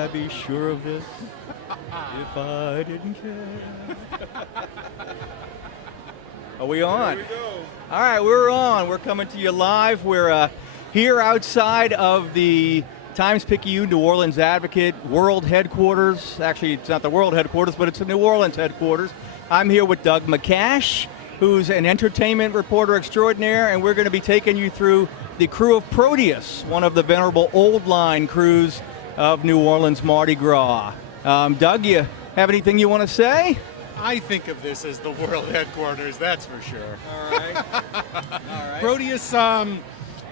I be sure of this if I didn't care? Are we on? Here we go. All right, we're on. We're coming to you live. We're here outside of the Times-Picayune New Orleans Advocate World Headquarters. Actually, it's not the World Headquarters, but it's the New Orleans Headquarters. I'm here with Doug McCash, who's an entertainment reporter extraordinaire, and we're going to be taking you through the crew of Proteus, one of the venerable old line crews of New Orleans Mardi Gras. Doug, you have anything you want to say? I think of this as the world headquarters, that's for sure. All right. All right. Proteus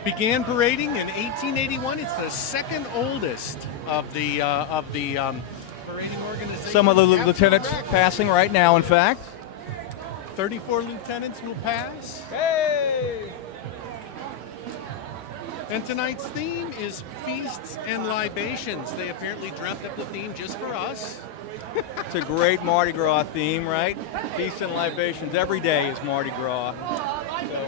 began parading in 1881. It's the second oldest of the parading organizations. Some of the Yep, lieutenants correct. passing right now, in fact. 34 lieutenants will pass. Hey! And tonight's theme is feasts and libations. They apparently dreamt up the theme just for us. It's a great Mardi Gras theme, right? Feasts and libations. Every day is Mardi Gras. So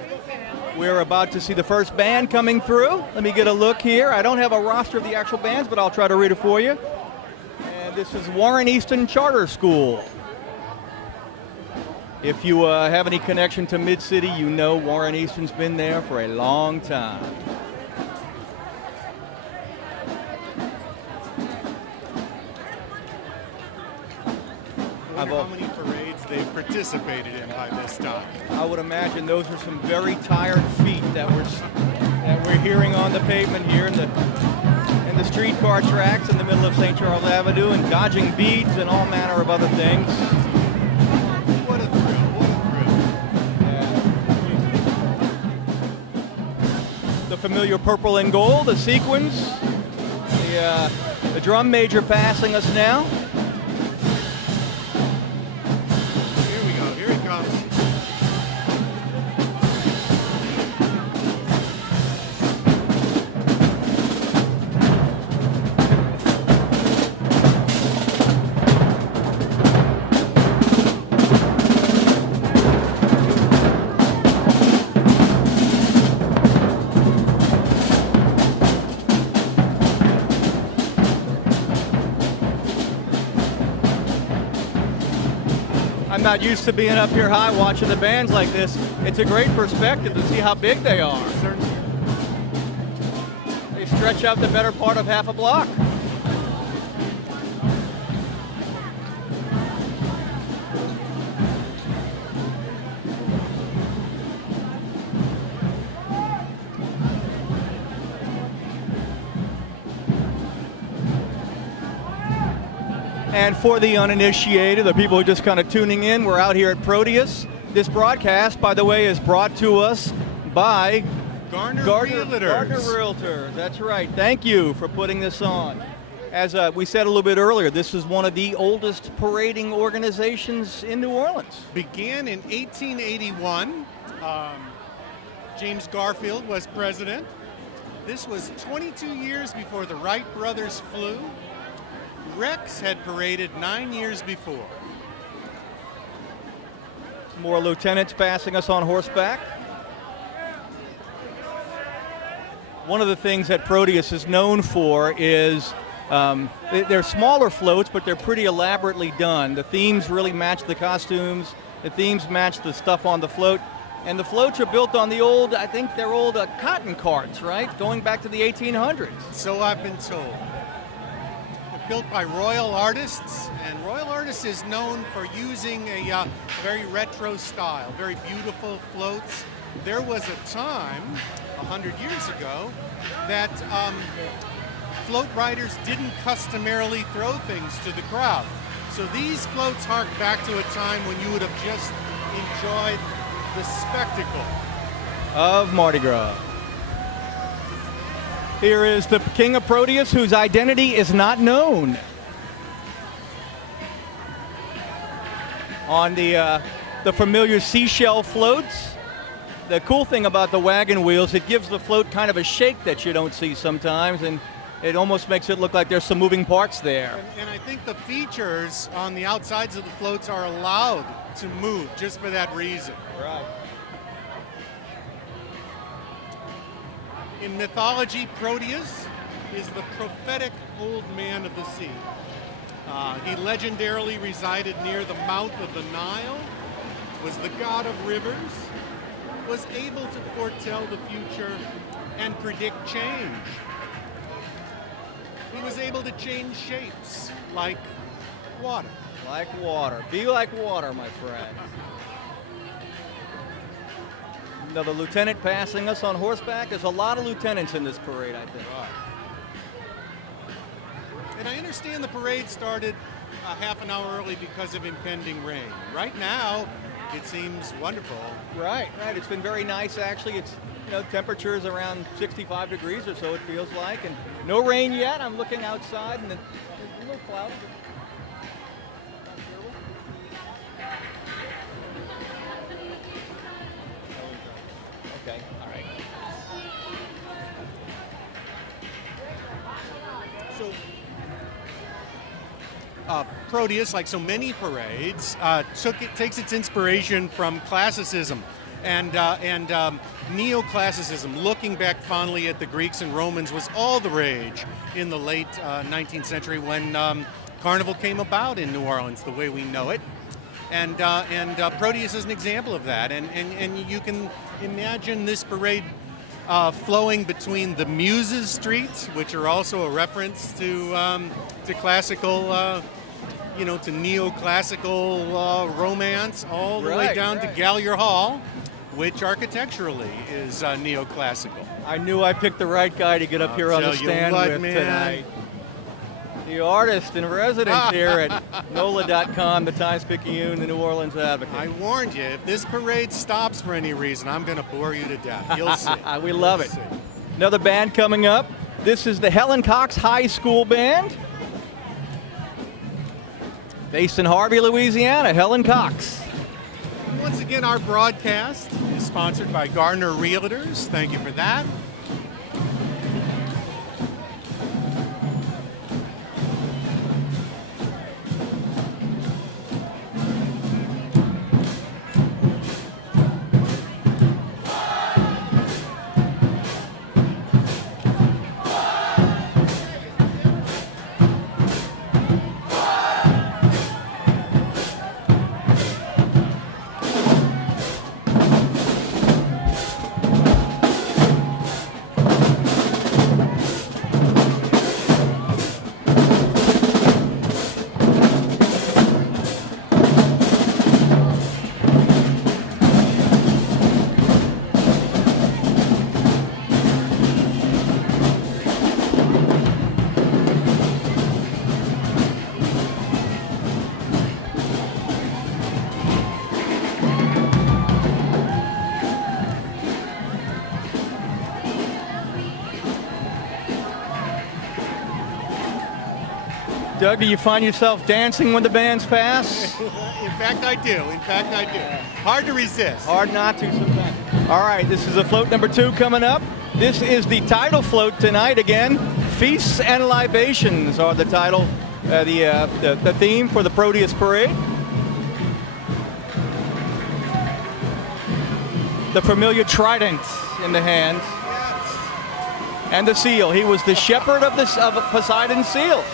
we're about to see the first band coming through. Let me get a look here. I don't have a roster of the actual bands, but I'll try to read it for you. And this is Warren Easton Charter School. If you have any connection to Mid-City, you know Warren Easton's been there for a long time. I wonder how many parades they've participated in by this time. I would imagine those are some very tired feet that we're hearing on the pavement here in the streetcar tracks in the middle of St. Charles Avenue, and dodging beads and all manner of other things. What a thrill, what a thrill. The familiar purple and gold, the sequins, the drum major passing us now. Here we go, here he comes. I'm not used to being up here high watching the bands like this. It's a great perspective to see how big they are. They stretch out the better part of half a block. And for the uninitiated, the people who are just kind of tuning in, we're out here at Proteus. This broadcast, by the way, is brought to us by Gardner Gardner Realtors. Realtors. That's right. Thank you for putting this on. As we said a little bit earlier, this is one of the oldest parading organizations in New Orleans. Began in 1881. James Garfield was president. This was 22 years before the Wright brothers flew. Rex had paraded 9 years before. More lieutenants passing us on horseback. One of the things that Proteus is known for is they're smaller floats, but they're pretty elaborately done. The themes really match the costumes. The themes match the stuff on the float. And the floats are built on the old, I think they're old cotton carts, right? Going back to the 1800s. So I've been told. Built by Royal Artists, and Royal Artists is known for using a very retro style, very beautiful floats. There was a time, 100 years ago, that float riders didn't customarily throw things to the crowd. So these floats hark back to a time when you would have just enjoyed the spectacle of Mardi Gras. Here is the king of Proteus, whose identity is not known. On the familiar seashell floats, the cool thing about the wagon wheels, it gives the float kind of a shake that you don't see sometimes, and it almost makes it look like there's some moving parts there. And I think the features on the outsides of the floats are allowed to move just for that reason. Right. In mythology, Proteus is the prophetic old man of the sea. He legendarily resided near the mouth of the Nile, was the god of rivers, was able to foretell the future and predict change. He was able to change shapes like water. Like water. Be like water, my friend. Another lieutenant passing us on horseback. There's a lot of lieutenants in this parade, I think. And I understand the parade started a half an hour early because of impending rain. Right now, it seems wonderful. Right. It's been very nice, actually. It's, temperatures around 65 degrees or so, it feels like. And no rain yet. I'm looking outside, and it's a little cloudy. Okay, all right. So, Proteus, like so many parades, takes its inspiration from classicism and neoclassicism. Looking back fondly at the Greeks and Romans was all the rage in the late 19th century when Carnival came about in New Orleans the way we know it. And Proteus is an example of that. And you can imagine this parade flowing between the Muses streets, which are also a reference to classical, to neoclassical romance, all the way down to Gallier Hall, which architecturally is neoclassical. I knew I picked the right guy to get up here on the stand with tonight. The artist in residence here at NOLA.com, the Times-Picayune, the New Orleans Advocate. I warned you, if this parade stops for any reason, I'm going to bore you to death. You'll see. We love it. Another band coming up. This is the Helen Cox High School Band. Based in Harvey, Louisiana, Helen Cox. Once again, our broadcast is sponsored by Gardner Realtors. Thank you for that. Doug, do you find yourself dancing when the bands pass? In fact, I do. Hard to resist. Hard not to sometimes. All right, this is a float number 2 coming up. This is the title float tonight again. Feasts and Libations are the title, the theme for the Proteus Parade. The familiar trident in the hands. Yes. And the seal. He was the shepherd of Poseidon's seal.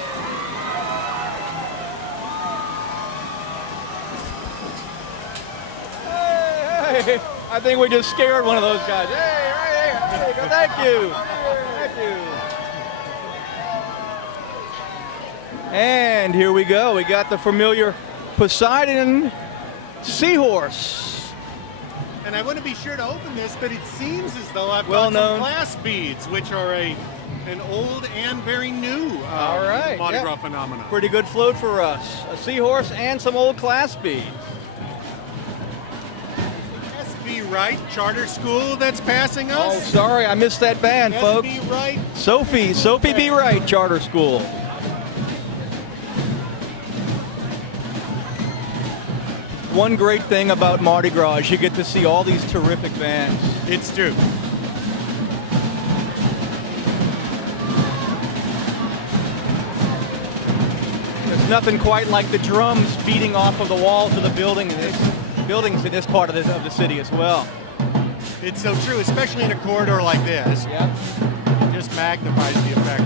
I think we just scared one of those guys. Hey, right here. Thank you. Thank you. And here we go. We got the familiar Poseidon seahorse. And I want to be sure to open this, but it seems as though I've Well got known. some glass beads, which are an old and very new All right. Mardi Gras phenomenon. Pretty good float for us. A seahorse and some old class beads. SB Wright Charter School that's passing us. Oh, sorry, I missed that band, folks. SB Wright. Sophie B. Wright Charter School. One great thing about Mardi Gras is you get to see all these terrific bands. It's true. There's nothing quite like the drums beating off of the walls of the buildings in this part of the city as well. It's so true, especially in a corridor like this. Yep. It just magnifies the effect.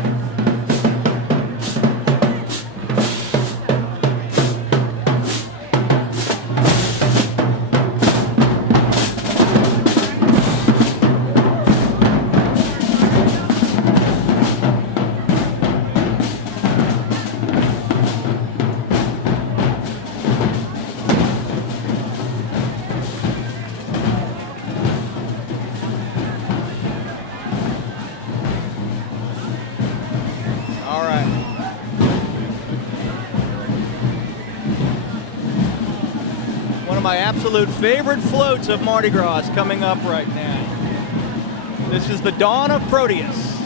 of my absolute favorite floats of Mardi Gras coming up right now. This is the Dawn of Proteus.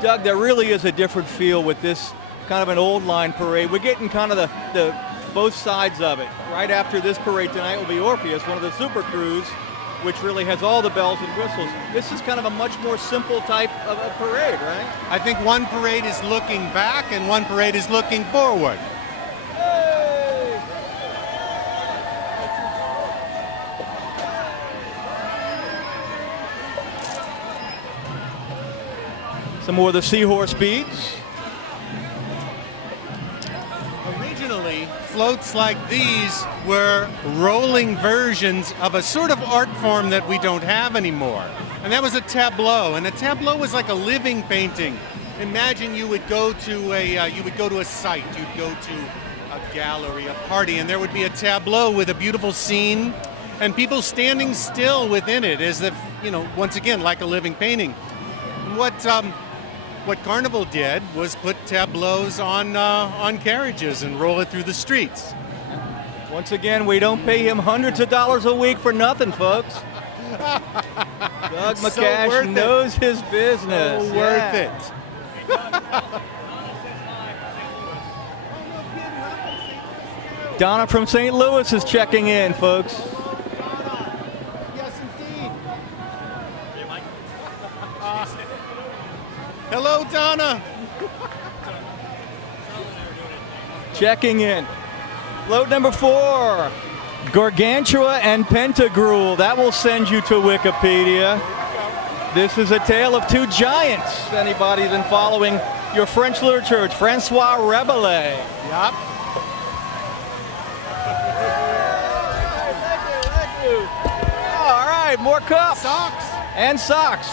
Doug, there really is a different feel with this kind of an old line parade. We're getting kind of the both sides of it. Right after this parade tonight will be Orpheus, one of the super Krewes, which really has all the bells and whistles. This is kind of a much more simple type of a parade, right? I think one parade is looking back and one parade is looking forward. Hey! Some more of the seahorse beads. Originally, floats like these were rolling versions of a sort of art form that we don't have anymore. And that was a tableau. And a tableau was like a living painting. Imagine you would go to a site, you'd go to a gallery, a party, and there would be a tableau with a beautiful scene and people standing still within it as if, once again, like a living painting. What Carnival did was put tableaus on carriages and roll it through the streets. Once again, we don't pay him hundreds of dollars a week for nothing, folks. Doug McCash knows his business. So worth it. Donna from St. Louis is checking in, folks. Yes, indeed. Hello, Donna. Checking in. Float number 4, Gargantua and Pentagrule. That will send you to Wikipedia. This is a tale of two giants. Anybody's been following your French literature, it's Francois Rabelais. Yep. Thank you. All right, more cups. Socks. And socks.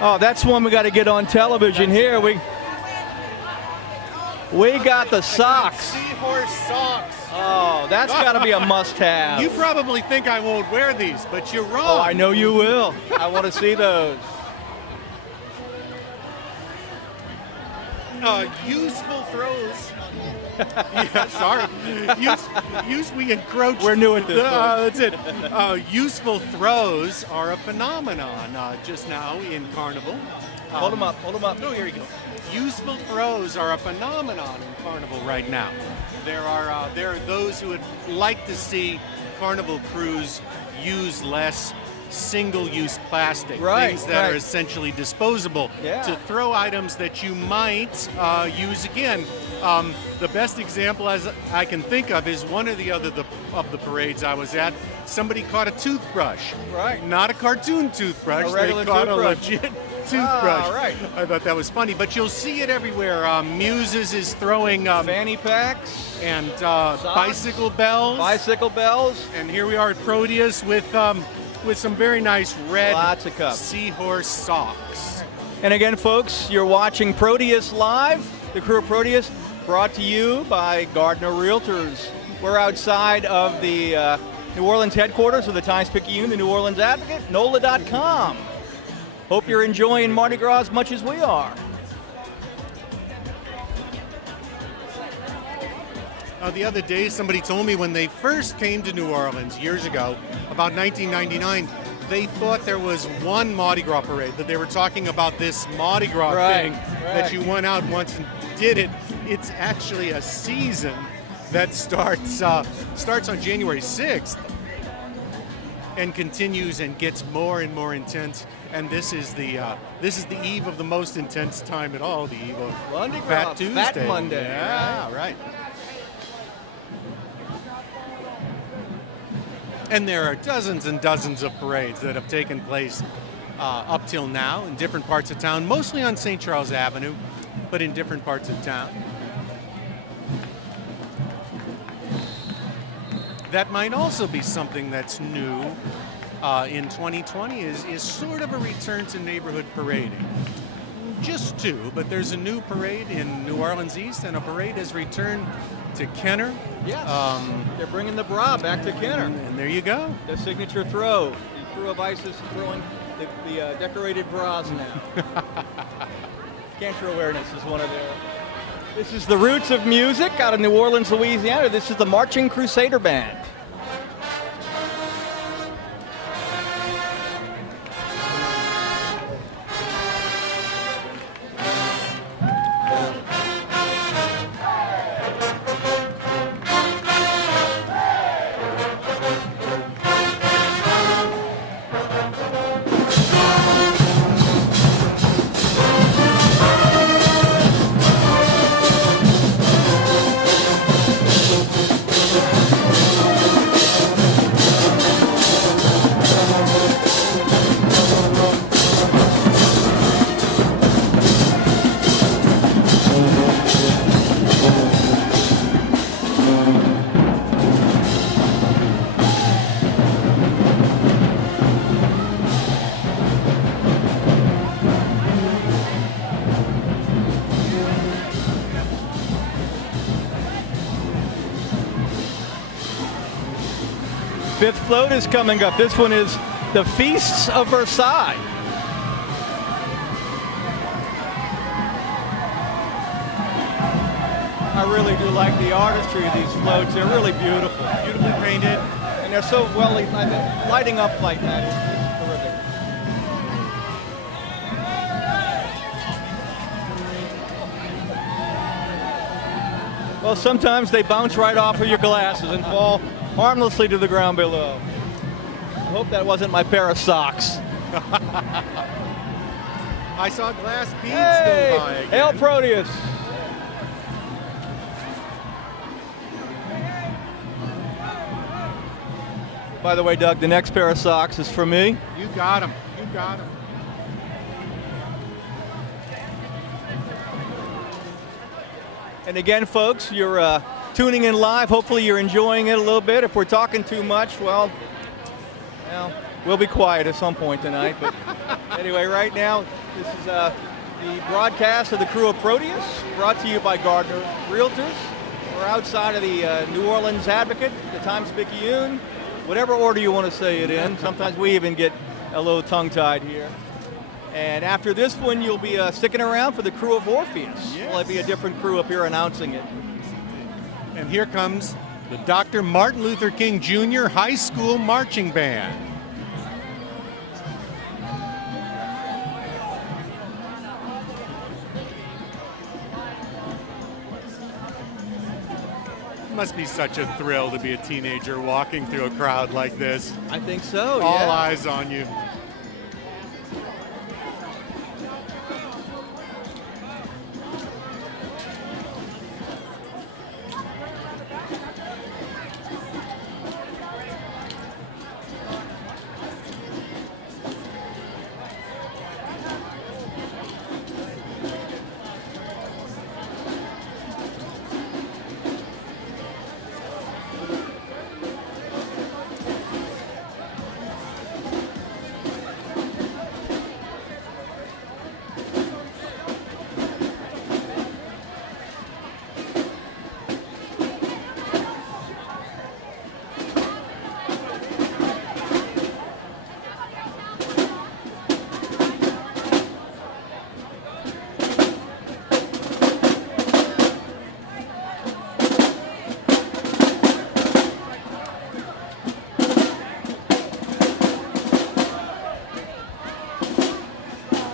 Oh, that's one we got to get on television here. We got the socks. Seahorse socks. Oh, that's got to be a must-have. You probably think I won't wear these, but you're wrong. Oh, I know you will. I want to see those. Useful throws. Yeah, sorry. We encroach. We're new at this. That's it. Useful throws are a phenomenon just now in Carnival. Hold them up. Oh, here you go. Useful throws are a phenomenon in Carnival right now. There are those who would like to see Carnival crews use less single-use plastic, things that are essentially disposable, to throw items that you might use again. The best example as I can think of is one or the other of the parades I was at. Somebody caught a toothbrush. Right. Not a cartoon toothbrush. A regular they caught toothbrush. a legit toothbrush. Right. I thought that was funny, but you'll see it everywhere. Muses is throwing fanny packs and bicycle bells. Bicycle bells. And here we are at Proteus with some very nice red Lots of cups. seahorse socks. And again, folks, you're watching Proteus Live, the crew of Proteus, brought to you by Gardner Realtors. We're outside of the New Orleans headquarters of the Times-Picayune, the New Orleans Advocate, NOLA.com. Hope you're enjoying Mardi Gras as much as we are. The other day, somebody told me when they first came to New Orleans years ago, about 1999, they thought there was one Mardi Gras parade, that they were talking about this Mardi Gras thing that you went out once and did it. It's actually a season that starts on January 6th and continues and gets more and more intense. And this is the eve of the most intense time at all, the eve of Lundi Fat Tuesday. Fat Monday. Yeah, right. And there are dozens and dozens of parades that have taken place up till now in different parts of town, mostly on St. Charles Avenue, but in different parts of town. That might also be something that's new in 2020 is sort of a return to neighborhood parading. Just two, but there's a new parade in New Orleans East, and a parade has returned to Kenner. Yes, they're bringing the bra back to Kenner. And there you go. The signature throw. The crew of Isis throwing the decorated Gras now. Cancer awareness is one of their. This is the Roots of Music out of New Orleans, Louisiana. This is the Marching Crusader Band. Fifth float is coming up. This one is the Feasts of Versailles. I really do like the artistry of these floats. They're really beautiful, beautifully painted, and they're so well lighting up like that. It's terrific. Well, sometimes they bounce right off of your glasses and fall harmlessly to the ground below. I hope that wasn't my pair of socks. I saw glass beads Hey, go by again. hail Proteus. By the way, Doug, the next pair of socks is for me. You got him. You got him. And again, folks, you're tuning in live. Hopefully you're enjoying it a little bit. If we're talking too much, well, we'll be quiet at some point tonight. But anyway, right now, this is the broadcast of the crew of Proteus, brought to you by Gardner Realtors. We're outside of the New Orleans Advocate, the Times-Picayune, whatever order you want to say it in. Sometimes we even get a little tongue-tied here. And after this one, you'll be sticking around for the crew of Orpheus. Yes. Well, it'll be a different crew up here announcing it. And here comes the Dr. Martin Luther King Jr. High School Marching Band. It must be such a thrill to be a teenager walking through a crowd like this. I think so, All yeah. eyes on you.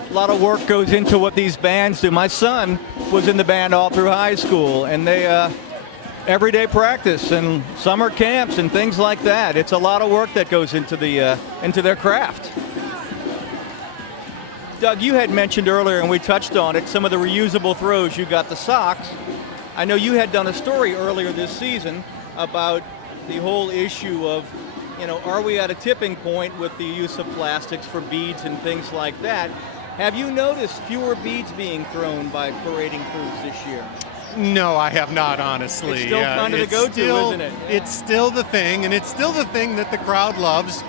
A lot of work goes into what these bands do. My son was in the band all through high school, and they everyday practice and summer camps and things like that. It's a lot of work that goes into their craft. Doug, you had mentioned earlier, and we touched on it, some of the reusable throws. You got the socks. I know you had done a story earlier this season about the whole issue of, are we at a tipping point with the use of plastics for beads and things like that? Have you noticed fewer beads being thrown by parading crews this year? No, I have not, honestly. It's still kind of the go-to, isn't it? Yeah. It's still the thing, and it's still the thing that the crowd loves.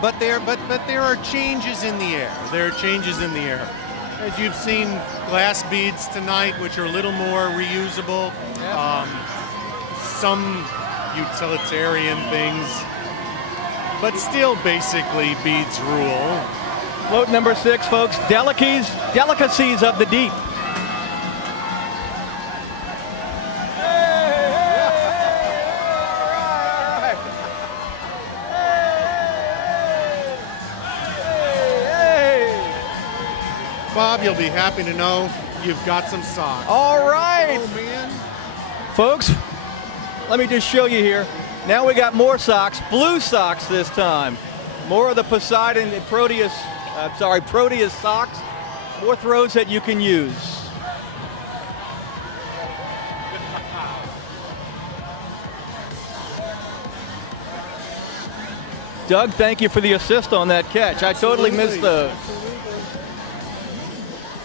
But there are changes in the air. There are changes in the air. As you've seen, glass beads tonight, which are a little more reusable. Yeah. Some utilitarian things. but still basically beads rule. Float number 6, folks, delicacies of the deep. Bob, you'll be happy to know you've got some socks. All right. Oh, man. Folks, let me just show you here. Now we got more socks, blue socks this time. More of the Poseidon and Proteus socks. More throws that you can use. Doug, thank you for the assist on that catch. I totally missed those.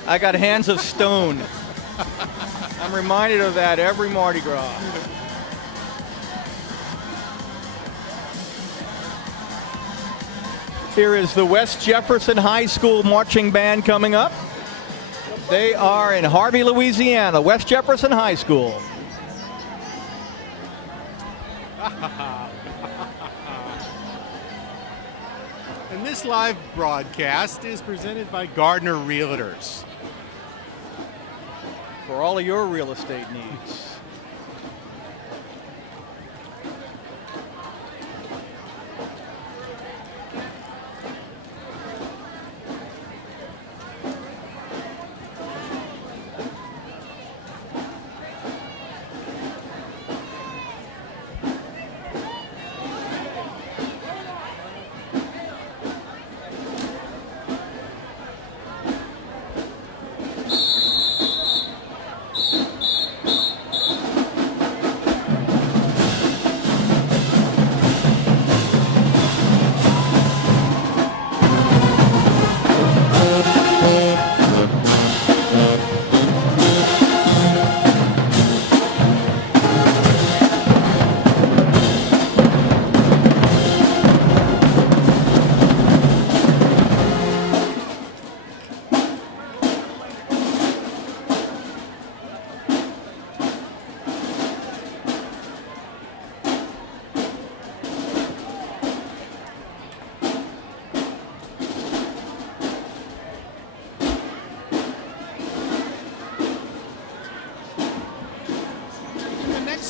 I got hands of stone. I'm reminded of that every Mardi Gras. Here is the West Jefferson High School marching band coming up. They are in Harvey, Louisiana, West Jefferson High School. And this live broadcast is presented by Gardner Realtors. For all of your real estate needs.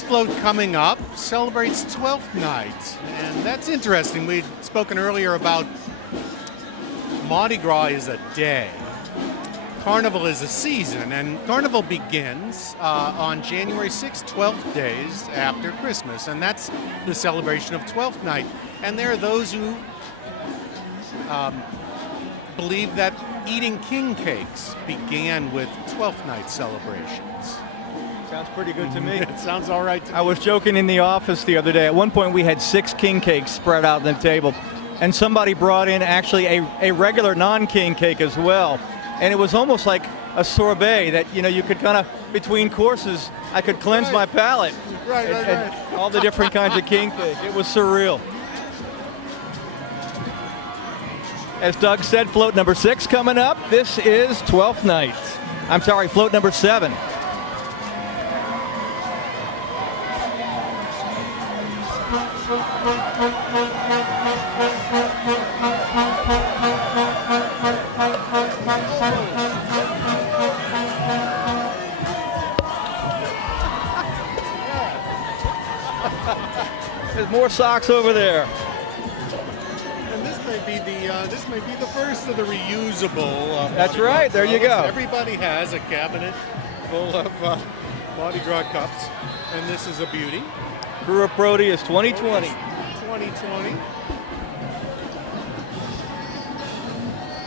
Float coming up celebrates 12th night, and that's interesting. We'd spoken earlier about Mardi Gras is a day, Carnival is a season, and Carnival begins on January 6th, 12 days after Christmas, and that's the celebration of 12th night. And there are those who believe that eating king cakes began with 12th night celebrations. Sounds pretty good to me. It sounds all right to me. I was joking in the office the other day. At one point we had 6 king cakes spread out on the table, and somebody brought in actually a regular non-king cake as well. And it was almost like a sorbet that, you know, you could kind of, between courses, I could cleanse my palate. Right. All the different kinds of king cake. It was surreal. As Doug said, float number 6 coming up. This is 12th night. I'm sorry, float number 7. There's more socks over there. And this may be the first of the reusable. That's right. There you go. Everybody has a cabinet full of Mardi Gras cups, and this is a beauty. Crew of Proteus 2020. 2020.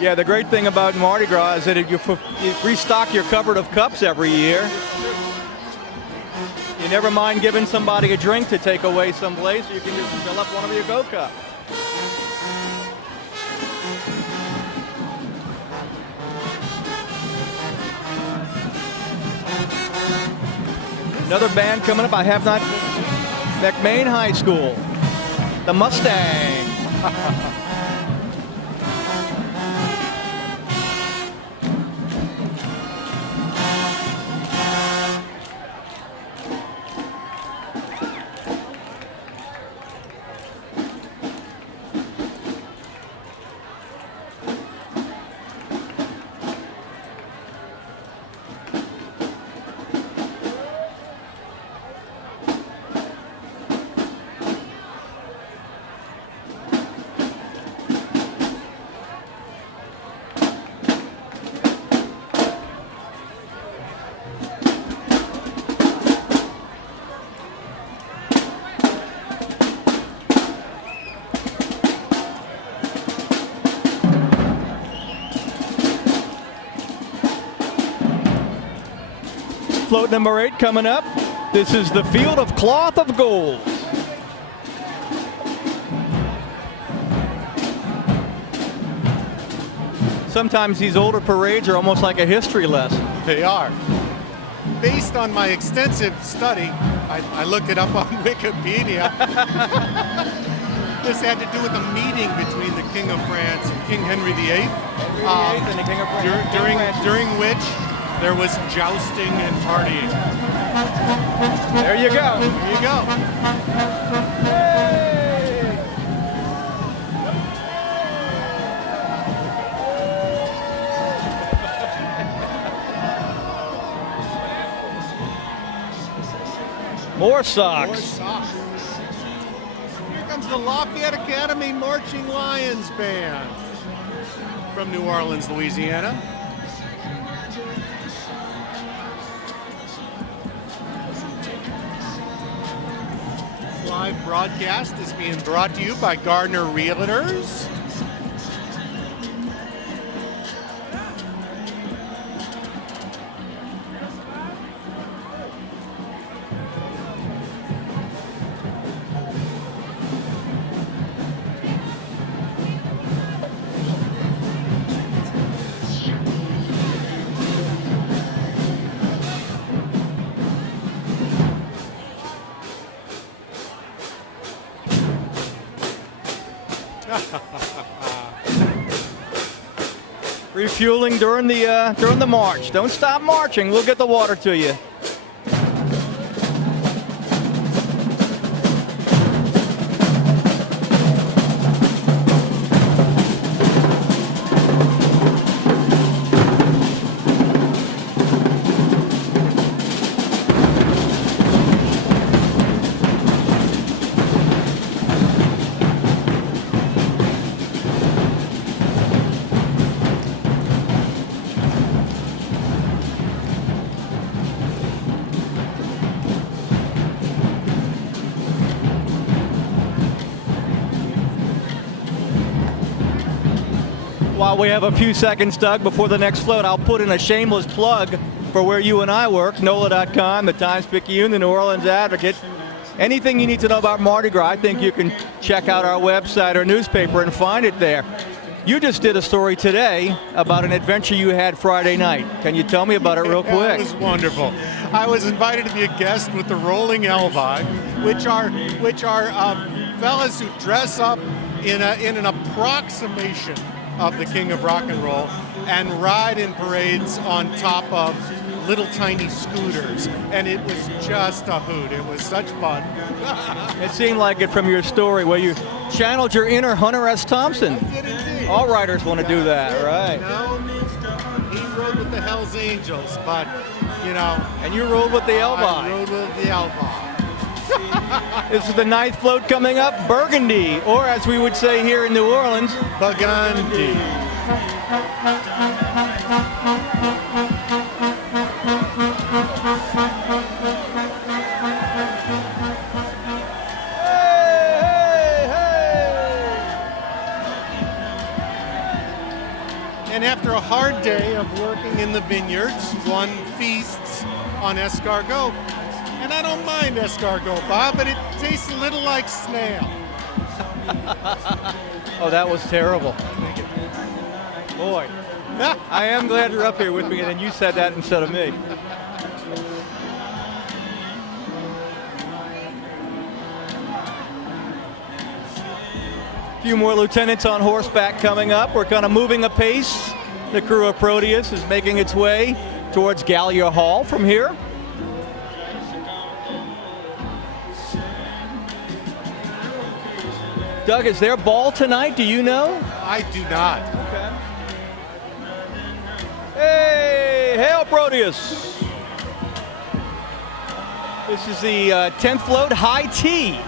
Yeah, the great thing about Mardi Gras is that you restock your cupboard of cups every year. You never mind giving somebody a drink to take away someplace. You can just fill up one of your Go cups. Another band coming up. I have not. McMain High School, the Mustang. float number 8 coming up. This is the Field of Cloth of Gold. Sometimes these older parades are almost like a history lesson. They are. Based on my extensive study, I looked it up on Wikipedia. This had to do with a meeting between the King of France and King Henry VIII. And the King of France. During which there was jousting and partying. There you go. There you go. More socks. More socks. Here comes the Lafayette Academy Marching Lions Band from New Orleans, Louisiana. Live broadcast is being brought to you by Gardner Realtors. Refueling during the march. Don't stop marching. We'll get the water to you. While we have a few seconds, Doug, before the next float, I'll put in a shameless plug for where you and I work, NOLA.com, the Times-Picayune, the New Orleans Advocate. Anything you need to know about Mardi Gras, I think you can check out our website or newspaper and find it there. You just did a story today about an adventure you had Friday night. Can you tell me about it real quick? It was wonderful. I was invited to be a guest with the Rolling Elvi, which are fellas who dress up in an approximation of the King of Rock and Roll and ride in parades on top of little tiny scooters, and it was just a hoot. It was such fun. It seemed like it from your story where you channeled your inner Hunter S. Thompson. I did indeed. All riders want to do that, right? No, he rode with the Hells Angels, but, you know. And you rode with the Elvi. I rode with the Elvi. This is the 9th float coming up, Burgundy, or as we would say here in New Orleans, Burgundy. And after a hard day of working in the vineyards, one feasts on escargot. And I don't mind escargot, Bob, but it tastes a little like snail. Oh, that was terrible. Boy, I am glad you're up here with me, and then you said that instead of me. A few more lieutenants on horseback coming up. We're kind of moving apace. The crew of Proteus is making its way towards Gallia Hall from here. Doug, is there ball tonight? Do you know? I do not. Okay. Hey, hail Proteus. This is the 10th float, high tea.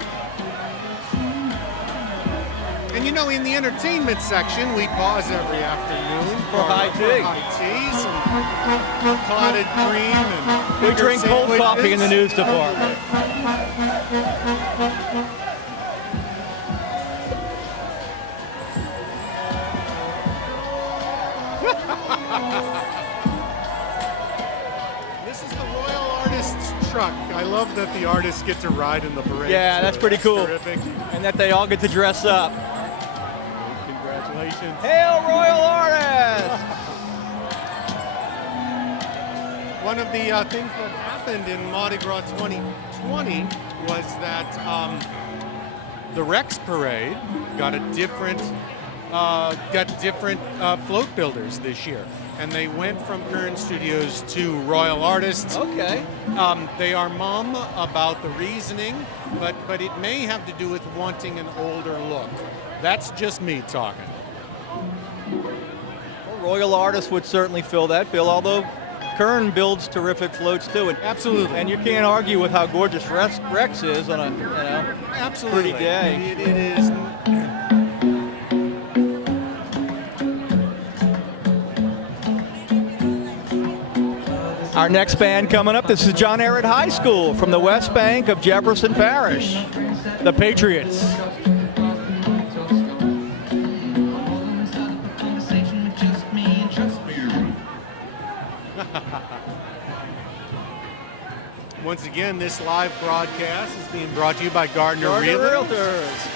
And you know, in the entertainment section, we pause every afternoon For high tea. teas and clotted cream. And We drink cold sandwiches. coffee in the news department. This is the Royal that the artists get to ride in the parade. Yeah, too. that's pretty cool. Terrific. And that they all get to dress up. Congratulations. Hail Royal Artists! One of the things that happened in Mardi Gras 2020 was that the Rex Parade got different float builders this year, and they went from Kern Studios to Royal Artists. Okay. They are mum about the reasoning, but it may have to do with wanting an older look. That's just me talking. Well, Royal Artists would certainly fill that bill, although Kern builds terrific floats too. Absolutely. And you can't argue with how gorgeous Rex is on a Absolutely. pretty day. It is. Our next band coming up, this is John Ehret High School from the West Bank of Jefferson Parish, the Patriots. Once again, this live broadcast is being brought to you by Gardner Realtors.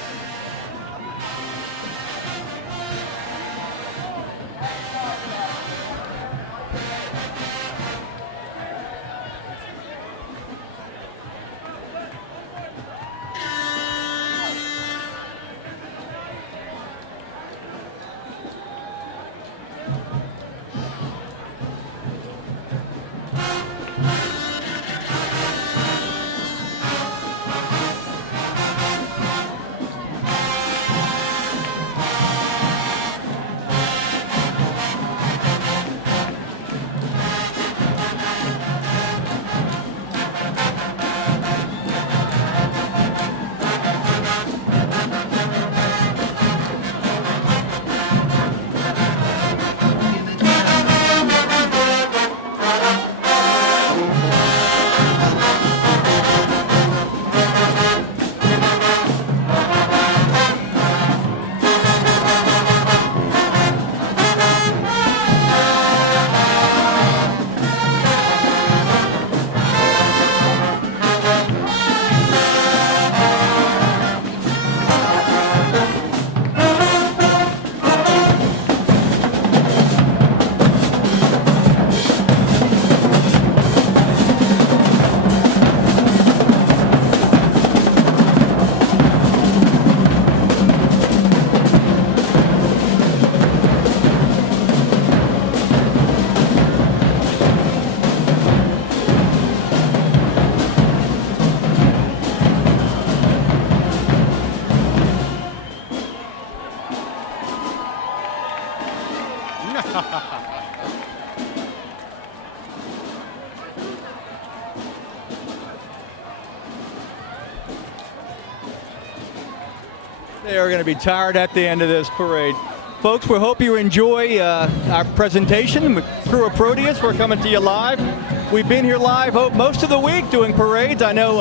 They are going to be tired at the end of this parade. Folks, we hope you enjoy our presentation. The crew of Proteus, we're coming to you live. We've been here live most of the week doing parades. I know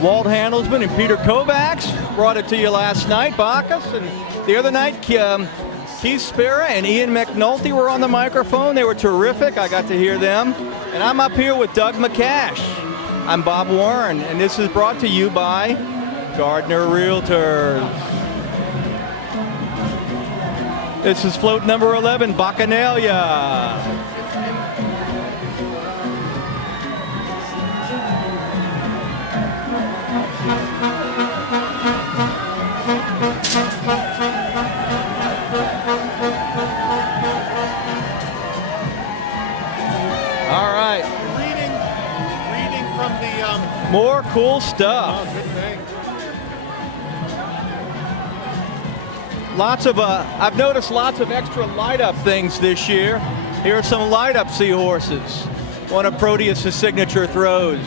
Walt Handelsman and Peter Kovacs brought it to you last night, Bacchus, and the other night Keith Spera and Ian McNulty were on the microphone. They were terrific. I got to hear them. And I'm up here with Doug McCash. I'm Bob Warren, and this is brought to you by Gardner Realtors. This is float number 11, Bacchanalia. All right. Reading from the more cool stuff. Oh, good thing. Lots of, I've noticed lots of extra light-up things this year. Here are some light-up seahorses. One of Proteus' signature throws.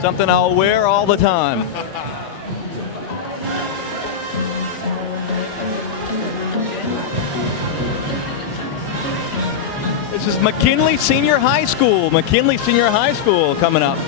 Something I'll wear all the time. This is McKinley Senior High School. McKinley Senior High School coming up.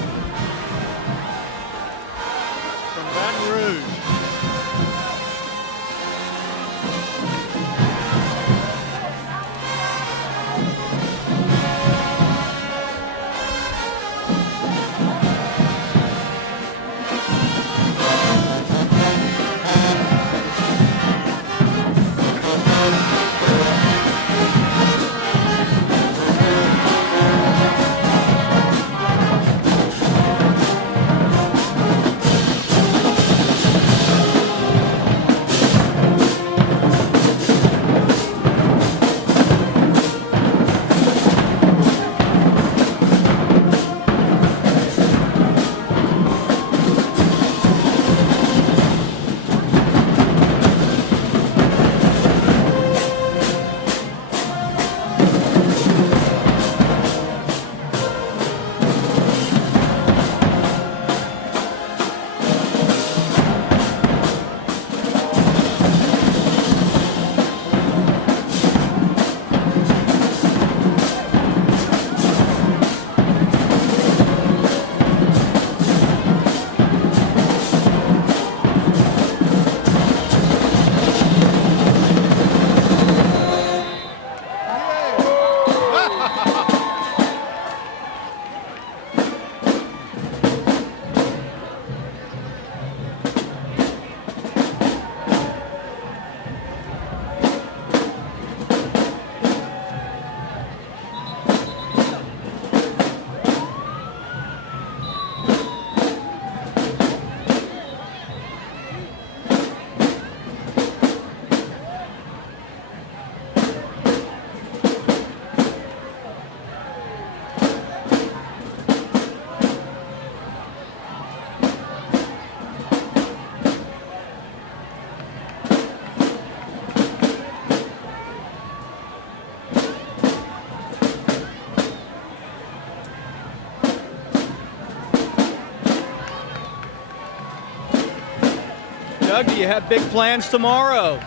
Doug, do you have big plans tomorrow?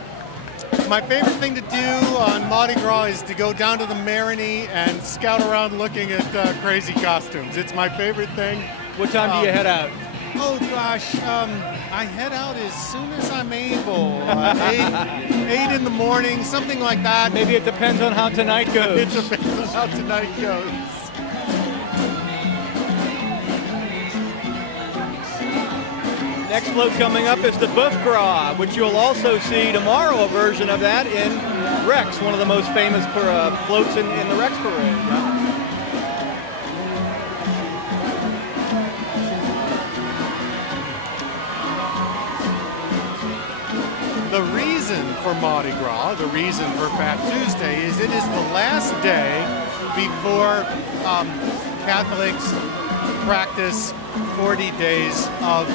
My favorite thing to do on Mardi Gras is to go down to the Marigny and scout around looking at crazy costumes. It's my favorite thing. What time do you head out? Oh gosh, I head out as soon as I'm able. 8 in the morning, something like that. Maybe it depends on how tonight goes. It depends on how tonight goes. Next float coming up is the Gras, which you'll also see tomorrow, a version of that in Rex, one of the most famous floats in the Rex Parade. The reason for Mardi Gras, the reason for Fat Tuesday, is it is the last day before Catholics practice 40 days of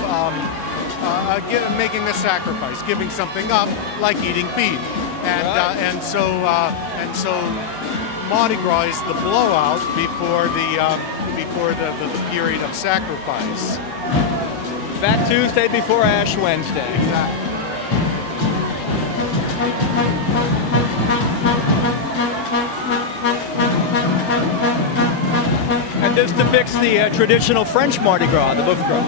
making a sacrifice, giving something up, like eating beef, and so Mardi Gras is the blowout before the period of sacrifice. Fat Tuesday before Ash Wednesday. Exactly. And this depicts the traditional French Mardi Gras, the Boeuf Gras.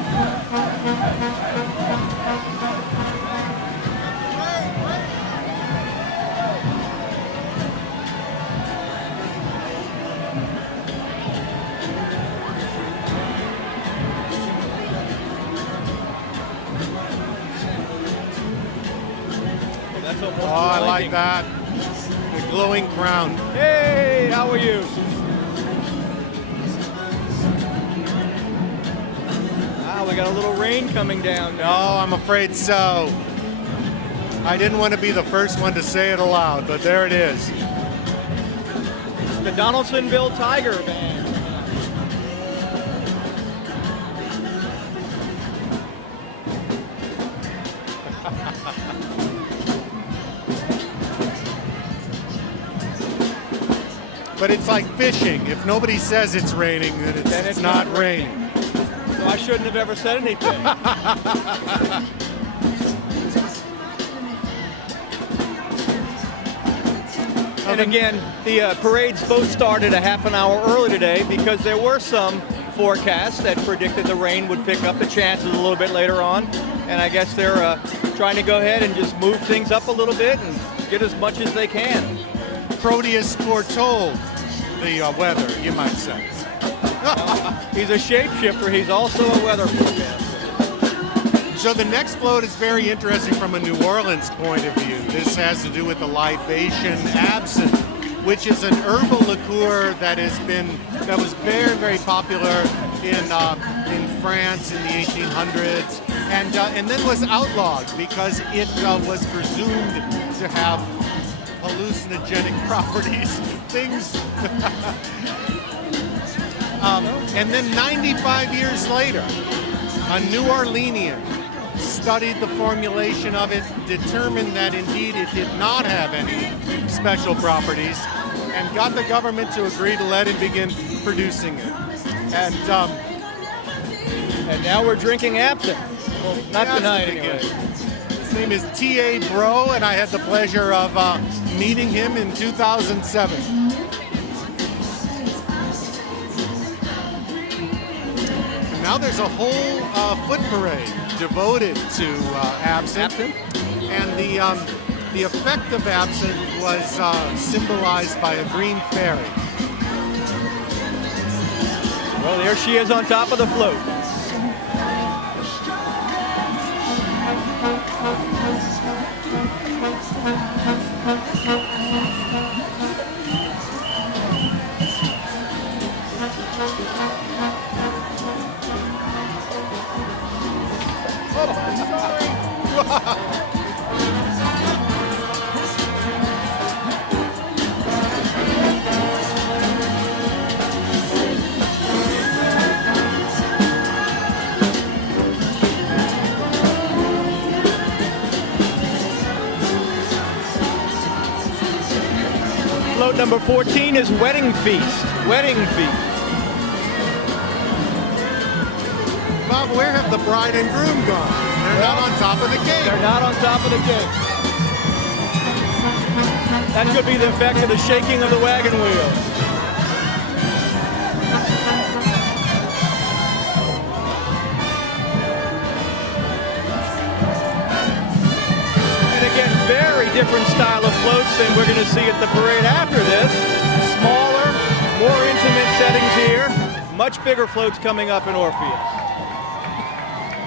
Oh, I like that. The glowing crown. Hey, how are you? Wow, we got a little rain coming down No, now. I'm afraid so. I didn't want to be the first one to say it aloud, but there it is. The Donaldsonville Tiger Band. But it's like fishing. If nobody says it's raining, then it's not raining. So I shouldn't have ever said anything. And again, the parades both started a half an hour early today because there were some forecasts that predicted the rain would pick up the chances a little bit later on. And I guess they're trying to go ahead and just move things up a little bit and get as much as they can. Proteus foretold the weather, you might say. He's a shapeshifter. He's also a weather forecaster. So the next float is very interesting from a New Orleans point of view. This has to do with the libation absinthe, which is an herbal liqueur that was very, very popular in France in the 1800s, and then was outlawed because it was presumed to have hallucinogenic properties, things. And then 95 years later, a New Orleanian studied the formulation of it, determined that indeed it did not have any special properties, and got the government to agree to let him begin producing it. And now we're drinking absinthe. Well, not tonight anyway. His name is T.A. Bro, and I had the pleasure of meeting him in 2007. And now there's a whole foot parade devoted to absinthe. And the effect of absinthe was symbolized by a green fairy. Well, there she is on top of the float. Float number 14 is Wedding Feast. Wedding Feast. Bob, where have the bride and groom gone? They're not on top of the gate. They're not on top of the gate. That could be the effect of the shaking of the wagon wheels. And again, very different style of floats than we're going to see at the parade after this. Smaller, more intimate settings here. Much bigger floats coming up in Orpheus.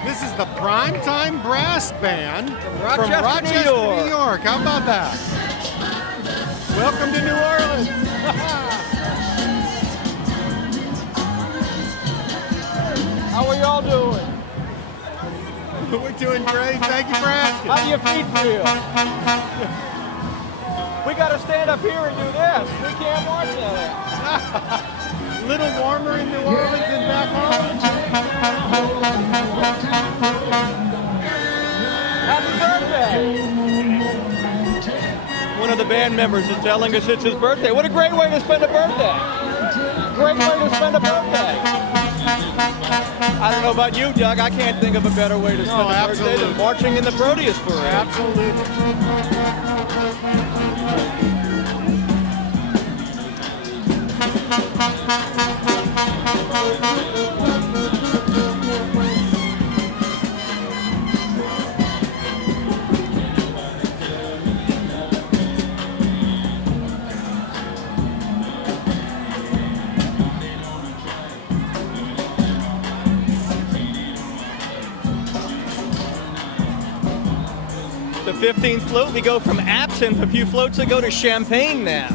This is the Primetime Brass Band from Rochester, New York. How about that? Welcome to New Orleans. How are y'all doing? We're doing great. Thank you for asking. How do your feet feel? We got to stand up here and do this. We can't watch that. A little warmer in New Orleans than back home. Happy birthday! One of the band members is telling us it's his birthday. What a great way to spend a birthday! Great way to spend a birthday! I don't know about you, Doug. I can't think of a better way to spend a birthday than marching in the Proteus parade. Absolutely. The 15th float, we go from absinthe a few floats ago to champagne now.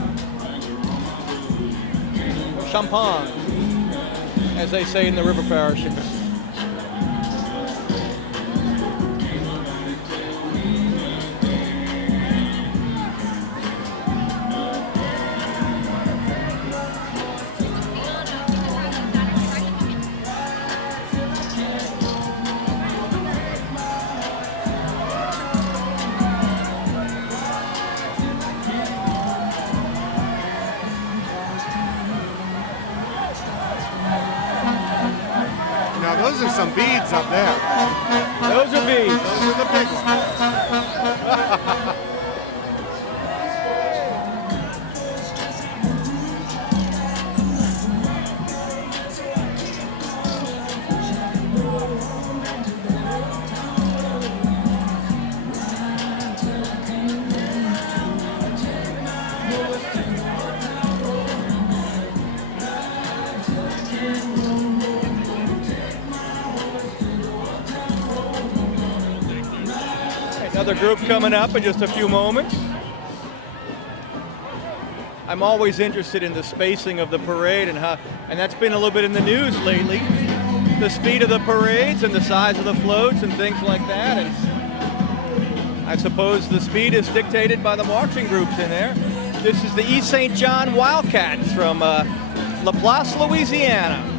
Or champagne, as they say in the river parishes. Now those are some beads up there. Those are beads. Those are the big ones. Another group coming up in just a few moments. I'm always interested in the spacing of the parade and that's been a little bit in the news lately. The speed of the parades and the size of the floats and things like that. And I suppose the speed is dictated by the marching groups in there. This is the East St. John Wildcats from Laplace, Louisiana.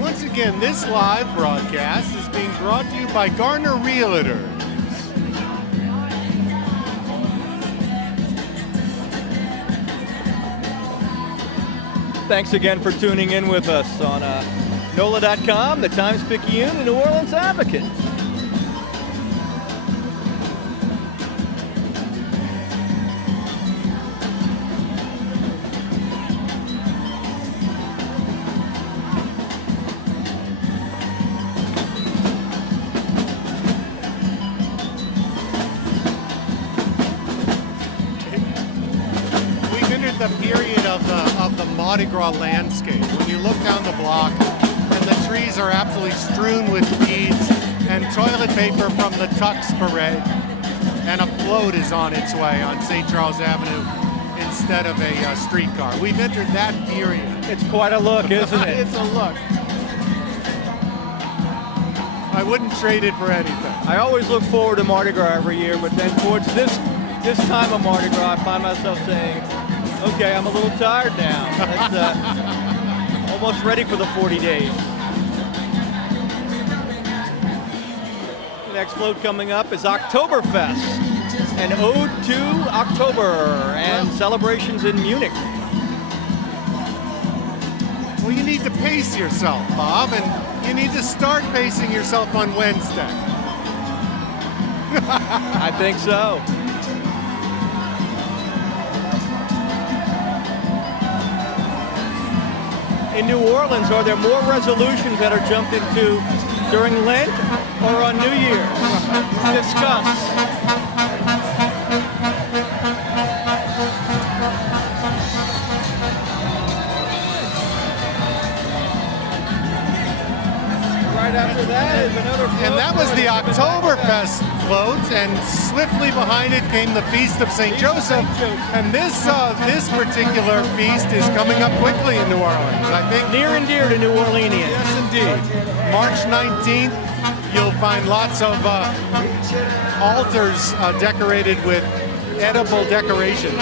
Once again, this live broadcast is being brought to you by Garner Realtors. Thanks again for tuning in with us on NOLA.com, the Times-Picayune, and New Orleans Advocate. The period of the Mardi Gras landscape. When you look down the block and the trees are absolutely strewn with beads and toilet paper from the Tux Parade, and a float is on its way on St. Charles Avenue instead of a streetcar. We've entered that period. It's quite a look, isn't it? It's a look. I wouldn't trade it for anything. I always look forward to Mardi Gras every year, but then towards this time of Mardi Gras, I find myself saying, okay, I'm a little tired now. It's almost ready for the 40 days. The next float coming up is Oktoberfest, an ode to October and celebrations in Munich. Well, you need to pace yourself, Bob, and you need to start pacing yourself on Wednesday. I think so. In New Orleans, are there more resolutions that are jumped into during Lent or on New Year's? Discuss. Right after that is another float. And that was the Oktoberfest float, and swiftly behind it came the Feast of St. Joseph. And this particular feast is coming up quickly in New Orleans. I think Near and dear to New Orleanians. yes, indeed. March 19th, you'll find lots of altars decorated with edible decorations.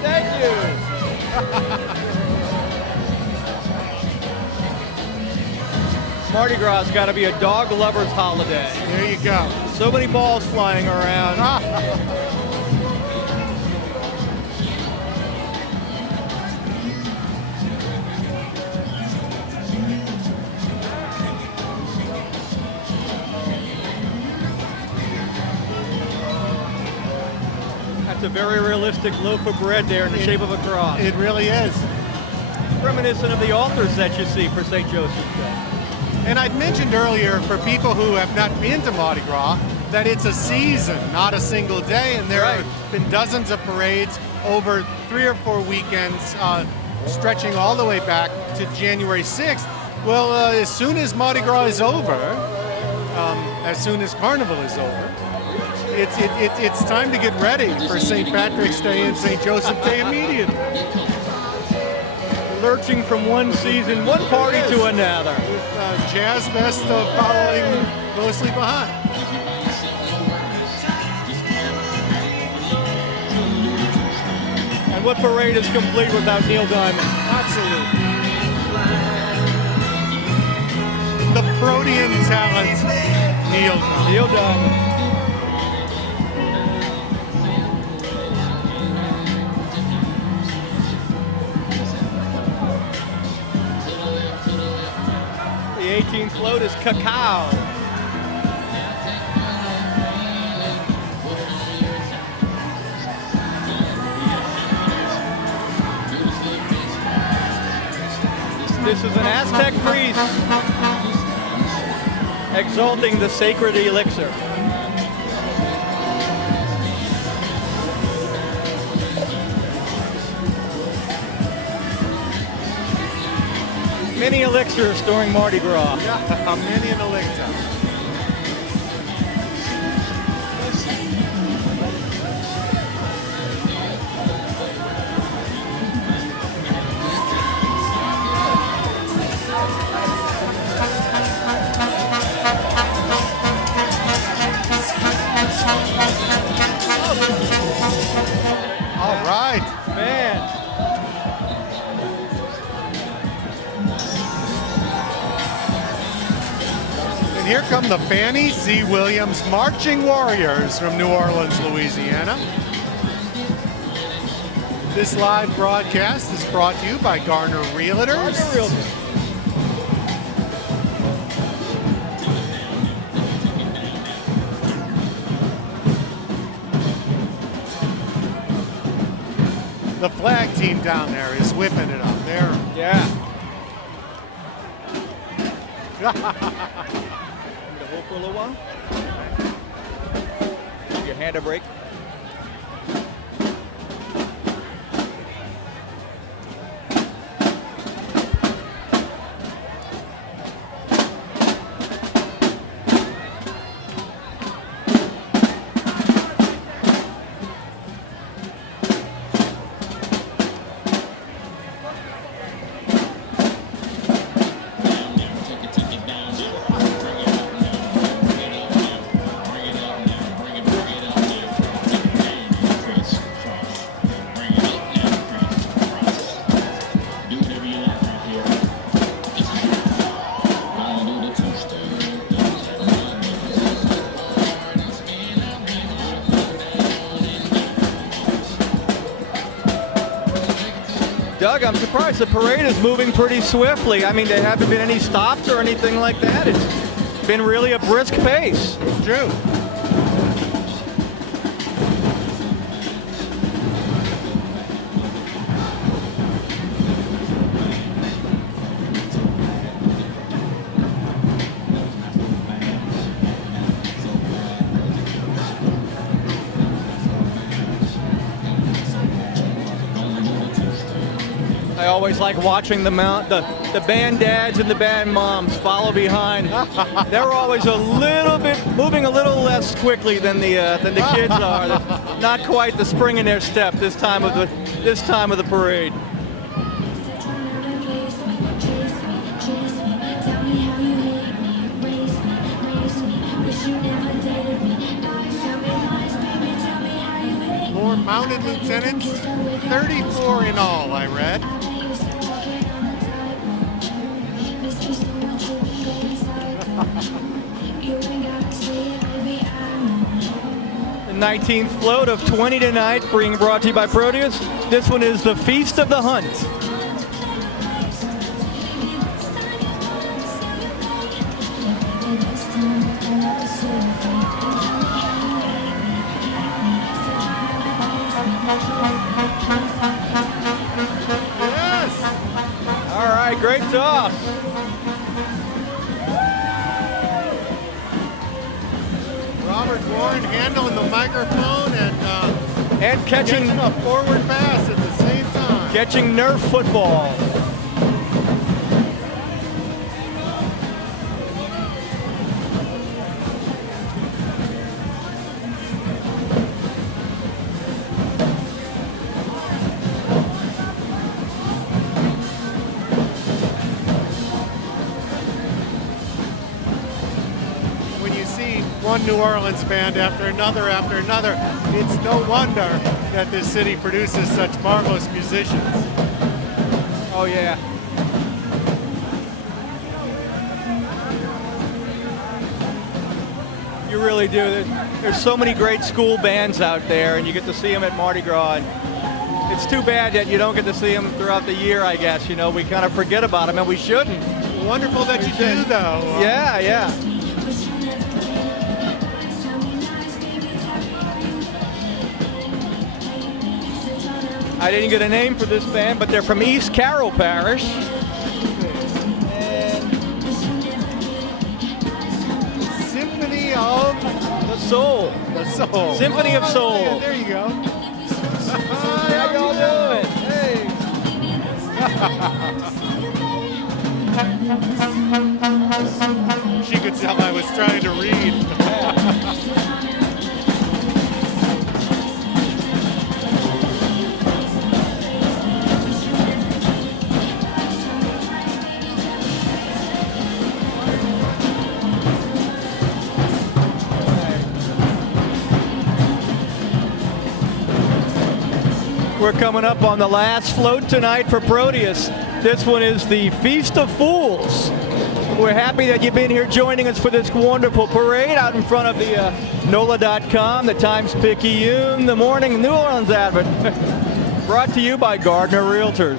Thank you. Mardi Gras has got to be a dog lover's holiday. There you go. So many balls flying around. That's a very realistic loaf of bread there in the shape of a cross. It really is. Reminiscent of the altars that you see for St. Joseph's Day. And I'd mentioned earlier, for people who have not been to Mardi Gras, that it's a season, not a single day, and there have been dozens of parades over 3 or 4 weekends, stretching all the way back to January 6th. Well, as soon as Mardi Gras is over, as soon as Carnival is over, it's time to get ready for St. Patrick's Day and St. Joseph's Day immediately. Lurching from one season, one party to another. With Jazz Fest following closely behind. And what parade is complete without Neil Diamond? Absolutely. The Protean talent, Neil Diamond. Neil Diamond. The 18th float is Cacao. This is an Aztec priest exalting the sacred elixir. Many elixirs during Mardi Gras. Yeah, many an elixir. All right. Man. And here come the Fannie Z. Williams Marching Warriors from New Orleans, Louisiana. This live broadcast is brought to you by Garner Realtors. The flag team down there is whipping it up there. Yeah. Need to hold for a little while. Give your hand a break. Doug, I'm surprised the parade is moving pretty swiftly. I mean, there haven't been any stops or anything like that. It's been really a brisk pace. It's true. I always like watching the band dads and the band moms follow behind. They're always a little bit moving a little less quickly than the kids are. They're not quite the spring in their step this time of the parade. More mounted lieutenants, 34 in all, I read. The 19th float of 20 tonight, being brought to you by Proteus. This one is the Feast of the Hunt. Yes! All right, great toss. Robert Warren handling the microphone and catching a forward pass at the same time. Catching Nerf football. One New Orleans band after another, it's no wonder that this city produces such marvelous musicians. Oh yeah. You really do. There's so many great school bands out there, and you get to see them at Mardi Gras. And it's too bad that you don't get to see them throughout the year, I guess. You know, we kind of forget about them, and we shouldn't. Wonderful that you do, though. Yeah, yeah. I didn't get a name for this band, but they're from East Carroll Parish. And Symphony of the Soul. The Soul. Symphony of Soul. Yeah, there you go. How y'all doing? Hey. She could tell I was trying to read. We're coming up on the last float tonight for Proteus. This one is the Feast of Fools. We're happy that you've been here joining us for this wonderful parade out in front of the NOLA.com, the Times-Picayune, the Morning New Orleans Advocate. Brought to you by Gardner Realtors.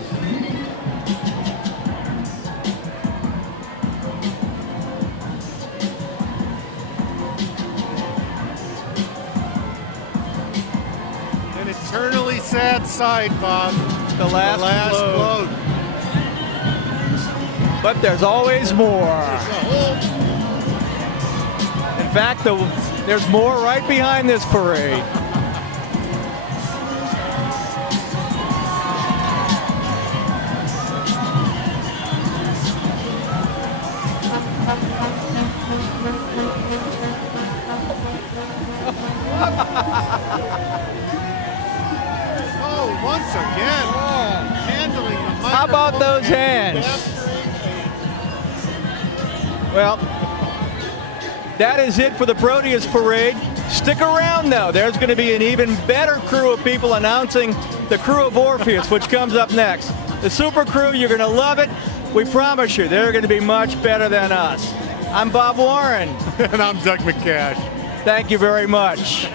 Eternally sad sight, Bob. The last float. But there's always more. In fact, there's more right behind this parade. Once again, handling the microphone. How about those hands? Well, that is it for the Proteus Parade. Stick around, though. There's going to be an even better crew of people announcing the Crew of Orpheus, which comes up next. The Super Crew, you're going to love it. We promise you, they're going to be much better than us. I'm Bob Warren. And I'm Doug McCash. Thank you very much.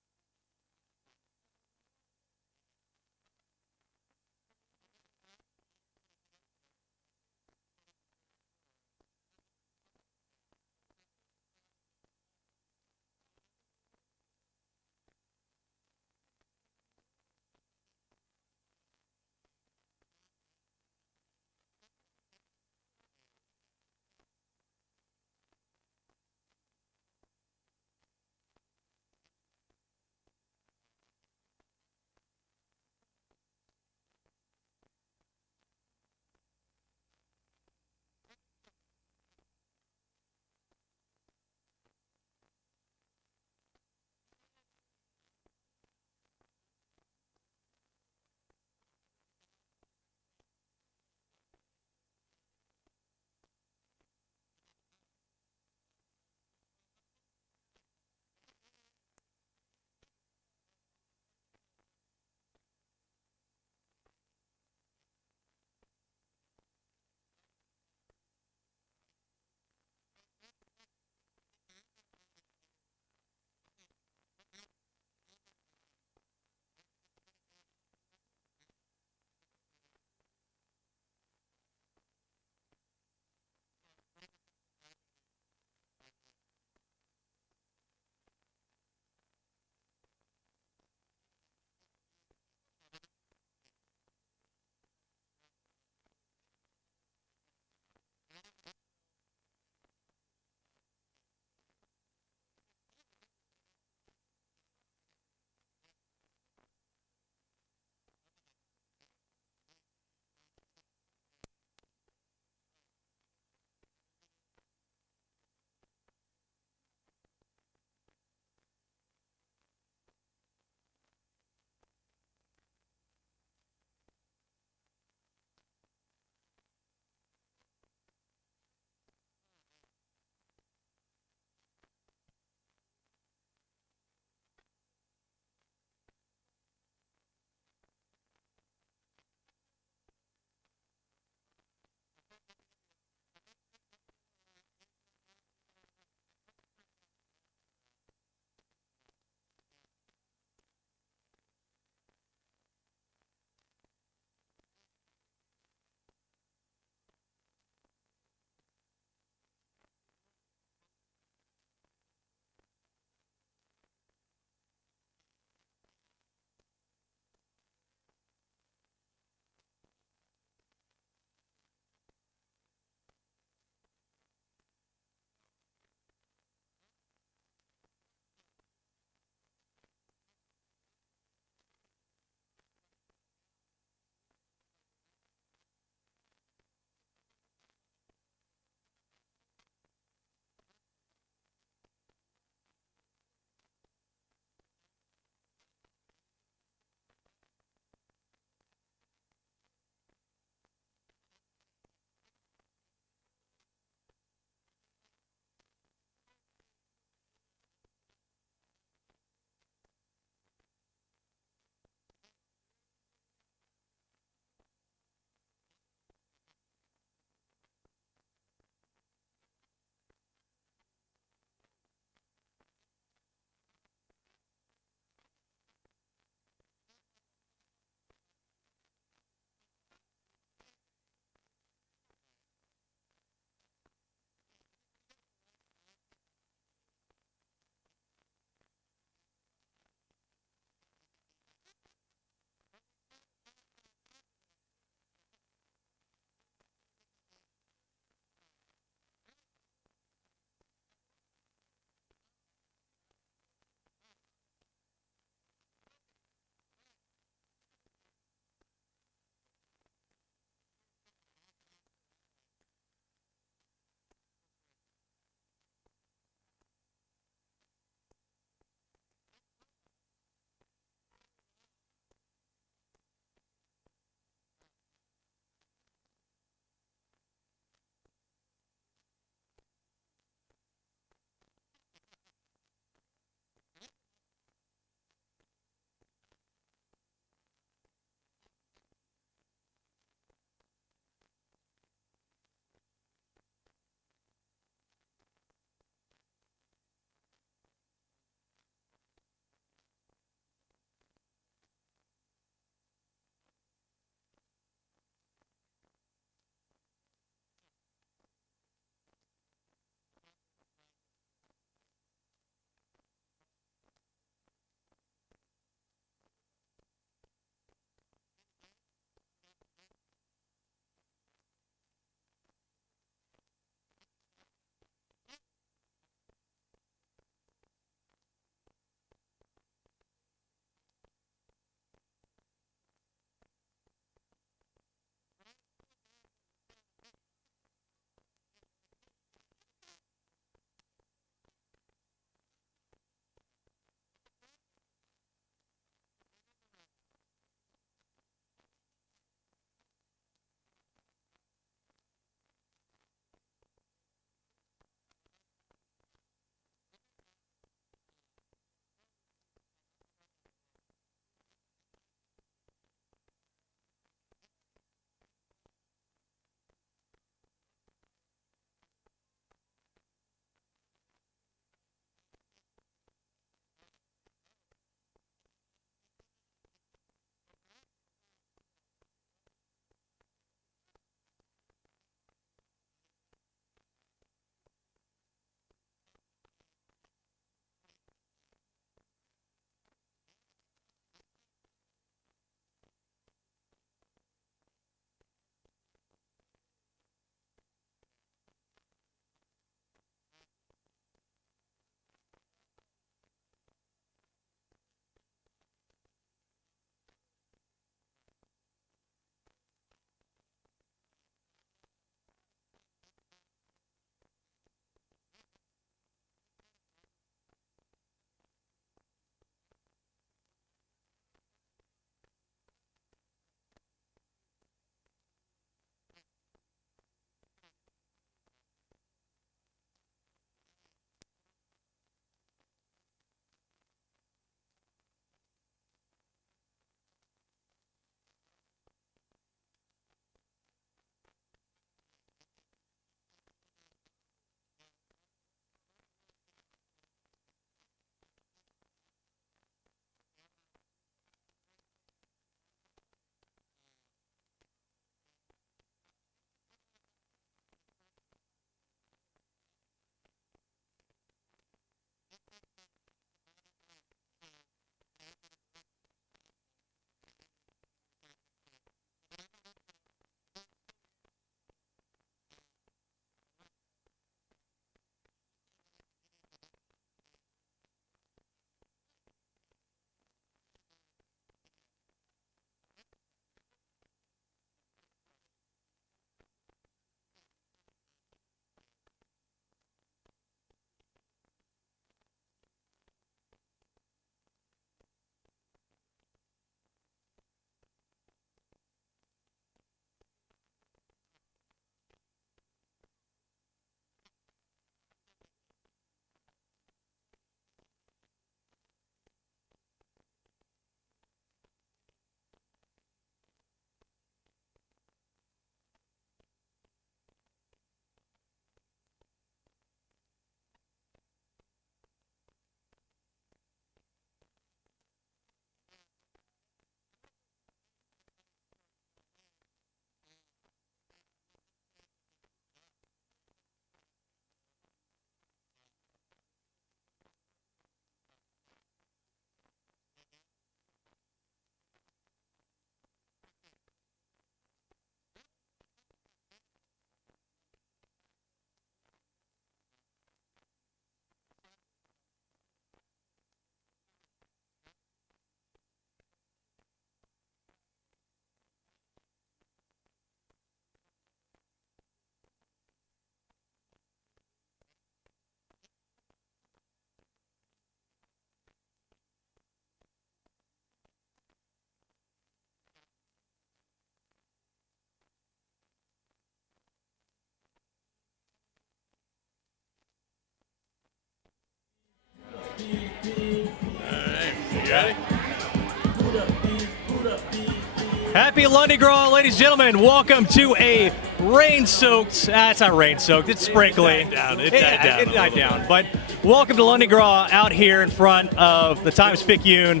Happy Lundi Gras, ladies and gentlemen. Welcome to a rain-soaked, it's not rain-soaked, it's sprinkly. It died down. But welcome to Lundi Gras out here in front of the Times-Picayune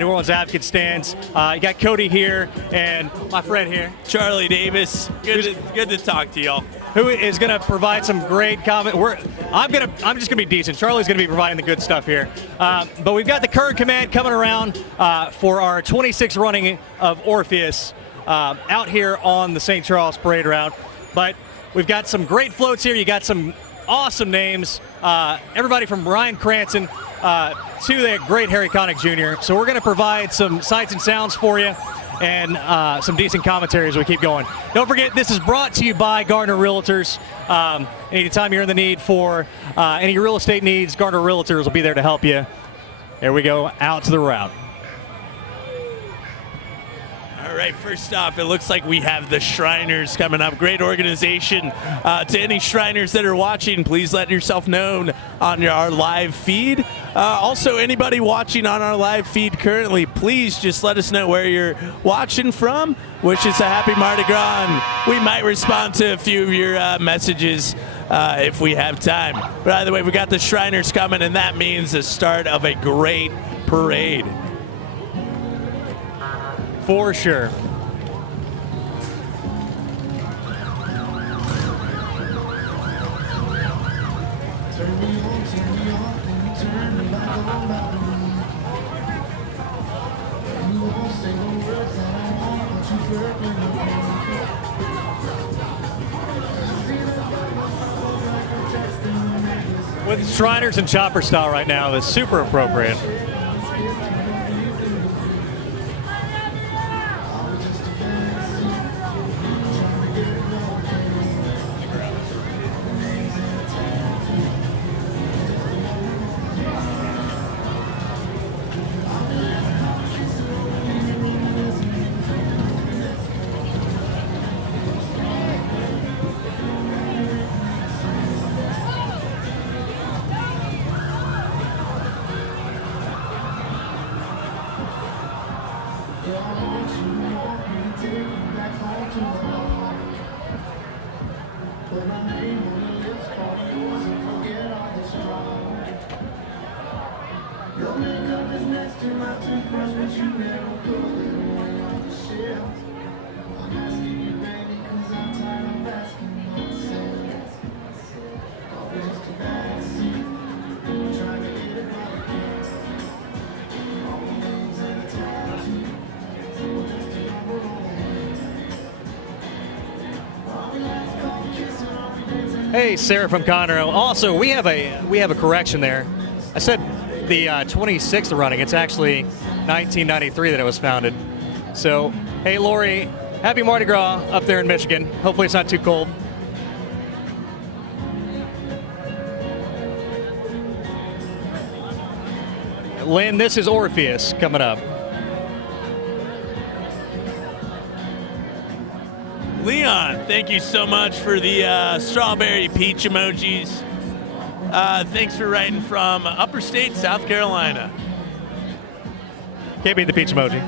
New Orleans Advocate stands. You got Cody here and my friend here, Charlie Davis. Good to talk to y'all. who is going to provide some great comment. I'm just going to be decent. Charlie's going to be providing the good stuff here. But we've got the current command coming around for our 26th running of Orpheus out here on the St. Charles Parade Route. But we've got some great floats here. You got some awesome names. Everybody from Ryan Cranston to the great Harry Connick Jr. So we're going to provide some sights and sounds for you and some decent commentary as we keep going. Don't forget, this is brought to you by Gardner Realtors. Anytime you're in the need for any real estate needs, Gardner Realtors will be there to help you. There we go, out to the route. All right, first off, it looks like we have the Shriners coming up. Great organization. To any Shriners that are watching, please let yourself known on our live feed. Also, anybody watching on our live feed currently, please just let us know where you're watching from. Wish us a happy Mardi Gras, and we might respond to a few of your messages if we have time. But either way, we got the Shriners coming, and that means the start of a great parade. For sure. With Shriners and Chopper style right now is super appropriate. Hey, Sarah from Conroe. Also, we have a correction there. I said the 26th running. It's actually 1993 that it was founded. So, hey, Lori, happy Mardi Gras up there in Michigan. Hopefully it's not too cold. Lynn, this is Orpheus coming up. Leon, thank you so much for the strawberry peach emojis. Thanks for writing from Upper State, South Carolina. Can't beat the peach emoji.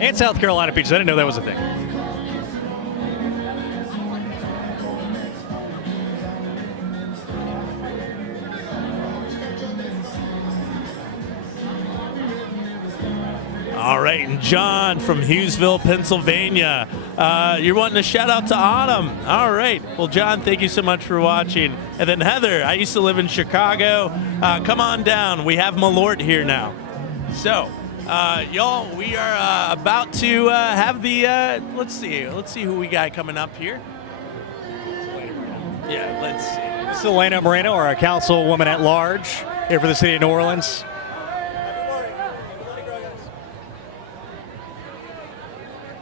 And South Carolina peaches. I didn't know that was a thing. All right, and John from Hughesville, Pennsylvania. You're wanting a shout out to Autumn. All right. Well, John, thank you so much for watching. And then Heather, I used to live in Chicago. Come on down. We have Malort here now. So, y'all, we are about to have the, let's see who we got coming up here. Yeah, let's see. This is Elena Moreno, our councilwoman at large here for the city of New Orleans.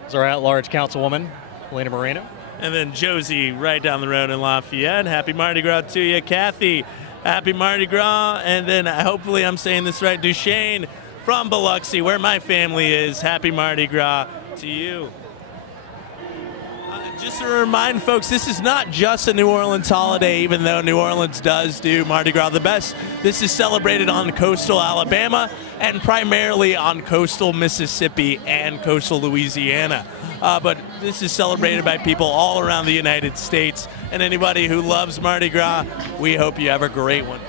This is our at-large councilwoman, Elena Moreno. And then Josie right down the road in Lafayette. Happy Mardi Gras to you. Kathy, happy Mardi Gras. And then hopefully I'm saying this right, Duchesne from Biloxi, where my family is. Happy Mardi Gras to you. Just to remind folks, this is not just a New Orleans holiday, even though New Orleans does do Mardi Gras the best. This is celebrated on coastal Alabama and primarily on coastal Mississippi and coastal Louisiana. But this is celebrated by people all around the United States. And anybody who loves Mardi Gras, we hope you have a great one.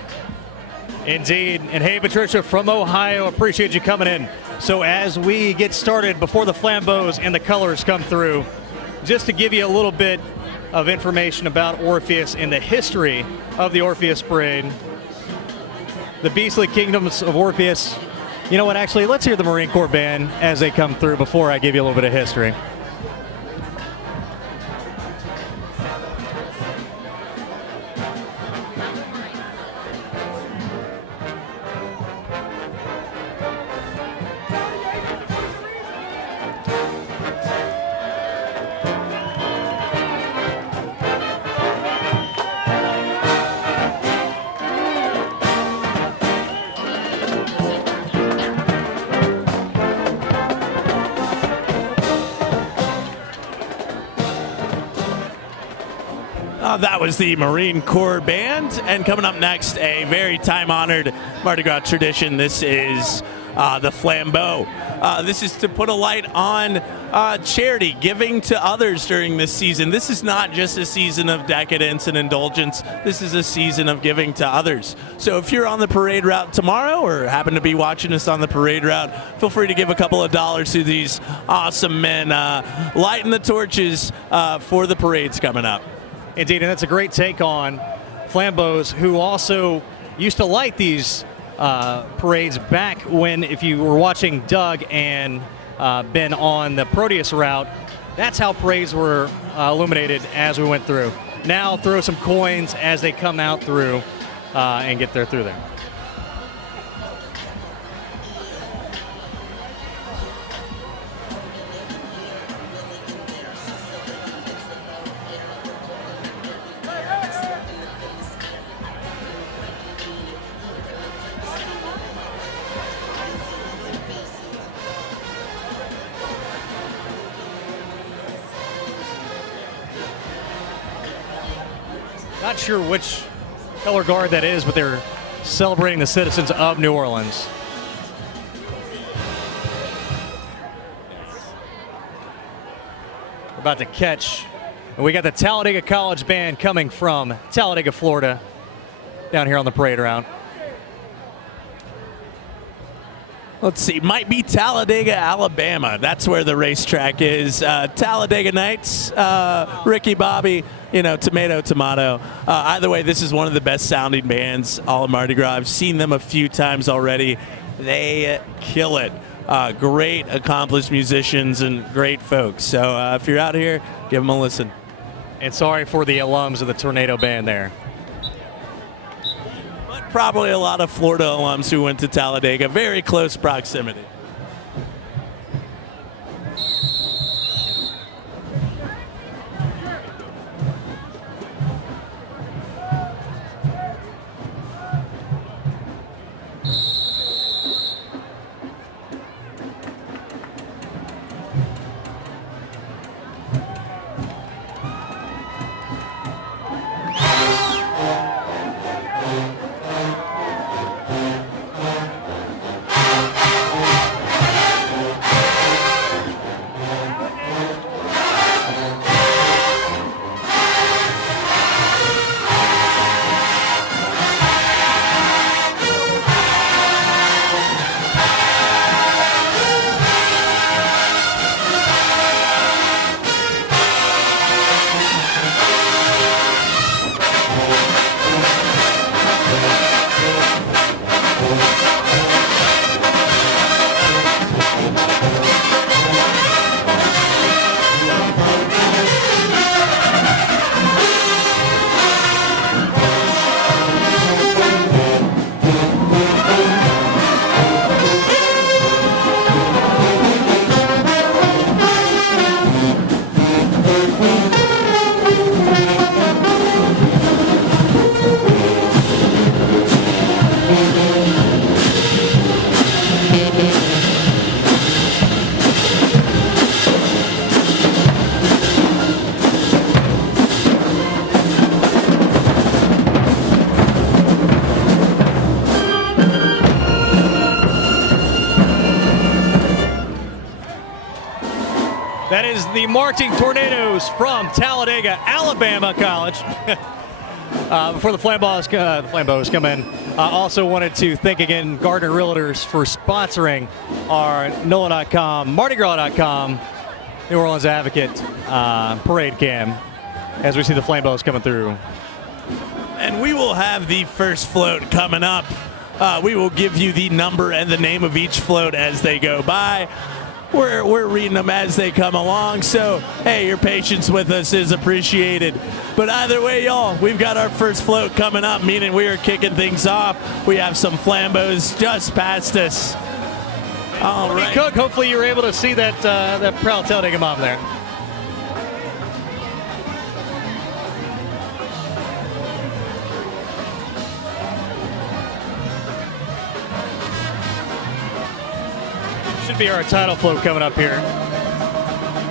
Indeed. And hey, Patricia from Ohio, appreciate you coming in. So as we get started, before the flambeaux and the colors come through, just to give you a little bit of information about Orpheus and the history of the Orpheus Parade, the Beastly Kingdoms of Orpheus. You know what, actually, let's hear the Marine Corps Band as they come through before I give you a little bit of history. That was the Marine Corps Band. And coming up next, a very time-honored Mardi Gras tradition. This is the flambeau. This is to put a light on charity, giving to others during this season. This is not just a season of decadence and indulgence. This is a season of giving to others. So if you're on the parade route tomorrow or happen to be watching us on the parade route, feel free to give a couple of dollars to these awesome men lighting the torches for the parades coming up. Indeed, and that's a great take on flambeaux, who also used to light these parades back when, if you were watching Doug and been on the Proteus route, that's how parades were illuminated as we went through. Now throw some coins as they come out through and get there through there. Not sure which color guard that is, but they're celebrating the citizens of New Orleans. We're about to catch, and we got the Talladega College Band coming from Talladega, Florida, down here on the parade route. Let's see, might be Talladega, Alabama. That's where the racetrack is. Talladega Nights, Ricky Bobby, tomato. Either way, this is one of the best sounding bands all of Mardi Gras. I've seen them a few times already. They kill it. Great, accomplished musicians and great folks. So if you're out here, give them a listen. And sorry for the alums of the Tornado Band there. Probably a lot of Florida alums who went to Talladega. Very close proximity. That is the Marching Tornadoes from Talladega, Alabama College. Before the Flambeaus come in, also wanted to thank again Gardner Realtors for sponsoring our NOLA.com, MardiGras.com, New Orleans Advocate parade cam as we see the Flambeaus coming through. And we will have the first float coming up. We will give you the number and the name of each float as they go by. We're reading them as they come along, so hey, your patience with us is appreciated. But either way, y'all, we've got our first float coming up, meaning we are kicking things off. We have some Flambeaus just past us. All right. Cook, hopefully you were able to see that proud Talladega mom there. Should be our title float coming up here.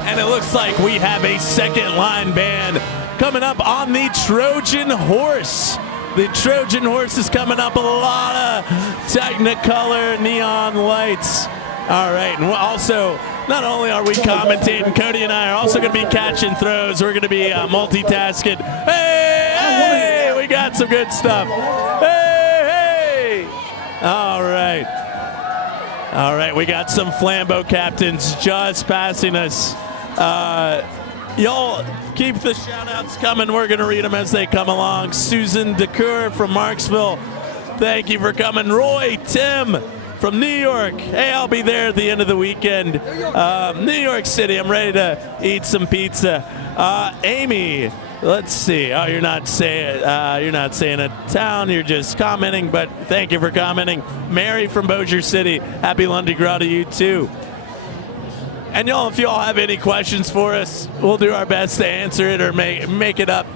And it looks like we have a second line band coming up on the Trojan Horse. The Trojan Horse is coming up, a lot of Technicolor neon lights. All right, and also, not only are we commentating, Cody and I are also going to be catching throws. We're going to be multitasking. Hey, we got some good stuff. Hey. All right. All right, we got some Flambeau captains just passing us. Y'all keep the shout-outs coming. We're going to read them as they come along. Susan DeCoeur from Marksville, thank you for coming. Roy Tim from New York. Hey, I'll be there at the end of the weekend. New York City, I'm ready to eat some pizza. Amy, let's see. Oh, you're not saying a town. You're just commenting, but thank you for commenting. Mary from Bossier City. Happy Lundi Gras to you too. And y'all, if y'all have any questions for us, we'll do our best to answer it or make it up.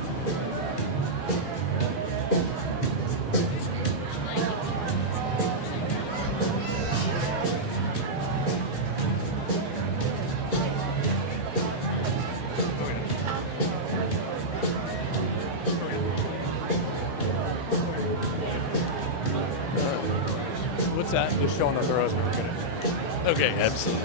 What's that? Just showing the throws. Okay, absolutely.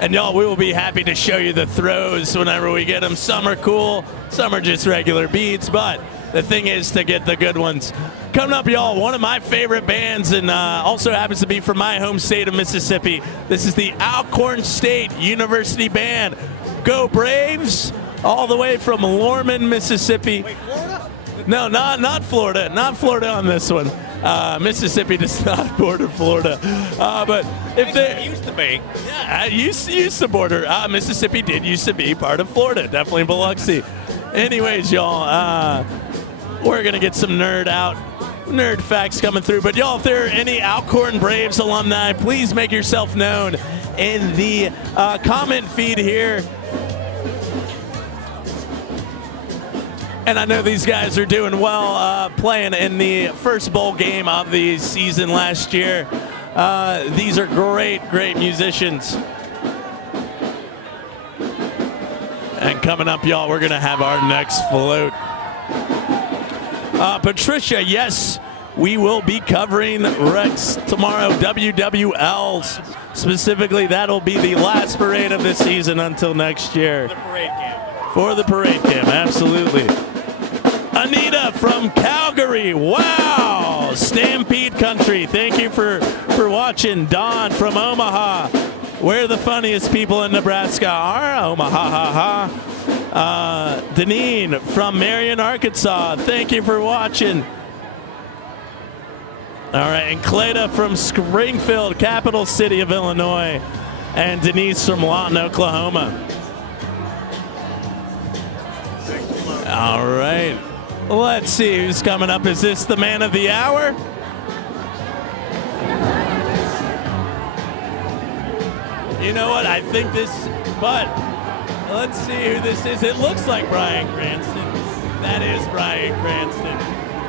And y'all, we will be happy to show you the throws whenever we get them. Some are cool, some are just regular beats, but the thing is to get the good ones. Coming up, y'all, one of my favorite bands, and also happens to be from my home state of Mississippi. This is the Alcorn State University Band. Go Braves, all the way from Lorman, Mississippi. Wait, Florida? No, not Florida. Not Florida on this one. Mississippi does not border Florida. But if they used to be. Yeah, used to border. Mississippi did used to be part of Florida. Definitely Biloxi. Anyways, y'all, we're going to get some nerd facts coming through. But y'all, if there are any Alcorn Braves alumni, please make yourself known in the comment feed here. And I know these guys are doing well, playing in the first bowl game of the season last year. These are great musicians. And coming up, y'all, we're going to have our next float. Patricia, yes, we will be covering Rex tomorrow, WWL. Specifically, that'll be the last parade of this season until next year. The parade camp. For the parade camp, absolutely. Anita from Calgary. Wow. Stampede Country. Thank you for watching. Don from Omaha. Where the funniest people in Nebraska are. Omaha. Deneen from Marion, Arkansas. Thank you for watching. All right. And Cleta from Springfield, capital city of Illinois. And Denise from Lawton, Oklahoma. All right. Let's see who's coming up. Is this the man of the hour? You know what? I think this, but let's see who this is. It looks like Bryan Cranston. That is Bryan Cranston.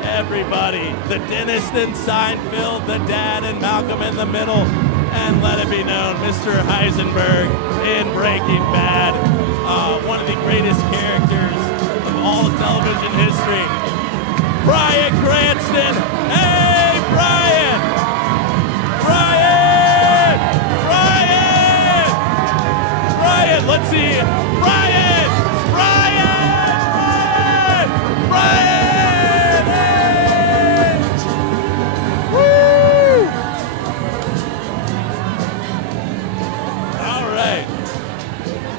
Everybody, the dentist in Seinfeld, the dad and Malcolm in the Middle, and let it be known, Mr. Heisenberg in Breaking Bad. One of the greatest characters all television history. Bryan Cranston. Hey, Bryan! Bryan! Bryan! Bryan, let's see. right.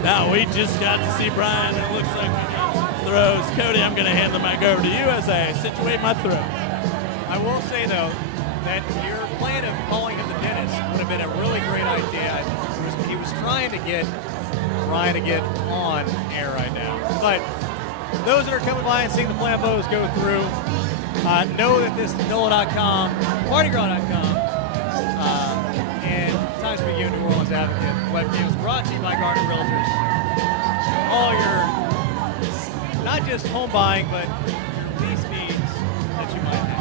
Now we just got to see Brian. It looks like we got throws. Cody, I'm going to hand the mic over to you as I situate my throw. I will say, though, that your plan of calling him the dentist would have been a really great idea. He was trying to get on air right now. But those that are coming by and seeing the flambeaus go through, know that this NOLA.com, MardiGras.com, and Times Picayune New Orleans Advocate webcams brought to you by Garden Realtors. All your, not just home buying, but your lease needs that you might have.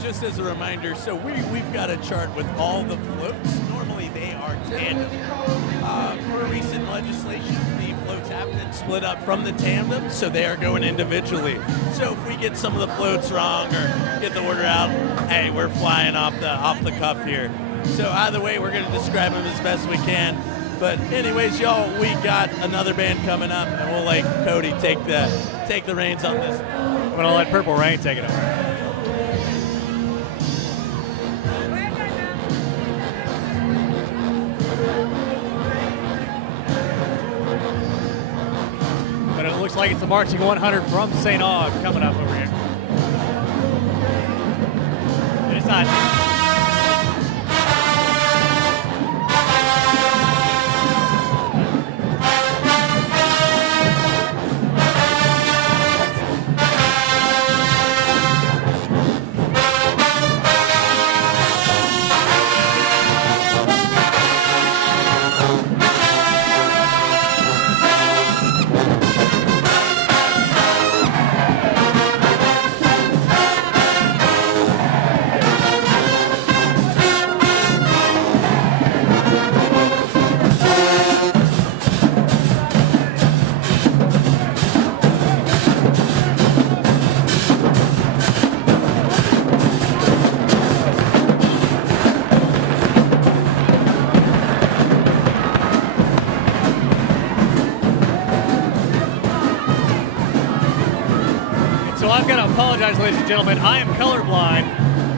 Just as a reminder, so we've got a chart with all the floats. Normally they are tandem. For recent legislation, the floats have been split up from the tandem, so they are going individually. So if we get some of the floats wrong or get the order out, hey, we're flying off the cuff here. So either way, we're going to describe them as best we can. But anyways, y'all, we got another band coming up, and we'll let Cody take the reins on this. I'm going to let Purple Rain take it over. But it looks like it's the Marching 100 from St. Aug coming up over here. And it's not. So I've got to apologize, ladies and gentlemen. I am colorblind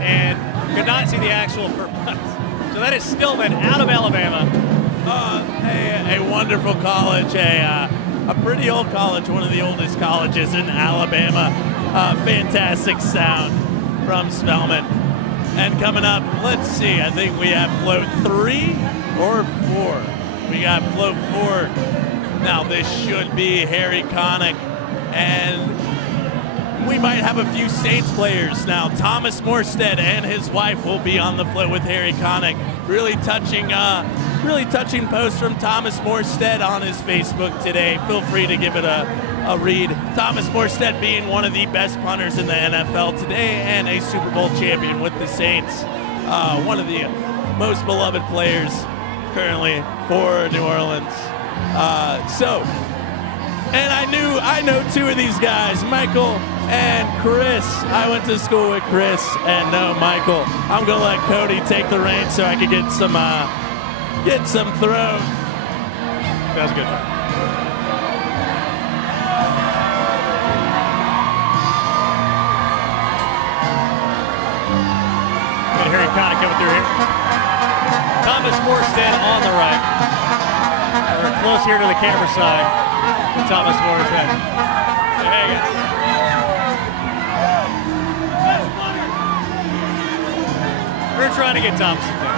and could not see the actual purpose. So that is Stillman out of Alabama. A wonderful college, a pretty old college, one of the oldest colleges in Alabama. Fantastic sound from Spellman. And coming up, let's see, I think we have float 3 or 4. We got float 4. Now this should be Harry Connick, and we might have a few Saints players now. Thomas Morstead and his wife will be on the float with Harry Connick. Really touching post from Thomas Morstead on his Facebook today. Feel free to give it a read. Thomas Morstead being one of the best punters in the NFL today and a Super Bowl champion with the Saints. One of the most beloved players currently for New Orleans. And I know two of these guys, Michael and Chris. I went to school with Chris and no Michael. I'm gonna let Cody take the reins so I can get some throws. That was a good job. Got Harry Connick coming through here. Thomas Morstead on the right. We're close here to the camera side. Thomas Morstead. Hey guys. We're trying to get Thomas in there.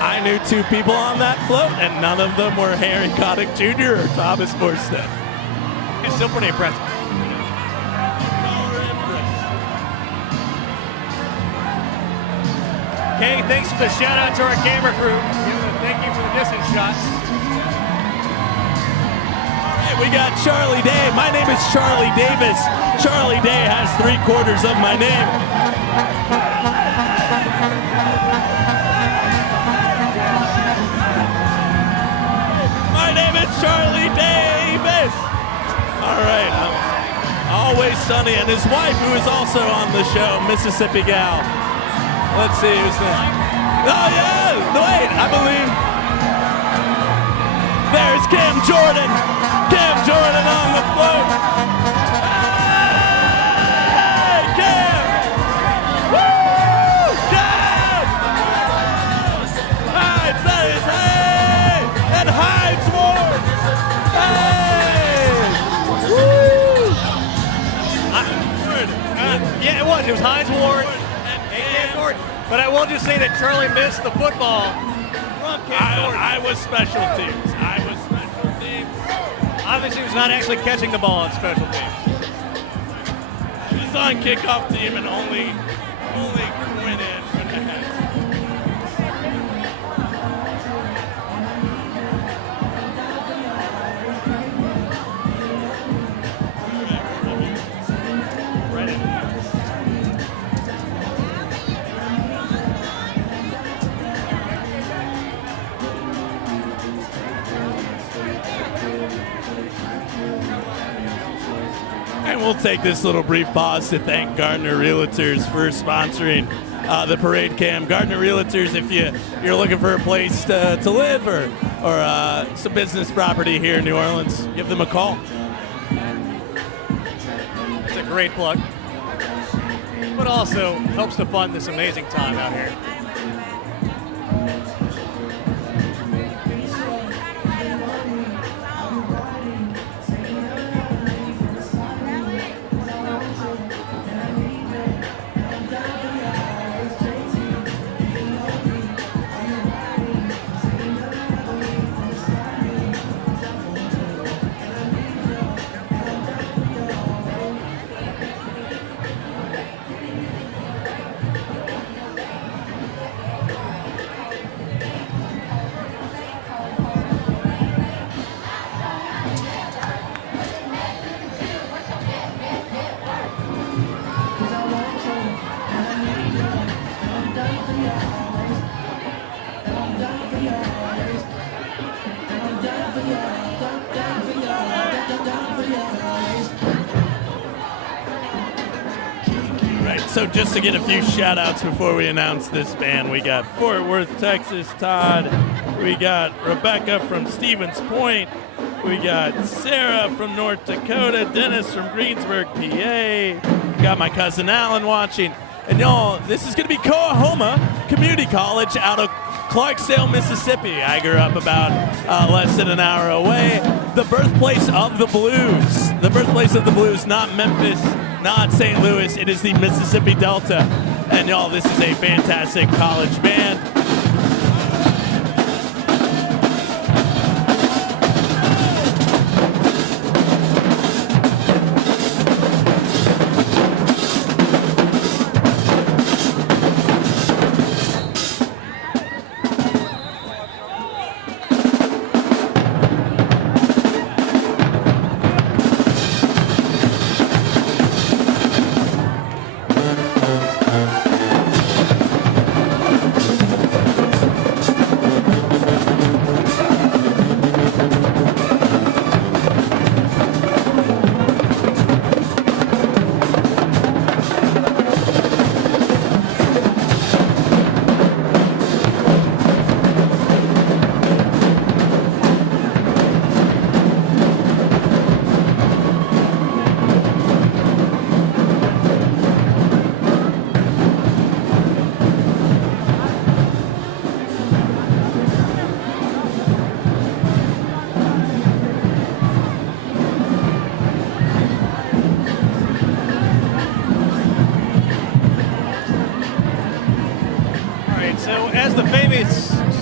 I knew two people on that float, and none of them were Harry Connick Jr. or Thomas Morstead. It's still pretty impressive. Okay, thanks for the shout out to our camera crew. Thank you for the distance shots. All right, we got Charlie Day. My name is Charlie Davis. Charlie Day has 3/4 of my name. My name is Charlie Davis. All right. Always Sunny, and his wife, who is also on the show, Mississippi Gal. Let's see who's that. Oh, yeah. Wait, I believe. There's Cam Jordan. Cam Jordan on the float. Hey, Cam. Woo! Cam! Hides, that is, hey! And Hides Ward. Hey! Woo! Yeah, it was. It was Hines Ward and Cam Jordan. But I will just say that Charlie missed the football from Cam Jordan. I was special teams. I was special teams. Obviously, he was not actually catching the ball on special teams. He's on kickoff team and only went in when it had. Right in. And we'll take this little brief pause to thank Gardner Realtors for sponsoring the parade cam. Gardner Realtors, if you're looking for a place to live or some business property here in New Orleans, give them a call. It's a great plug. But also helps to fund this amazing time out here. So just to get a few shout outs before we announce this band, we got Fort Worth, Texas, Todd. We got Rebecca from Stevens Point. We got Sarah from North Dakota, Dennis from Greensburg, PA. We got my cousin Alan watching. And y'all, this is going to be Coahoma Community College out of Clarksdale, Mississippi. I grew up about less than an hour away. The birthplace of the blues. The birthplace of the blues, not Memphis, not St. Louis. It is the Mississippi Delta. And y'all, this is a fantastic college band.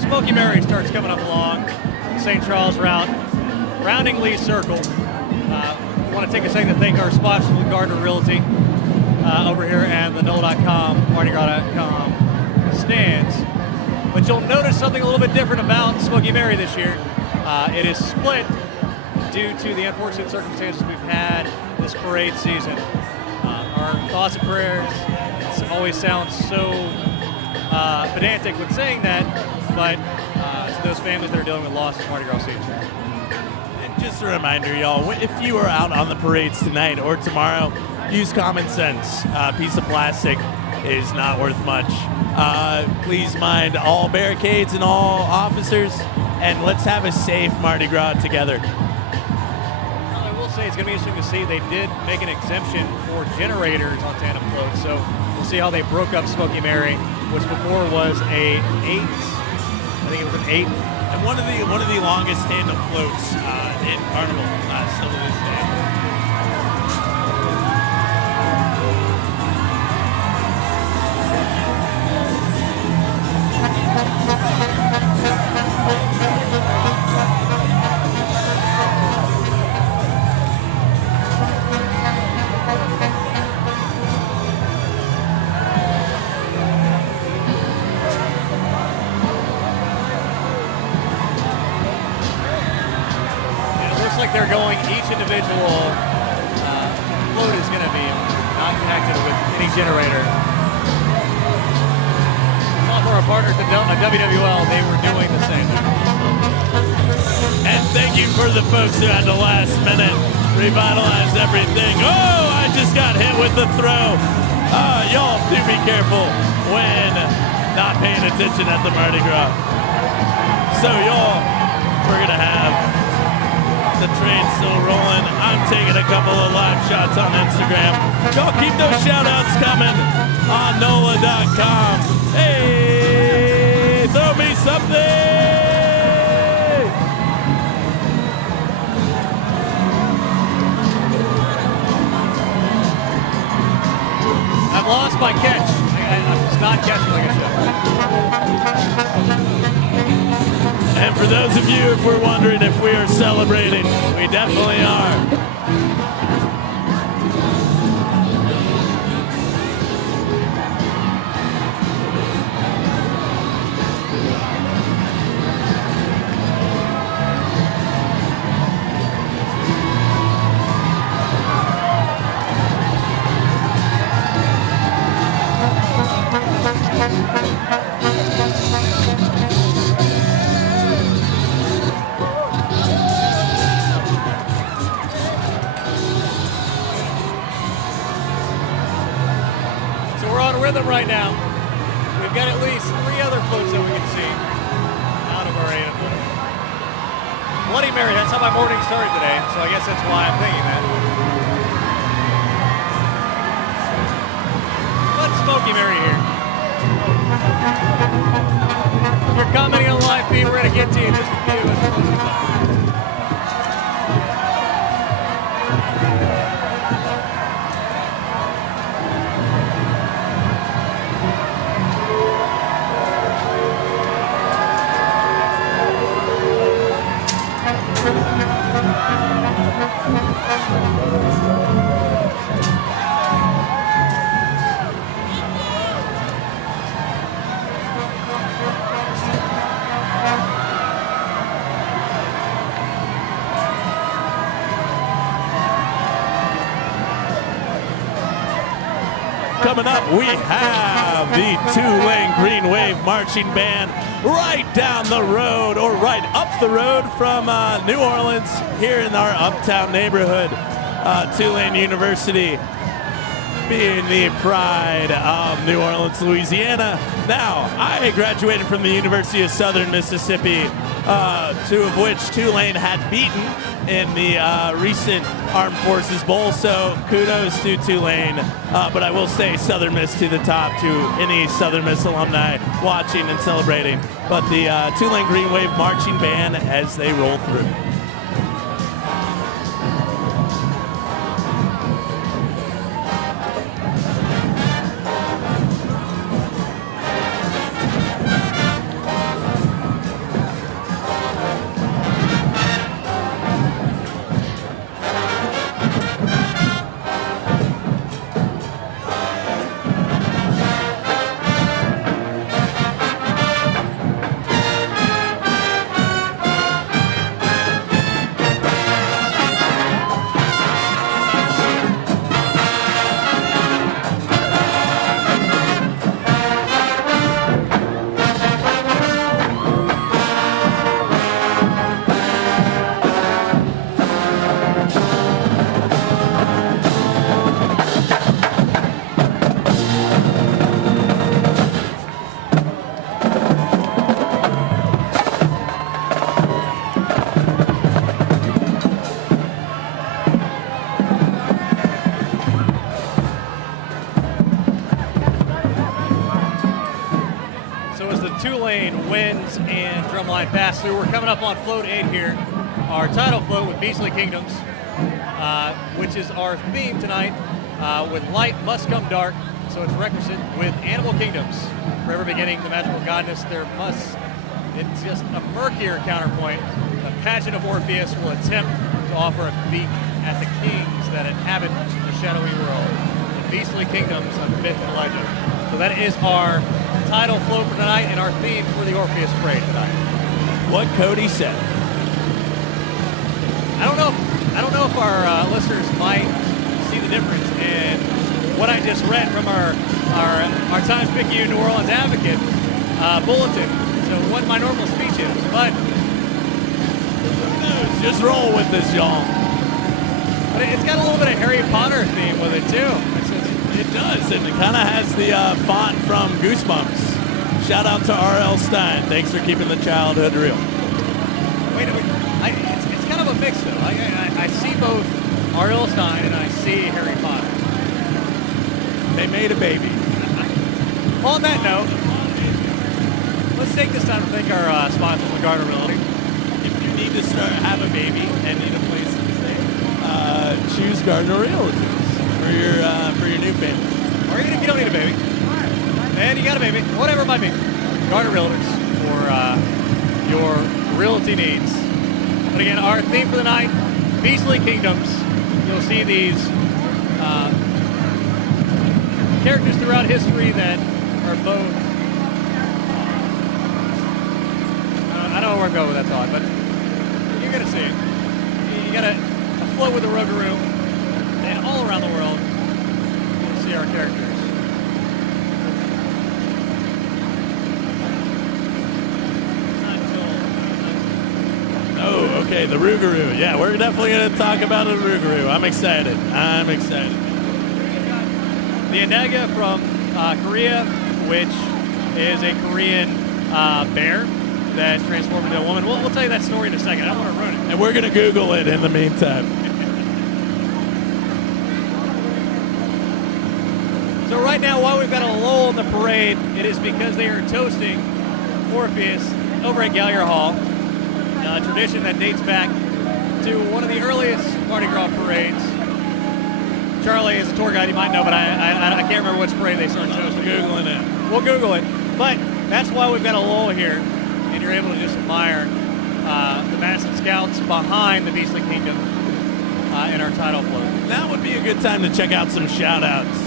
Smoky Mary starts coming up along the St. Charles route, rounding Lee Circle. I want to take a second to thank our sponsors with Gardner Realty over here and the NOLA.com, MardiGras.com stands. But you'll notice something a little bit different about Smoky Mary this year. It is split due to the unfortunate circumstances we've had this parade season. Our thoughts and prayers, it always sounds so pedantic when saying that, but to those families that are dealing with loss this Mardi Gras season. And just a reminder, y'all, if you are out on the parades tonight or tomorrow, use common sense. A piece of plastic is not worth much. Please mind all barricades and all officers, and let's have a safe Mardi Gras together. I will say it's going to be interesting to see. They did make an exemption for generators on tandem floats, so we'll see how they broke up Smoky Mary, which before was a 8. I think it was an 8. And one of the longest tandem floats in Carnival, still to this day. They're going, each individual float is going to be not connected with any generator. Not for our partners at WWL, they were doing the same. And thank you for the folks who had the last minute revitalize everything. Oh, I just got hit with the throw. Y'all do be careful when not paying attention at the Mardi Gras. So y'all, we're going to have the train's still rolling. I'm taking a couple of live shots on Instagram. Y'all keep those shout outs coming on NOLA.com. Hey, throw me something! I've lost my catch. I'm just not catching like I should. And for those of you, if we're wondering if we are celebrating, we definitely are. Right now, we've got at least 3 other floats that we can see out of our arena. Bloody Mary, that's how my morning started today, so I guess that's why I'm thinking that. But Smoky Mary here. If you're commenting on the live feed, we're going to get to you in just a few. Coming up, we have the Two-Lane Green Wave Marching Band right down the road, or right up the road from New Orleans, here in our Uptown neighborhood. Tulane University being the pride of New Orleans, Louisiana. Now, I graduated from the University of Southern Mississippi, 2 of which Tulane had beaten in the recent Armed Forces Bowl, so kudos to Tulane. But I will say Southern Miss to the top to any Southern Miss alumni watching and celebrating. But the Tulane Green Wave Marching Band as they roll through. 2-lane winds and drumline pass through. We're coming up on float 8 here, our title float with Beastly Kingdoms, which is our theme tonight. With light must come dark, so it's requisite with animal kingdoms. Forever beginning the magical godness, it's just a murkier counterpoint. The pageant of Orpheus will attempt to offer a beak at the kings that inhabit the shadowy world, the beastly kingdoms of myth and legend. So that is our title float for tonight and our theme for the Orpheus Parade tonight. What Cody said. I don't know if our listeners might see the difference in what I just read from our Times Picayune New Orleans Advocate bulletin. So what my normal speech is, but just roll with this, y'all. But it's got a little bit of Harry Potter theme with it too. It does, and it kind of has the font from Goosebumps. Shout out to R.L. Stein. Thanks for keeping the childhood real. Wait, it's kind of a mix though. I see both R.L. Stein and I see Harry Potter. They made a baby. On that note, let's take this time to thank our sponsors, Gardner Realty. If you need to have a baby and need a place to stay, choose Gardner Realty for your new family. Or even if you don't need a baby, and you got a baby, whatever it might be, Gardner Realtors for your realty needs. But again, our theme for the night, Beastly Kingdoms. You'll see these characters throughout history that are both. I don't know where I'm going with that thought, but you're gonna see it. You got a float with a Rougarou, and all around the world, you'll see our characters. Oh, okay, the Rougarou. Yeah, we're definitely going to talk about the Rougarou. I'm excited. The Anega from Korea, which is a Korean bear that's transformed into a woman. We'll tell you that story in a second. I don't want to ruin it. And we're going to Google it in the meantime. So right now, while we've got a lull in the parade, it is because they are toasting Orpheus over at Gallier Hall. A tradition that dates back to one of the earliest Mardi Gras parades. Charlie is a tour guide, you might know, but I can't remember which parade they started toasting. Googling it. We'll Google it. But that's why we've got a lull here, and you're able to just admire the Madison Scouts behind the Beastly Kingdom in our title float. That would be a good time to check out some shout-outs.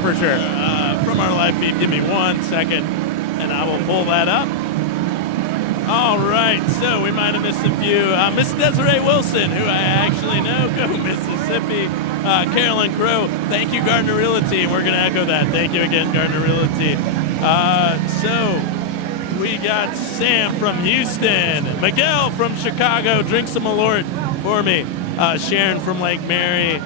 For sure. From our live feed. Give me 1 second, and I will pull that up. All right, so we might have missed a few. Miss Desiree Wilson, who I actually know, go Mississippi. Carolyn Crow, thank you, Gardner Realty. We're going to echo that. Thank you again, Gardner Realty. So we got Sam from Houston, Miguel from Chicago, drink some Malort for me. Sharon from Lake Mary,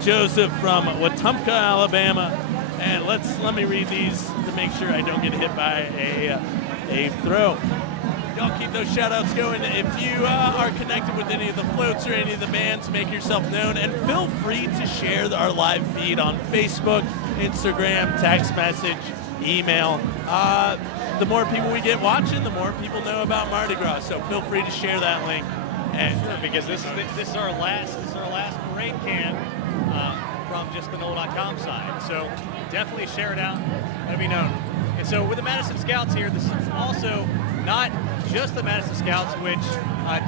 Joseph from Wetumpka, Alabama. And let me read these to make sure I don't get hit by a throw. Y'all keep those shout-outs going. If you are connected with any of the floats or any of the bands, make yourself known. And feel free to share our live feed on Facebook, Instagram, text message, email. The more people we get watching, the more people know about Mardi Gras. So feel free to share that link. And sure, because this is our last parade can from just the NOLA.com side. So definitely share it out. Let it be known. And so with the Madison Scouts here, this is also not just the Madison Scouts, which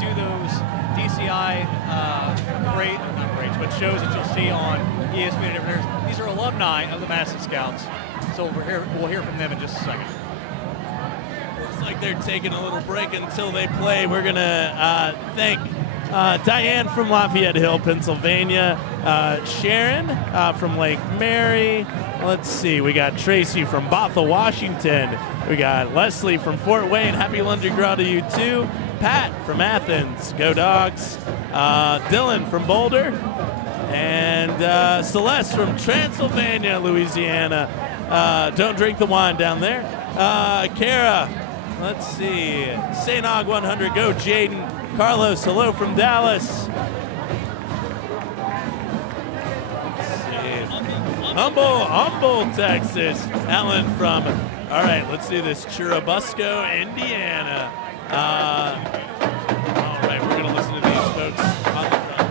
do those DCI parades, but shows that you'll see on ESPN and different areas. These are alumni of the Madison Scouts. So we'll hear from them in just a second. Looks like they're taking a little break until they play. We're going to thank Diane from Lafayette Hill, Pennsylvania, Sharon from Lake Mary. Let's see, we got Tracy from Bothell, Washington. We got Leslie from Fort Wayne. Happy Lundi Gras to you too. Pat from Athens. Go Dogs. Dylan from Boulder. And Celeste from Transylvania, Louisiana. Don't drink the wine down there. Kara. Let's see. St. Og 100. Go Jaden. Carlos, hello from Dallas. Humboldt, Texas. Ellen from, all right, let's do this, Churubusco, Indiana. All right, we're going to listen to these folks on the front.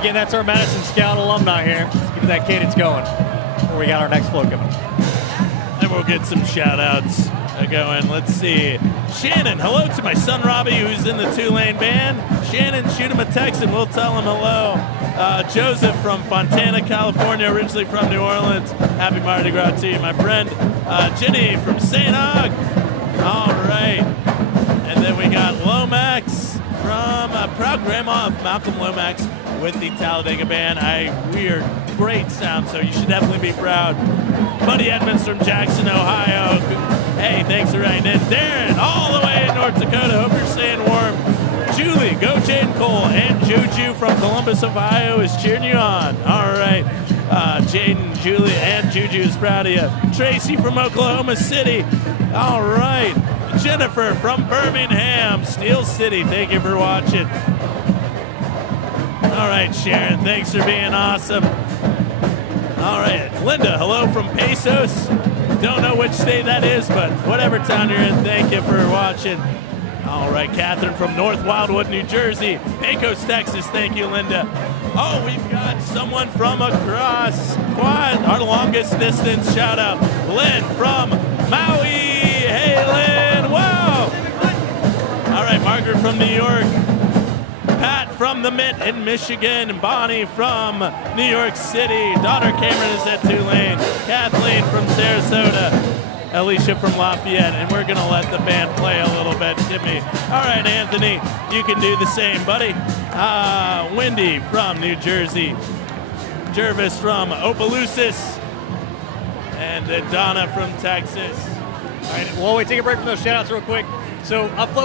Again, that's our Madison Scout alumni here. Keep that cadence going before we got our next float coming. And we'll get some shout-outs going. Let's see. Shannon, hello to my son Robbie, who's in the two-lane band. Shannon, shoot him a text and we'll tell him hello. Joseph from Fontana, California, originally from New Orleans. Happy Mardi Gras to you, my friend. Jenny from St. Aug. All right. And then we got Lomax from proud grandma of Malcolm Lomax with the Talladega Band. Weird, great sound, so you should definitely be proud. Buddy Edmonds from Jackson, Ohio. Hey, thanks for writing in. Darren, all the way in North Dakota. Hope you're staying warm. Julie, go Jane Cole, and Juju from Columbus, Ohio is cheering you on. All right. Jaden, Julie, and Juju is proud of you. Tracy from Oklahoma City. All right. Jennifer from Birmingham, Steel City. Thank you for watching. All right, Sharon, thanks for being awesome. All right, Linda, hello from Pesos. Don't know which state that is, but whatever town you're in, thank you for watching. All right, Catherine from North Wildwood, New Jersey. Pecos, Texas, thank you, Linda. Oh, we've got someone from across Quad, our longest distance shout out. Lynn from Maui. Hey, Lynn, wow. All right, Margaret from New York. Pat from the Mint in Michigan. Bonnie from New York City. Daughter Cameron is at Tulane. Kathleen from Sarasota. Alicia from Lafayette. And we're going to let the band play a little bit. Timmy. All right, Anthony, you can do the same, buddy. Wendy from New Jersey. Jervis from Opelousas. And Donna from Texas. All right, well, we take a break from those shout-outs real quick. So, up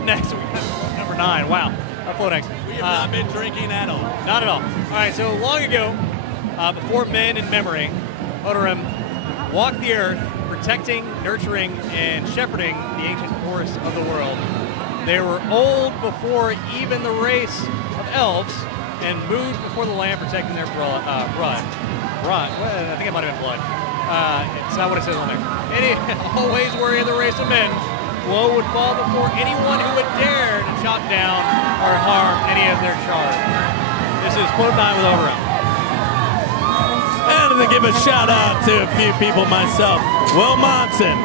next, we got number 9. Wow, upflow next. We have not been drinking at all. Not at all. All right, so long ago, before men in memory, Odorim walked the earth, protecting, nurturing, and shepherding the ancient forests of the world. They were old before even the race of elves, and moved before the land, protecting their blood. Well, I think it might have been blood. It's not what it says on there. Always worry of the race of men. Woe would fall before anyone who would dare to chop down or harm any of their charge. This is Float 9 with Overall. And to give a shout out to a few people myself. Will Monson.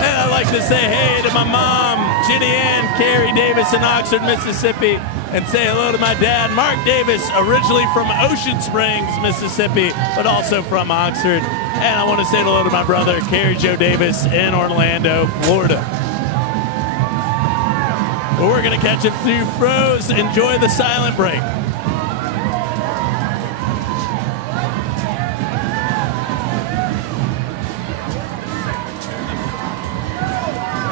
And I'd like to say hey to my mom, Jenny Ann Carey Davis in Oxford, Mississippi. And say hello to my dad, Mark Davis, originally from Ocean Springs, Mississippi, but also from Oxford. And I want to say hello to my brother, Carrie Joe Davis, in Orlando, Florida. But we're going to catch a few pros. Enjoy the silent break.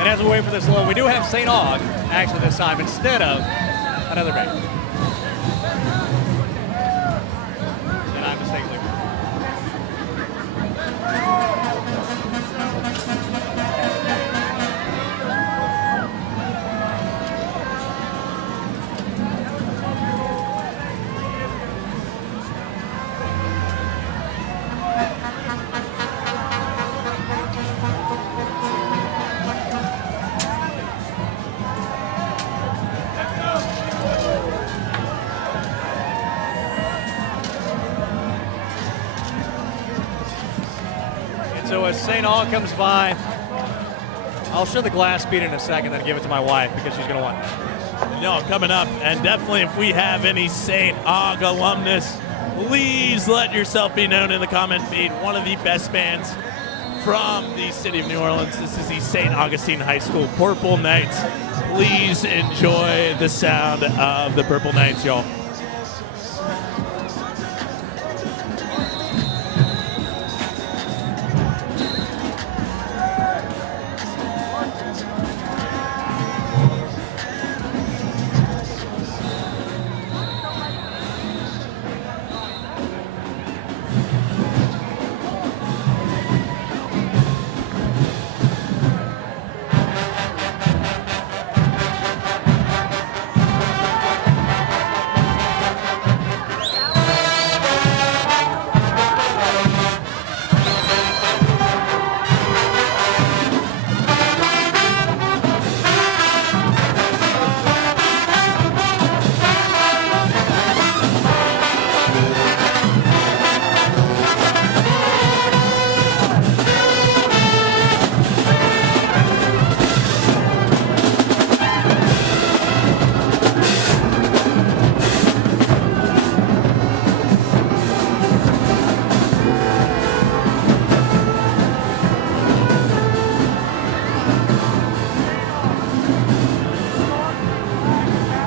And as we wait for this low, we do have St. Aug, actually, this time, instead of another bank. And I mistakenly. So as St. Aug comes by, I'll show the glass speed in a second, then give it to my wife because she's going to want it. No, coming up, and definitely if we have any St. Aug alumnus, please let yourself be known in the comment feed. One of the best bands from the city of New Orleans. This is the St. Augustine High School Purple Knights. Please enjoy the sound of the Purple Knights, y'all.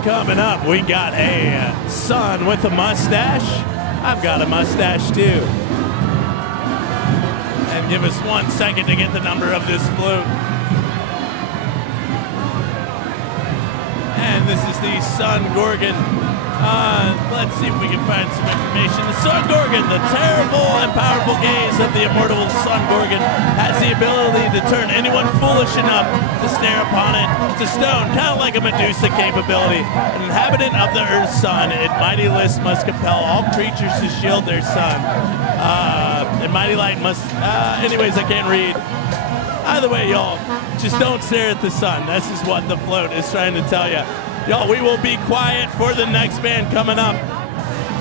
Coming up, we got a son with a mustache. I've got a mustache too. And give us 1 second to get the number of this flute. And this is the Sun Gorgon. Let's see if we can find some information. The Sun Gorgon, the terrible and powerful gaze of the immortal Sun Gorgon, has the ability to turn anyone foolish enough to stare upon it to stone, kind of like a Medusa capability. An inhabitant of the Earth's sun, in mighty list must compel all creatures to shield their sun. And mighty light must... anyways, I can't read. Either way, y'all, just don't stare at the sun. This is what the float is trying to tell you. Y'all, we will be quiet for the next band coming up.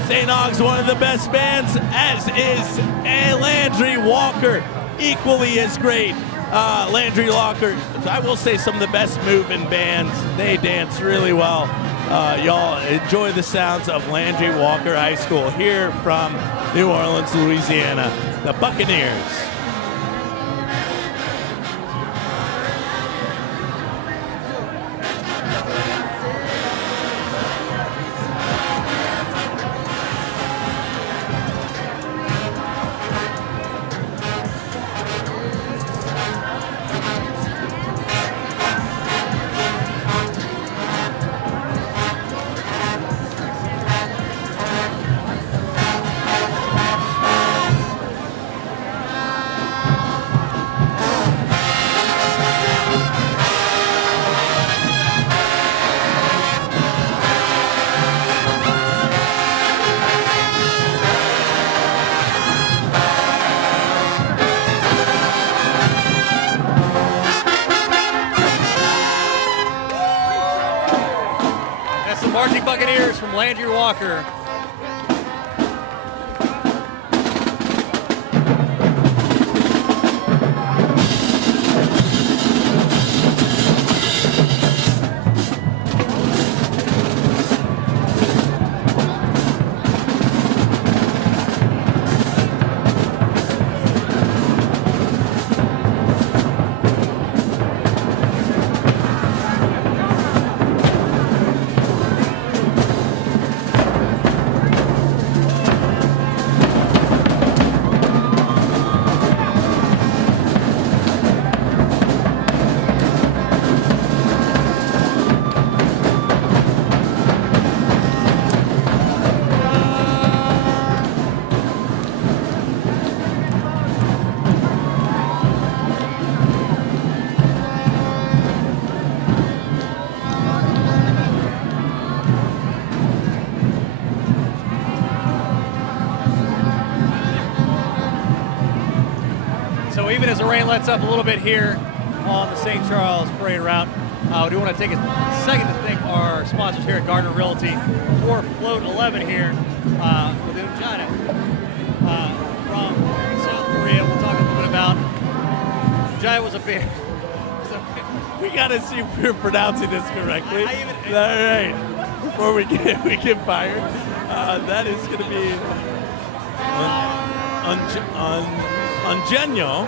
St. Aug's one of the best bands, as is a Landry Walker, equally as great. Landry Walker, I will say, some of the best moving bands. They dance really well. Y'all enjoy the sounds of Landry Walker High School here from New Orleans, Louisiana, the Buccaneers. Marching Buccaneers from Landry Walker. So even as the rain lets up a little bit here on the St. Charles Parade Route, we do want to take a second to thank our sponsors here at Gardner Realty for Float 11 here with China. From South Korea, we'll talk a little bit about Jai was a bear. We gotta see if we're pronouncing this correctly. All right, before we get fired, that is gonna be Ungenyo.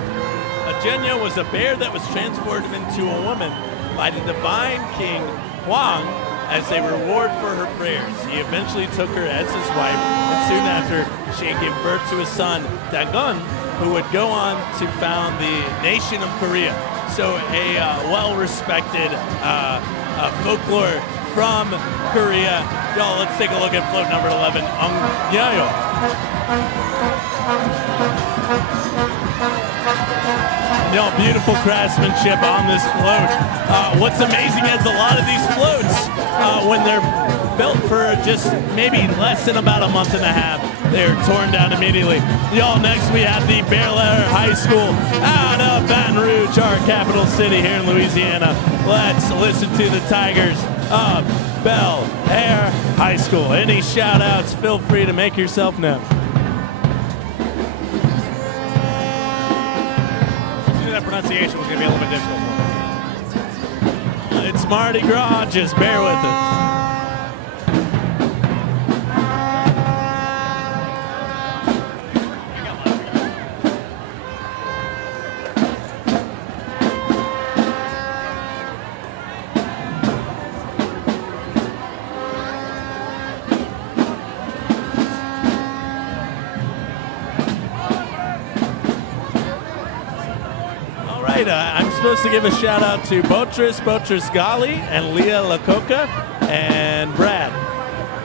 Ungenyo was a bear that was transformed into a woman by the divine king Huang as a reward for her prayers. He eventually took her as his wife, and soon after, she gave birth to a son, Dagon, who would go on to found the nation of Korea. So a well-respected folklore from Korea. Y'all, let's take a look at float number 11, Ungenyo. Beautiful craftsmanship on this float. What's amazing is a lot of these floats, when they're built for just maybe less than about a month and a half, they're torn down immediately. Y'all, next we have the Bel Air High School out of Baton Rouge, our capital city here in Louisiana. Let's listen to the Tigers of Bel Air High School. Any shout outs, feel free to make yourself known. That pronunciation was going to be a little bit difficult for me. It's Mardi Gras, just bear with us. I'm supposed to give a shout out to Botris Gali, and Leah Lacoca, and Brad.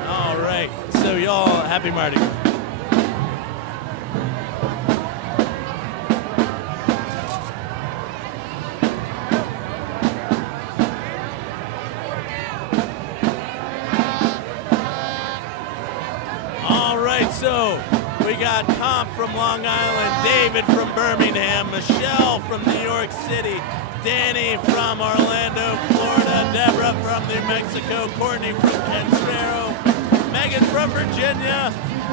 All right, so y'all, happy Mardi Gras. All right, so we got Comp from Long Island, David from Birmingham, Michelle from New York City, Danny from Orlando, Florida, Deborah from New Mexico, Courtney from Canstrero, Megan from Virginia,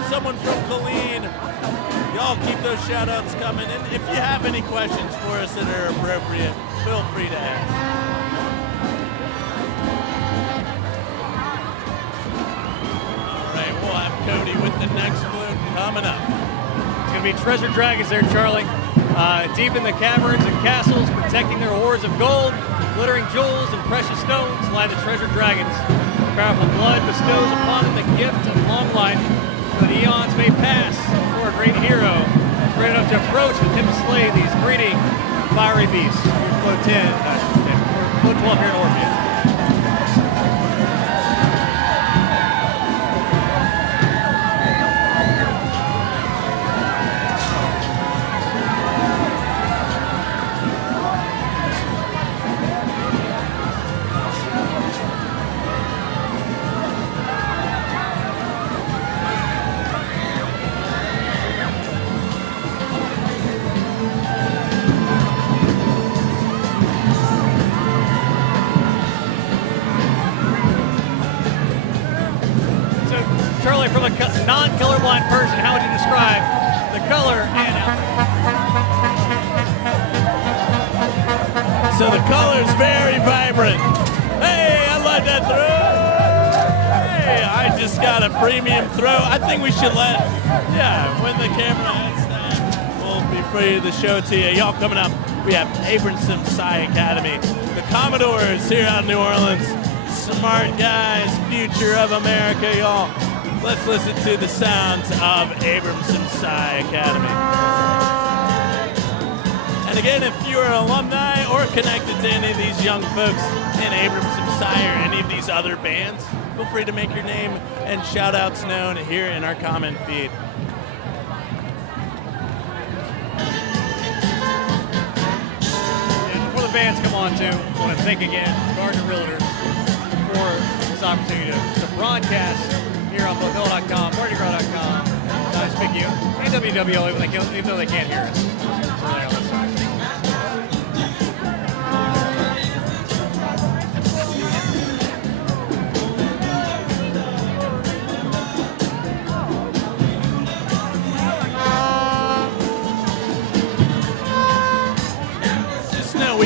someone from Colleen. Y'all keep those shout outs coming. And if you have any questions for us that are appropriate, feel free to ask. All right, we'll have Cody with the next float coming up. It's going to be treasure dragons there, Charlie. Deep in the caverns and castles, protecting their hoards of gold, glittering jewels and precious stones lie the treasure dragons. Powerful blood bestows upon them the gift of long life, so that eons may pass before a great hero, great enough to approach and attempt to slay these greedy, fiery beasts. Here's float 10, float 12 here in Orpheus. From a non-colorblind person, how would you describe the color and So the color's very vibrant. Hey, I like that throw. Hey, I just got a premium throw. I think we should when the camera heads down, we'll be free to show it to you. Y'all coming up, we have Abramson Psi Academy. The Commodores here out of New Orleans. Smart guys, future of America, y'all. Let's listen to the sounds of Abramson Psi Academy. And again, if you're an alumni or connected to any of these young folks in Abramson Psi or any of these other bands, feel free to make your name and shout outs known here in our comment feed. And before the bands come on too, I want to thank again Gardner Realtors for this opportunity to broadcast here on both NOLA.com, Gras.com, Times Picayune, and WWL, even though they can't hear us. Really on this side.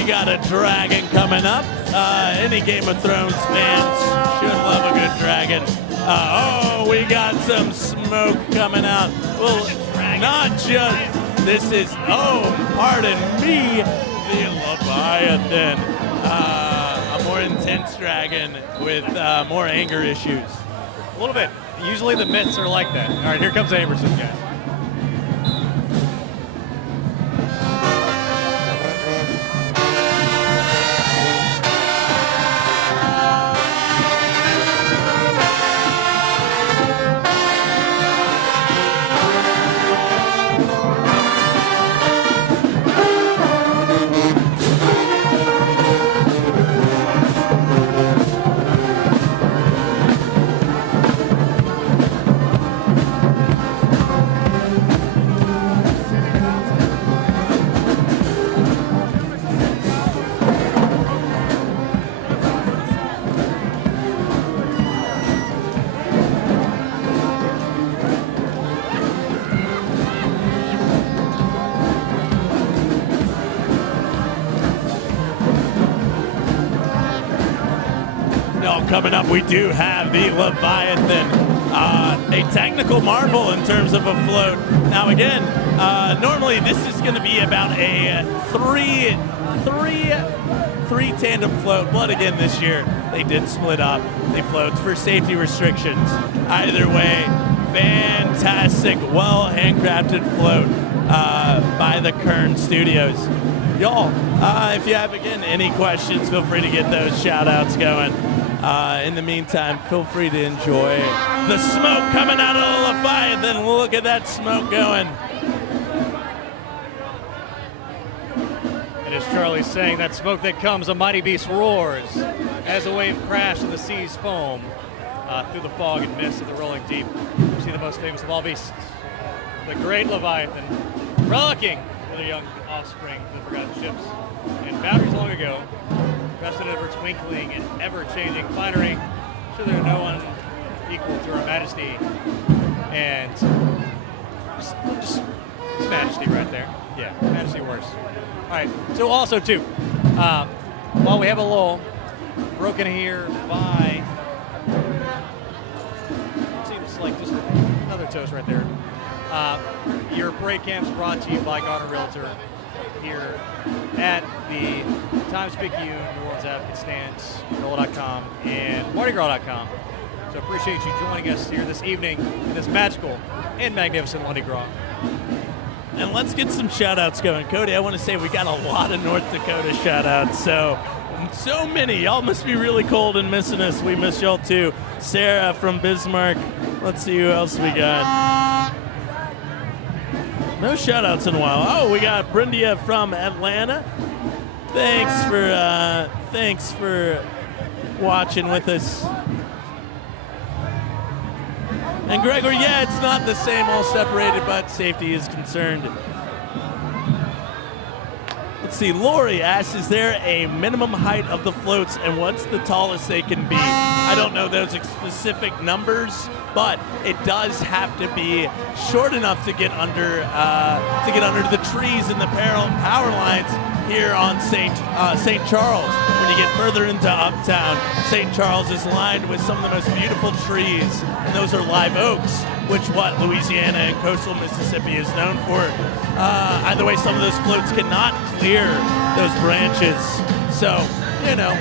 we got a dragon coming up. Any Game of Thrones fans should love a good dragon. We got some smoke coming out. Well, not just, this is, pardon me, the Leviathan. A more intense dragon with more anger issues. A little bit. Usually the myths are like that. All right, here comes Aberson, guys. Coming up, we do have the Leviathan, a technical marvel in terms of a float. Now, again, normally this is going to be about a three tandem float, but again, this year they did split up the floats for safety restrictions. Either way, fantastic, well handcrafted float by the Kern Studios. Y'all, if you have, again, any questions, feel free to get those shout outs going. In the meantime, feel free to enjoy the smoke coming out of the Leviathan. Look at that smoke going. And as Charlie's saying, that smoke that comes, a mighty beast roars as a wave crashes in the sea's foam through the fog and mist of the rolling deep. You see the most famous of all beasts, the great Leviathan, frolicking with her young offspring to the forgotten ships. And boundaries long ago, rested over twinkling and ever-changing finery, sure there are no one equal to Her Majesty, and just Majesty right there. Yeah, Majesty works. All right, so also too, while we have a lull, broken here by, seems like just another toast right there. Your break camp's brought to you by Garner Realtor here at the Times Picayune New Orleans Advocate stands, NOLA.com and MardiGras.com. So appreciate you joining us here this evening in this magical and magnificent Lundi Gras. And let's get some shout outs going. Cody, I want to say we got a lot of North Dakota shout outs. So many. Y'all must be really cold and missing us. We miss y'all too. Sarah from Bismarck. Let's see who else we got. No shout outs in a while. Oh, we got Brindia from Atlanta. Thanks for watching with us. And Gregory, yeah, it's not the same, all separated, but safety is concerned. Let's see, Lori asks, is there a minimum height of the floats and what's the tallest they can be? I don't know those specific numbers, but it does have to be short enough to get under the trees and the power lines here on St. Charles. When you get further into Uptown, St. Charles is lined with some of the most beautiful trees, and those are live oaks, which what Louisiana and coastal Mississippi is known for. Either way, some of those floats cannot clear those branches, so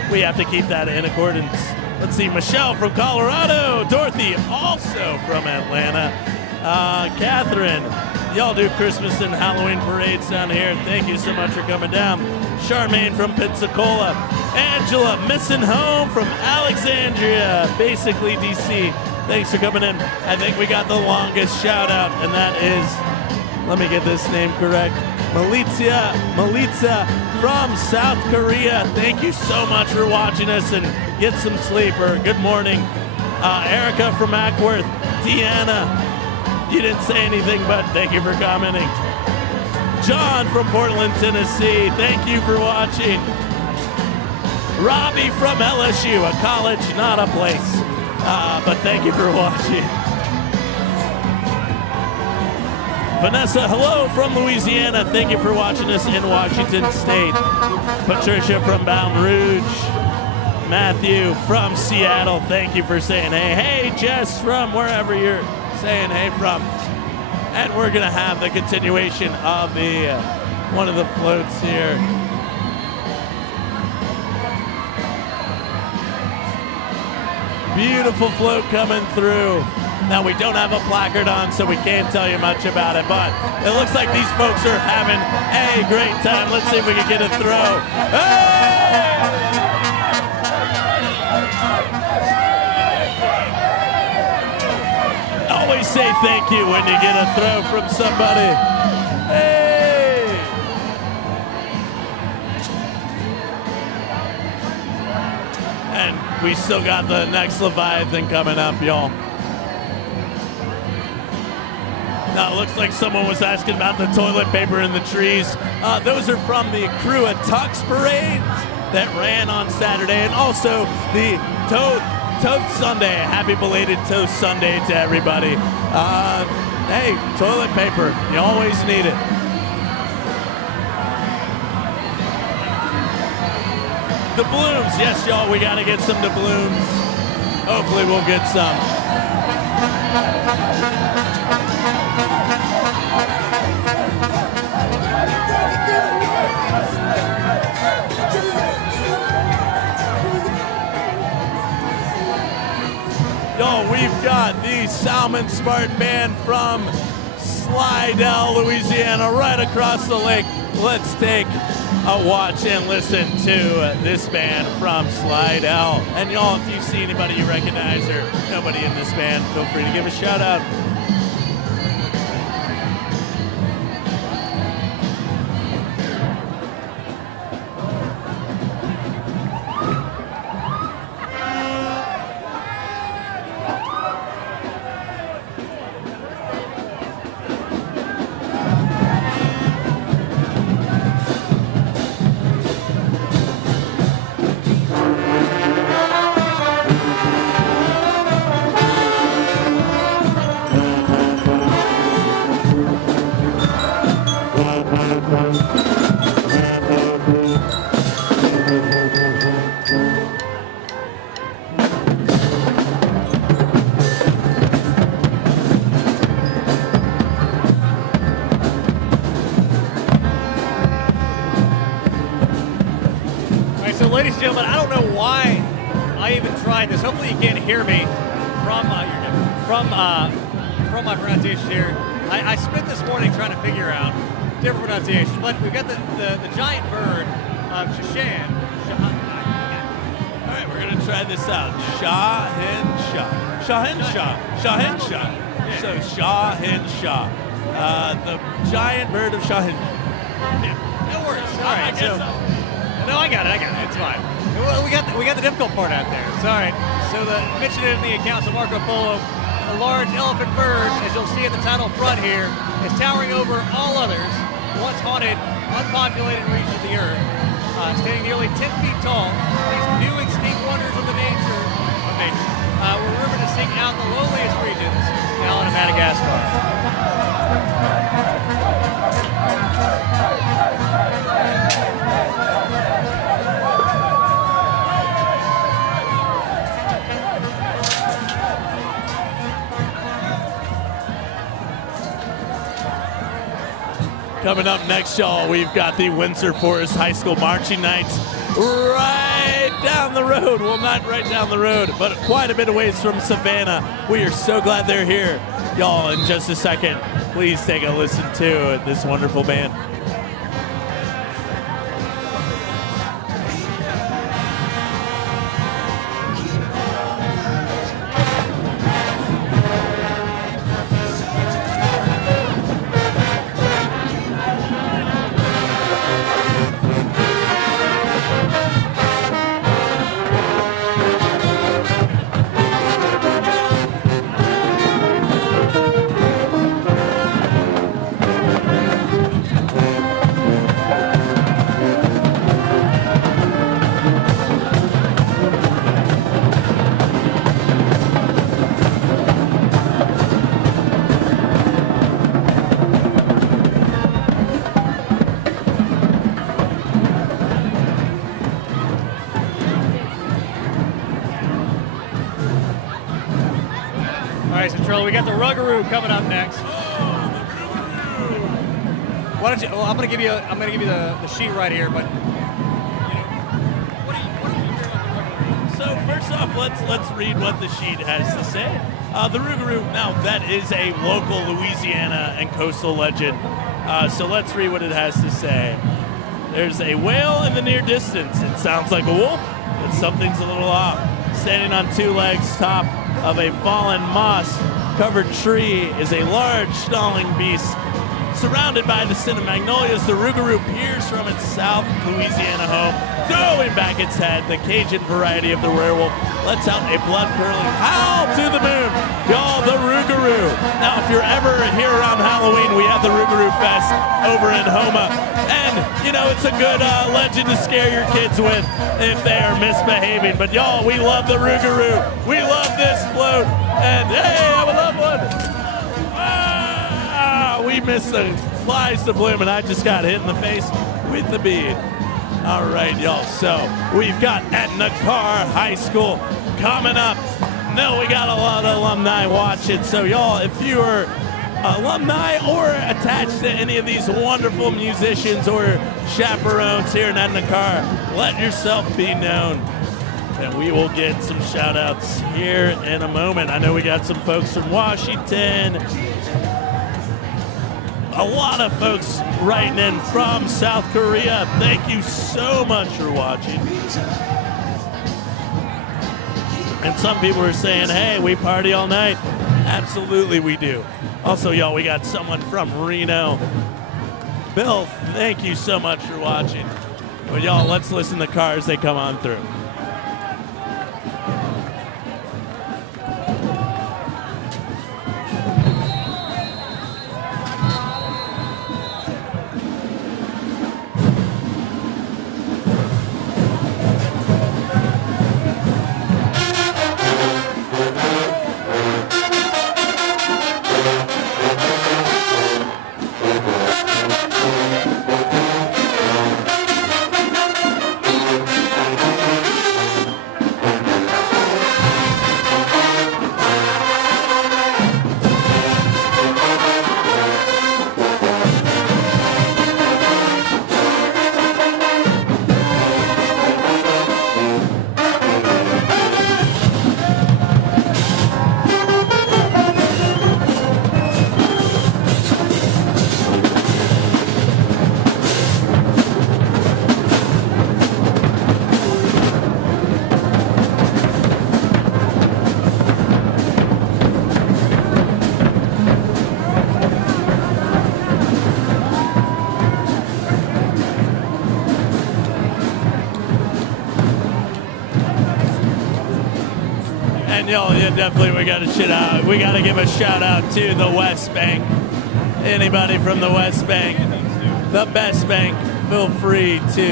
we have to keep that in accordance. Let's see, Michelle from Colorado, Dorothy also from Atlanta, Catherine. Y'all do Christmas and Halloween parades down here. Thank you so much for coming down. Charmaine from Pensacola. Angela missing home from Alexandria, basically DC. Thanks for coming in. I think we got the longest shout out, and that is, let me get this name correct, Malitza from South Korea. Thank you so much for watching us, and get some sleep, or good morning. Erica from Ackworth. Deanna, you didn't say anything, but thank you for commenting. John from Portland, Tennessee, thank you for watching. Robbie from LSU, a college, not a place, but thank you for watching. Vanessa, hello from Louisiana. Thank you for watching us in Washington State. Patricia from Baton Rouge. Matthew from Seattle, thank you for saying hey. Hey, Jess from wherever you're saying hey from. And we're going to have the continuation of the one of the floats here. Beautiful float coming through. Now, we don't have a placard on, so we can't tell you much about it, but it looks like these folks are having a great time. Let's see if we can get a throw. Hey! Always say thank you when you get a throw from somebody. Hey! And we still got the next Leviathan coming up, y'all. Now, it looks like someone was asking about the toilet paper in the trees. Those are from the Krewes Tux Parade that ran on Saturday, and also the Toast Sunday. Happy belated Toast Sunday to everybody. Hey, toilet paper, you always need it. The balloons, yes, y'all, we gotta get some doubloons. Hopefully we'll get some. Y'all, we've got the Salmon Spartan Band from Slidell, Louisiana, right across the lake. Let's take a watch and listen to this band from Slidell. And y'all, if you see anybody you recognize or nobody in this band, feel free to give a shout out. Ladies and gentlemen, I don't know why I even tried this. Hopefully you can't hear me from my pronunciation here. I spent this morning trying to figure out different pronunciations, but we've got the giant bird of Shashan. All right, we're going to try this out. Shahin-Shah. Shahin-Shah. Yeah. So Shahin-Shah. The giant bird of Shahin. Yeah, no worries. All right, so. No, I got it. It's fine. We got the difficult part out there. It's all right. So mentioned it in the accounts of Marco Polo, a large elephant bird, as you'll see at the title front here, is towering over all others. Once haunted, unpopulated region of the earth, standing nearly 10 feet tall. These new extinct wonders of nature were rumored to seek out the lowliest regions now in Madagascar. Coming up next, y'all, we've got the Windsor Forest High School Marching Knights right down the road. Well, not right down the road, but quite a bit of ways from Savannah. We are so glad they're here. Y'all, in just a second, please take a listen to this wonderful band. All right, so Charlie, we got the Ruggaroo coming up next. Why don't you? Well, I'm gonna give you the sheet right here, but. So first off, let's read what the sheet has to say. The Rougarou, now that is a local Louisiana and coastal legend. So let's read what it has to say. There's a whale in the near distance. It sounds like a wolf, but something's a little off. Standing on two legs, top of a fallen moss-covered tree is a large, snarling beast. Surrounded by the scent of magnolias, the Rougarou peers from its South Louisiana home, throwing back its head. The Cajun variety of the werewolf lets out a blood-curdling howl to the moon. Y'all, the Rougarou. Now, if you're ever here around Halloween, we have the Rougarou Fest over in Houma. And, you know, it's a good legend to scare your kids with if they are misbehaving. But, y'all, we love the Rougarou. We love this float. And, hey, I would love one. We missed the flies to bloom, and I just got hit in the face with the bead. All right, y'all. So we've got Etna Carr High School coming up. No, we got a lot of alumni watching. So, y'all, if you are alumni or attached to any of these wonderful musicians or chaperones here in Etna Carr, let yourself be known. And we will get some shout-outs here in a moment. I know we got some folks from Washington. A lot of folks writing in from South Korea. Thank you so much for watching. And some people are saying, hey, we party all night. Absolutely we do. Also, y'all, we got someone from Reno. Bill, thank you so much for watching. Well, y'all, let's listen to cars as they come on through. Yeah, definitely we got to give a shout out to the West Bank. Anybody from the West Bank, the best bank, feel free to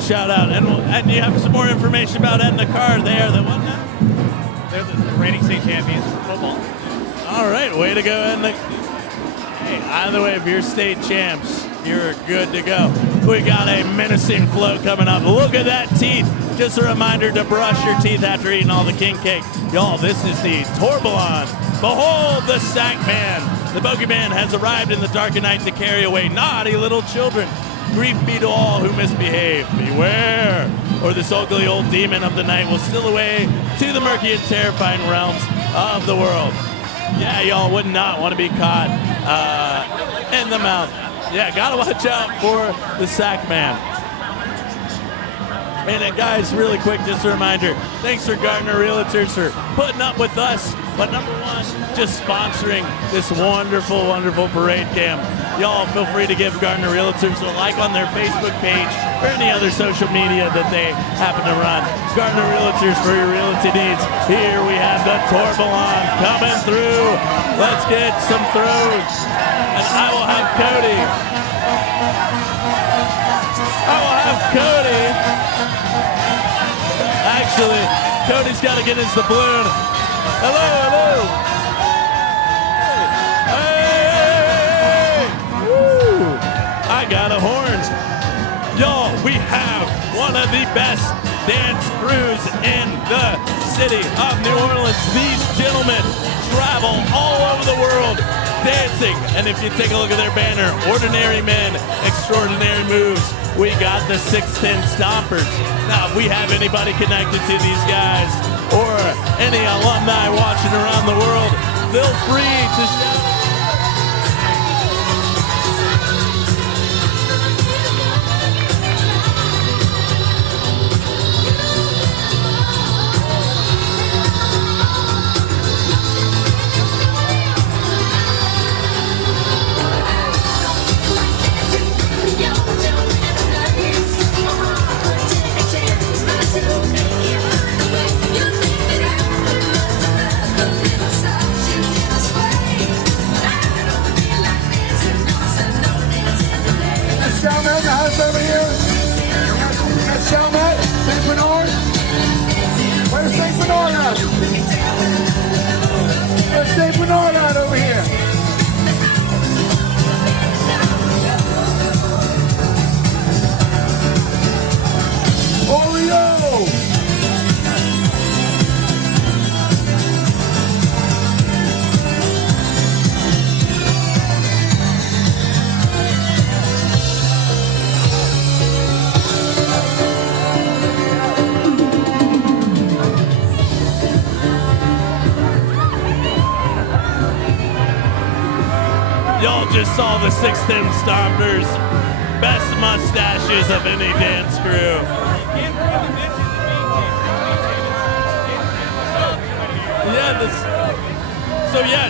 shout out. And you have some more information about Etna Carr there. The what now? They're the reigning state champions for football. All right, way to go, Etna. Hey, either way, if you're state champs, you're good to go. We got a menacing float coming up. Look at that teeth. Just a reminder to brush your teeth after eating all the king cake. Y'all, this is the Tourbillon. Behold the sack man. The bogeyman has arrived in the dark night to carry away naughty little children. Grief be to all who misbehave. Beware, or this ugly old demon of the night will steal away to the murky and terrifying realms of the world. Yeah, y'all would not want to be caught in the mouth. Yeah, gotta watch out for the sack man. And guys, really quick, just a reminder, thanks for Gardner Realtors for putting up with us, but number one, just sponsoring this wonderful, wonderful parade cam. Y'all feel free to give Gardner Realtors a like on their Facebook page or any other social media that they happen to run. Gardner Realtors for your realty needs. Here we have the Tourbillon coming through. Let's get some throws. And I will have Cody. Actually, Cody's got to get his doubloon. Hello. Hey. Woo. I got a horn. Y'all, we have one of the best dance crews in the city of New Orleans. These gentlemen travel all over the world dancing. And if you take a look at their banner, Ordinary Men, Extraordinary Moves, we got the 610 Stompers. Now, if we have anybody connected to these guys or any alumni watching around the world, feel free to shout. Over here. That's Chalmette, St. Bernard. Where's St. Bernard at? Where's St. Bernard at over here? Oreo! Y'all just saw the 610 Stompers, best mustaches of any dance crew.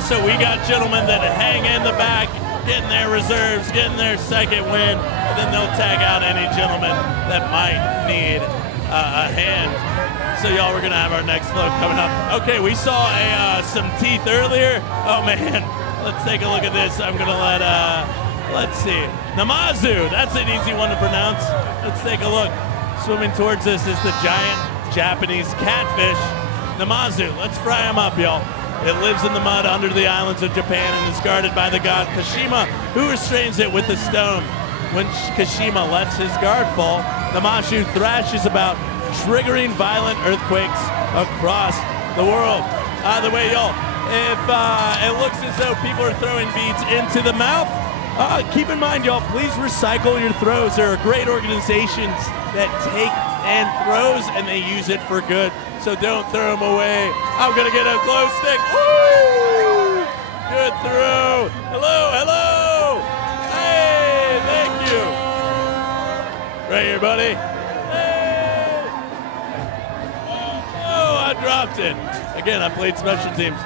So we got gentlemen that hang in the back, getting their reserves, getting their second win, and then they'll tag out any gentleman that might need a hand. So y'all, we're gonna have our next float coming up. Okay, we saw some teeth earlier. Oh man. Let's take a look at this. I'm gonna let, let's see. Namazu, that's an easy one to pronounce. Let's take a look. Swimming towards us is the giant Japanese catfish. Namazu, let's fry him up, y'all. It lives in the mud under the islands of Japan and is guarded by the god Kashima, who restrains it with a stone. When Kashima lets his guard fall, Namazu thrashes about, triggering violent earthquakes across the world. Either way, y'all, if it looks as though people are throwing beads into the mouth, keep in mind, y'all, please recycle your throws. There are great organizations that take and throws and they use it for good, so don't throw them away. I'm gonna get a glow stick. Woo! Good throw. Hello, hello. Hey, thank you. Right here, buddy. Hey. Oh, I dropped it. Again, I played special teams.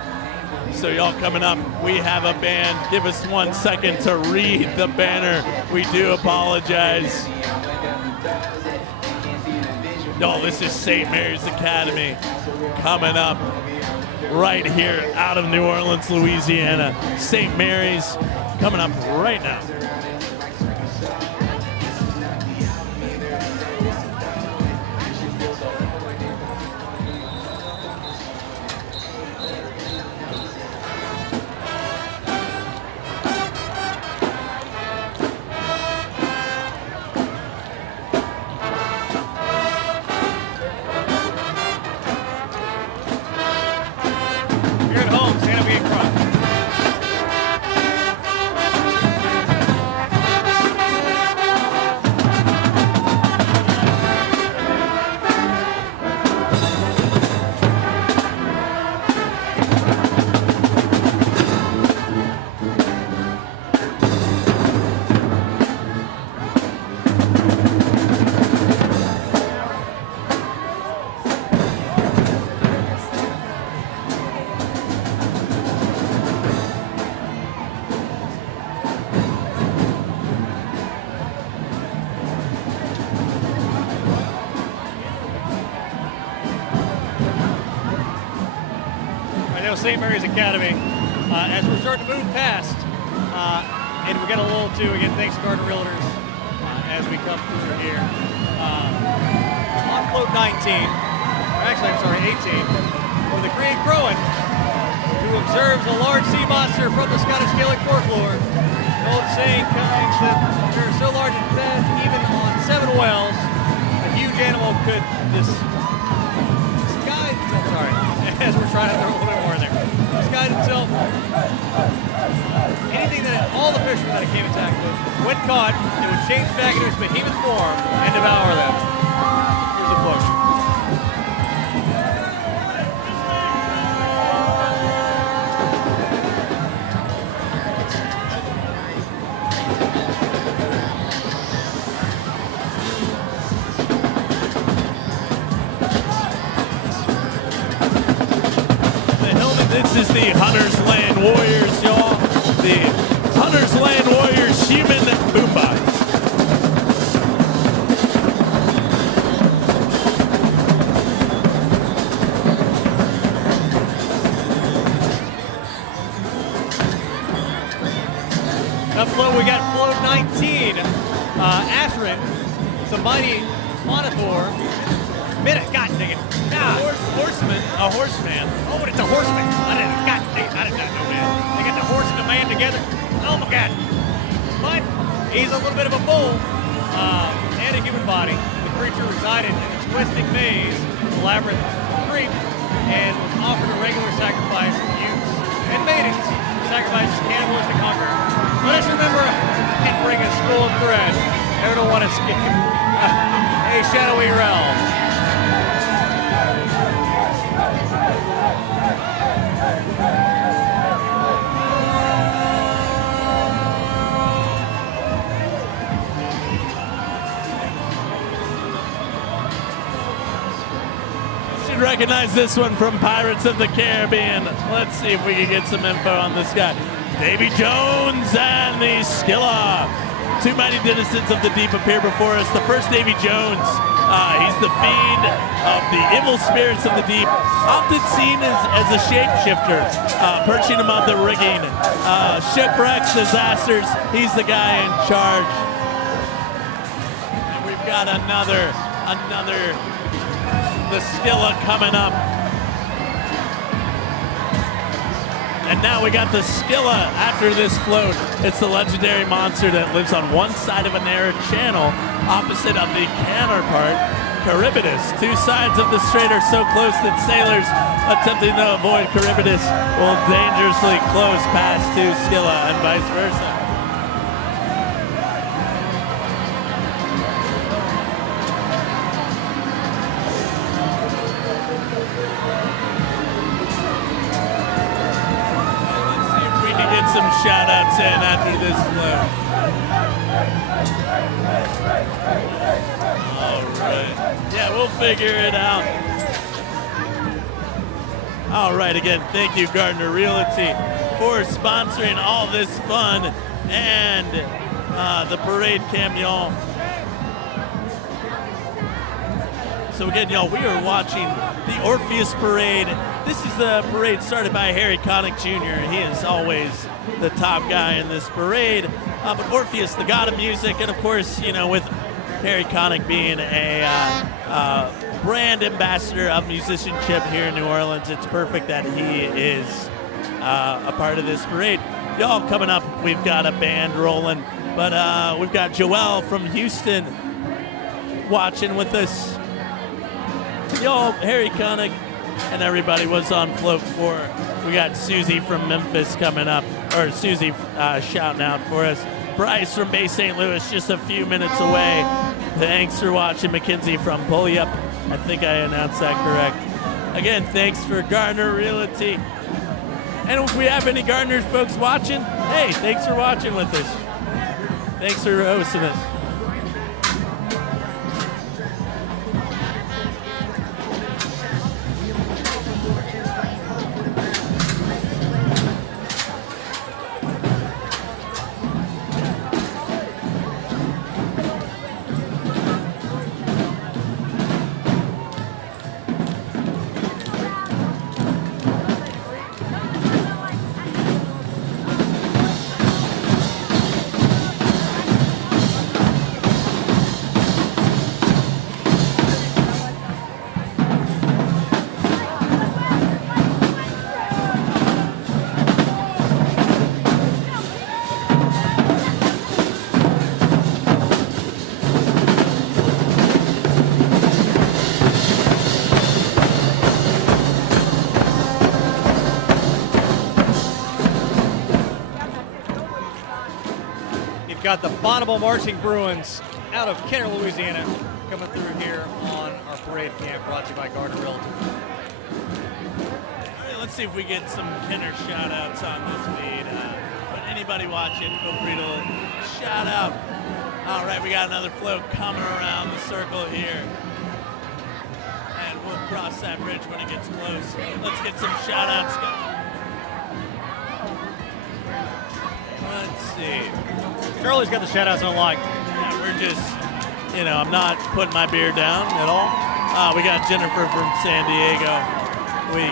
So y'all coming up, we have a band. Give us 1 second to read the banner. We do apologize. Y'all, this is St. Mary's Academy coming up right here out of New Orleans, Louisiana. St. Mary's coming up right now. St. Mary's Academy. As we're starting to move past, and we got a little too, again, thanks to Garden Realtors as we come through here. On float 19, or actually, I'm sorry, 18, with a great Crowan who observes a large sea monster from the Scottish Gaelic folklore. An old saying comes that they're so large and fed even on 7 whales. A huge animal could, this guy, I'm sorry. as we're trying to throw a little bit more in there. This guy himself, anything that all the fishermen that it came attack with, when caught, it would change back into its behemoth form and devour them. Here's a book. This is the Hunter's Land Warriors, y'all. The Hunter's Land Warriors human boombox. Up float, we got float 19. Ashrin, it's a mighty Monothor. Minute, God dang it. God. A horseman. Oh, but it's a horseman. I did not know, man. They got the horse and the man together. Oh my God. But he's a little bit of a bull and a human body. The creature resided in a twisting maze, the labyrinth creep, and was offered a regular sacrifice of youths and maidens. Sacrifices cannibalistic hunger. Let us remember and bring a spool of thread. Never don't want to skip. Hey, shadowy realm. Recognize this one from Pirates of the Caribbean. Let's see if we can get some info on this guy. Davy Jones and the Skilla. Two mighty denizens of the deep appear before us. The first, Davy Jones. He's the fiend of the evil spirits of the deep, often seen as a shapeshifter, perching above the rigging. Shipwrecks, disasters, he's the guy in charge. And we've got another the Skilla coming up. And now we got the Skilla after this float. It's the legendary monster that lives on one side of a narrow channel opposite of the counterpart, Charybdis. Two sides of the strait are so close that sailors attempting to avoid Charybdis will dangerously close past to Skilla and vice versa. Some shout outs in after this float. All right. Yeah, we'll figure it out. All right, again, thank you, Gardner Realty, for sponsoring all this fun and the parade camion. So again, y'all, we are watching the Orpheus Parade. This is the parade started by Harry Connick Jr. He is always the top guy in this parade. But Orpheus, the god of music, and of course, you know, with Harry Connick being a brand ambassador of musicianship here in New Orleans, it's perfect that he is a part of this parade. Y'all, coming up, we've got a band rolling, but we've got Joelle from Houston watching with us. Y'all, Harry Connick and everybody was on float 4. We got Susie from Memphis coming up, or Susie shouting out for us. Bryce from Bay St. Louis just a few minutes away. Thanks for watching. Mackenzie from Pulliup. I think I announced that correct. Again, thanks for Gardner Realty. And if we have any Gardner folks watching, hey, thanks for watching with us. Thanks for hosting us. got the Bonneville Marching Bruins out of Kenner, Louisiana, coming through here on our parade camp, brought to you by Gardner Realty. All right, let's see if we get some Kenner shout-outs on this feed. But anybody watching, feel free to shout out. All right, we got another float coming around the circle here. And we'll cross that bridge when it gets close. Let's get some shout-outs going. Let's see. Charlie's got the shout-outs on lock. Yeah, we're just, I'm not putting my beer down at all. We got Jennifer from San Diego. We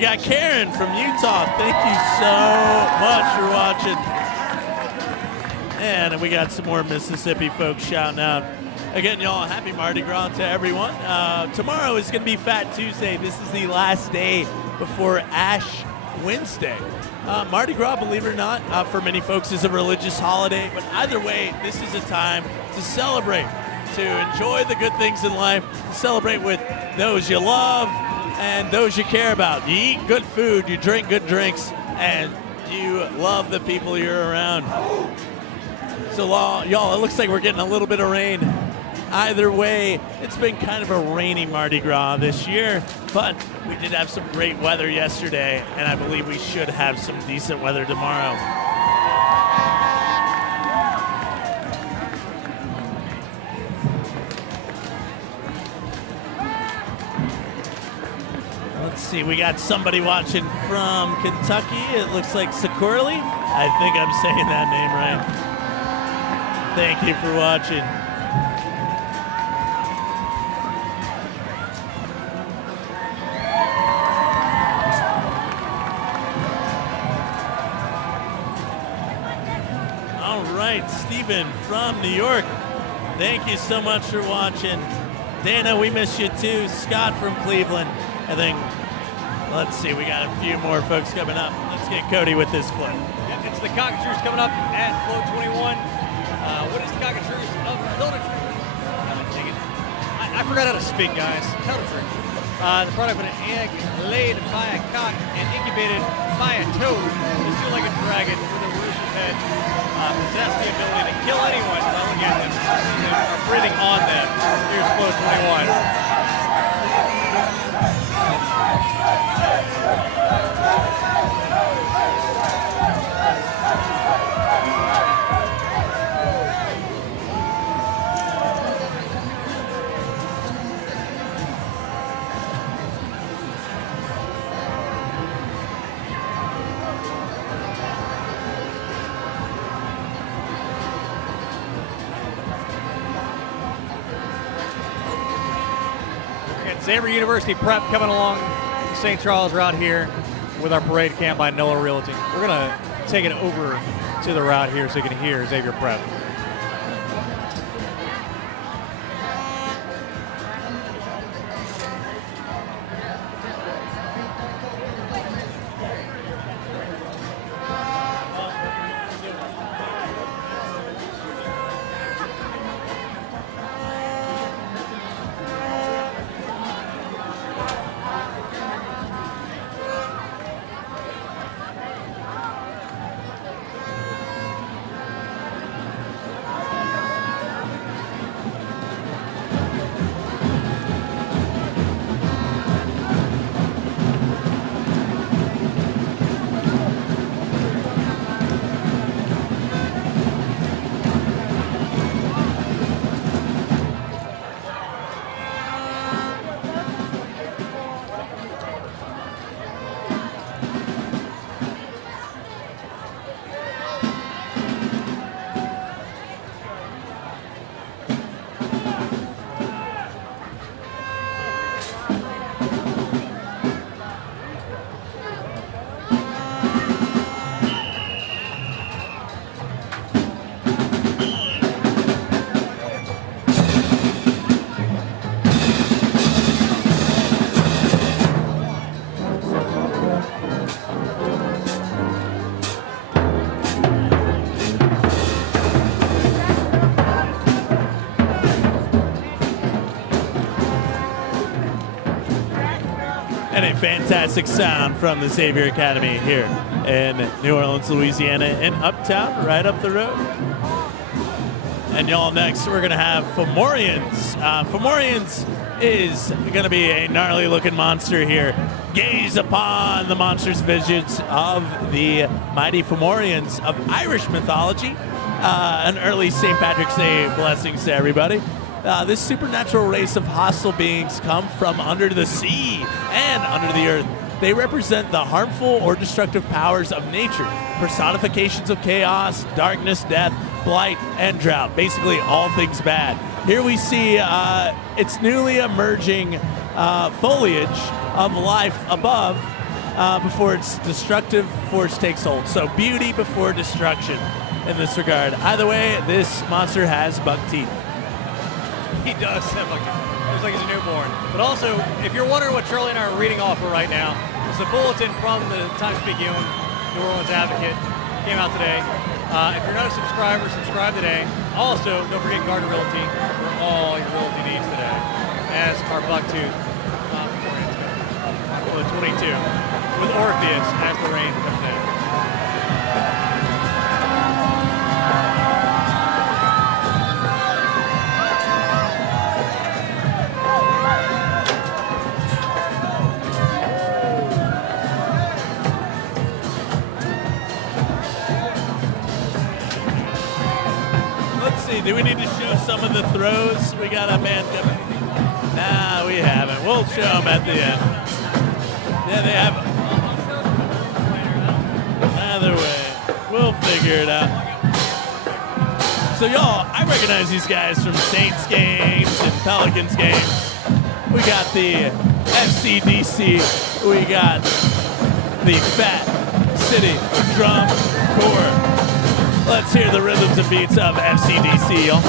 got Karen from Utah. Thank you so much for watching. And we got some more Mississippi folks shouting out. Again, y'all, happy Mardi Gras to everyone. Tomorrow is going to be Fat Tuesday. This is the last day before Ash Wednesday. Mardi Gras, believe it or not, for many folks is a religious holiday, but either way, this is a time to celebrate, to enjoy the good things in life, to celebrate with those you love and those you care about. You eat good food, you drink good drinks, and you love the people you're around. So, y'all, it looks like we're getting a little bit of rain. Either way, it's been kind of a rainy Mardi Gras this year, but we did have some great weather yesterday, and I believe we should have some decent weather tomorrow. Let's see, we got somebody watching from Kentucky. It looks like Securely. I think I'm saying that name right. Thank you for watching. Stephen from New York, thank you so much for watching. Dana, we miss you too. Scott from Cleveland. I think, let's see, we got a few more folks coming up. Let's get Cody with this float. It's the Cockatoos coming up at float 21. What is the Cockatoos of Hildetree? I forgot how to speak, guys. Hildetree. The product of an egg laid by a cock and incubated by a toad. This two-legged dragon with a rooster's head possess the ability to kill anyone by looking at them or breathing on them. Here's float 21. Xavier University Prep coming along St. Charles route here with our parade camp by NOLA Realty. We're going to take it over to the route here so you can hear Xavier Prep. And a fantastic sound from the Xavier Academy here in New Orleans, Louisiana, in Uptown, right up the road. And y'all, next we're gonna have Fomorians. Fomorians is gonna be a gnarly looking monster here. Gaze upon the monstrous visions of the mighty Fomorians of Irish mythology. An early St. Patrick's Day blessings to everybody. This supernatural race of hostile beings come from under the sea and under the earth. They represent the harmful or destructive powers of nature, personifications of chaos, darkness, death, blight, and drought. Basically, all things bad. Here we see its newly emerging foliage of life above before its destructive force takes hold. So beauty before destruction in this regard. Either way, this monster has buck teeth. He does have looks like he's a newborn. But also, if you're wondering what Charlie and I are reading off for right now, it's a bulletin from the Times-Picayune New Orleans Advocate. Came out today. If you're not a subscriber, subscribe today. Also, don't forget Gardner Realty for all your realty needs today. As our bucktooth for the 22 with Orpheus as the rain comes in. Do we need to show some of the throws? We got a band coming. Nah, we haven't. We'll show them at the end. Yeah, they have. Either way, we'll figure it out. So, y'all, I recognize these guys from Saints games and Pelicans games. We got the FCDC. We got the Fat City Drum Corps. Let's hear the rhythms and beats of FCDC, y'all.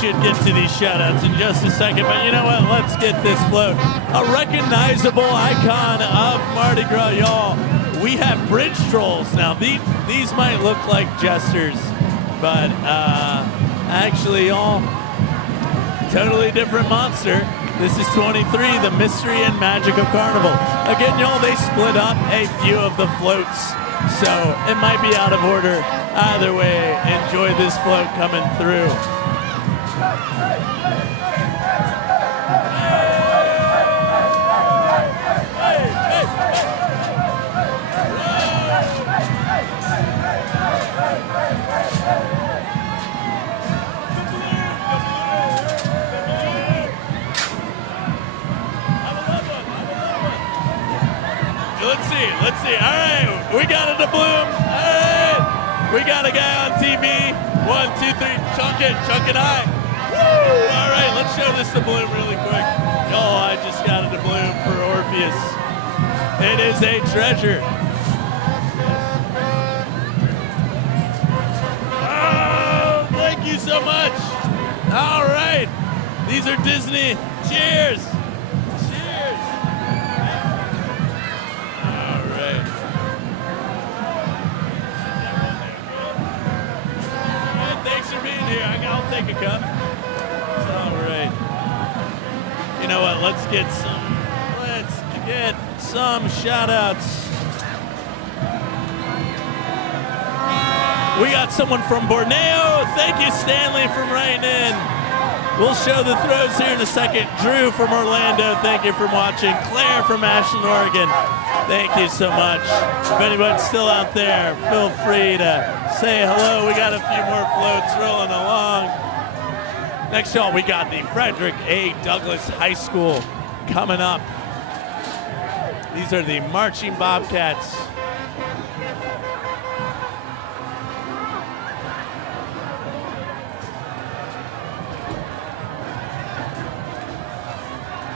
Should get to these shout-outs in just a second, but you know what? Let's get this float. A recognizable icon of Mardi Gras, y'all. We have bridge trolls now. These might look like jesters, but actually, y'all, totally different monster. This is 23, the mystery and magic of Carnival. Again, y'all, they split up a few of the floats, so it might be out of order. Either way, enjoy this float coming through. Let's see. All right, we got a doubloon. All right, we got a guy on TV. 1, 2, 3, chunk it high. Woo! All right, let's show this doubloon really quick. Y'all, I just got a doubloon for Orpheus. It is a treasure. Oh, thank you so much. All right, these are Disney. Cheers. I'll take a cup. All right. You know what? Let's get some shout-outs. We got someone from Borneo. Thank you, Stanley, from writing in. We'll show the throws here in a second. Drew from Orlando, thank you for watching. Claire from Ashland, Oregon, thank you so much. If anybody's still out there, feel free to say hello. We got a few more floats rolling along. Next, y'all, we got the Frederick A. Douglass High School coming up. These are the Marching Bobcats.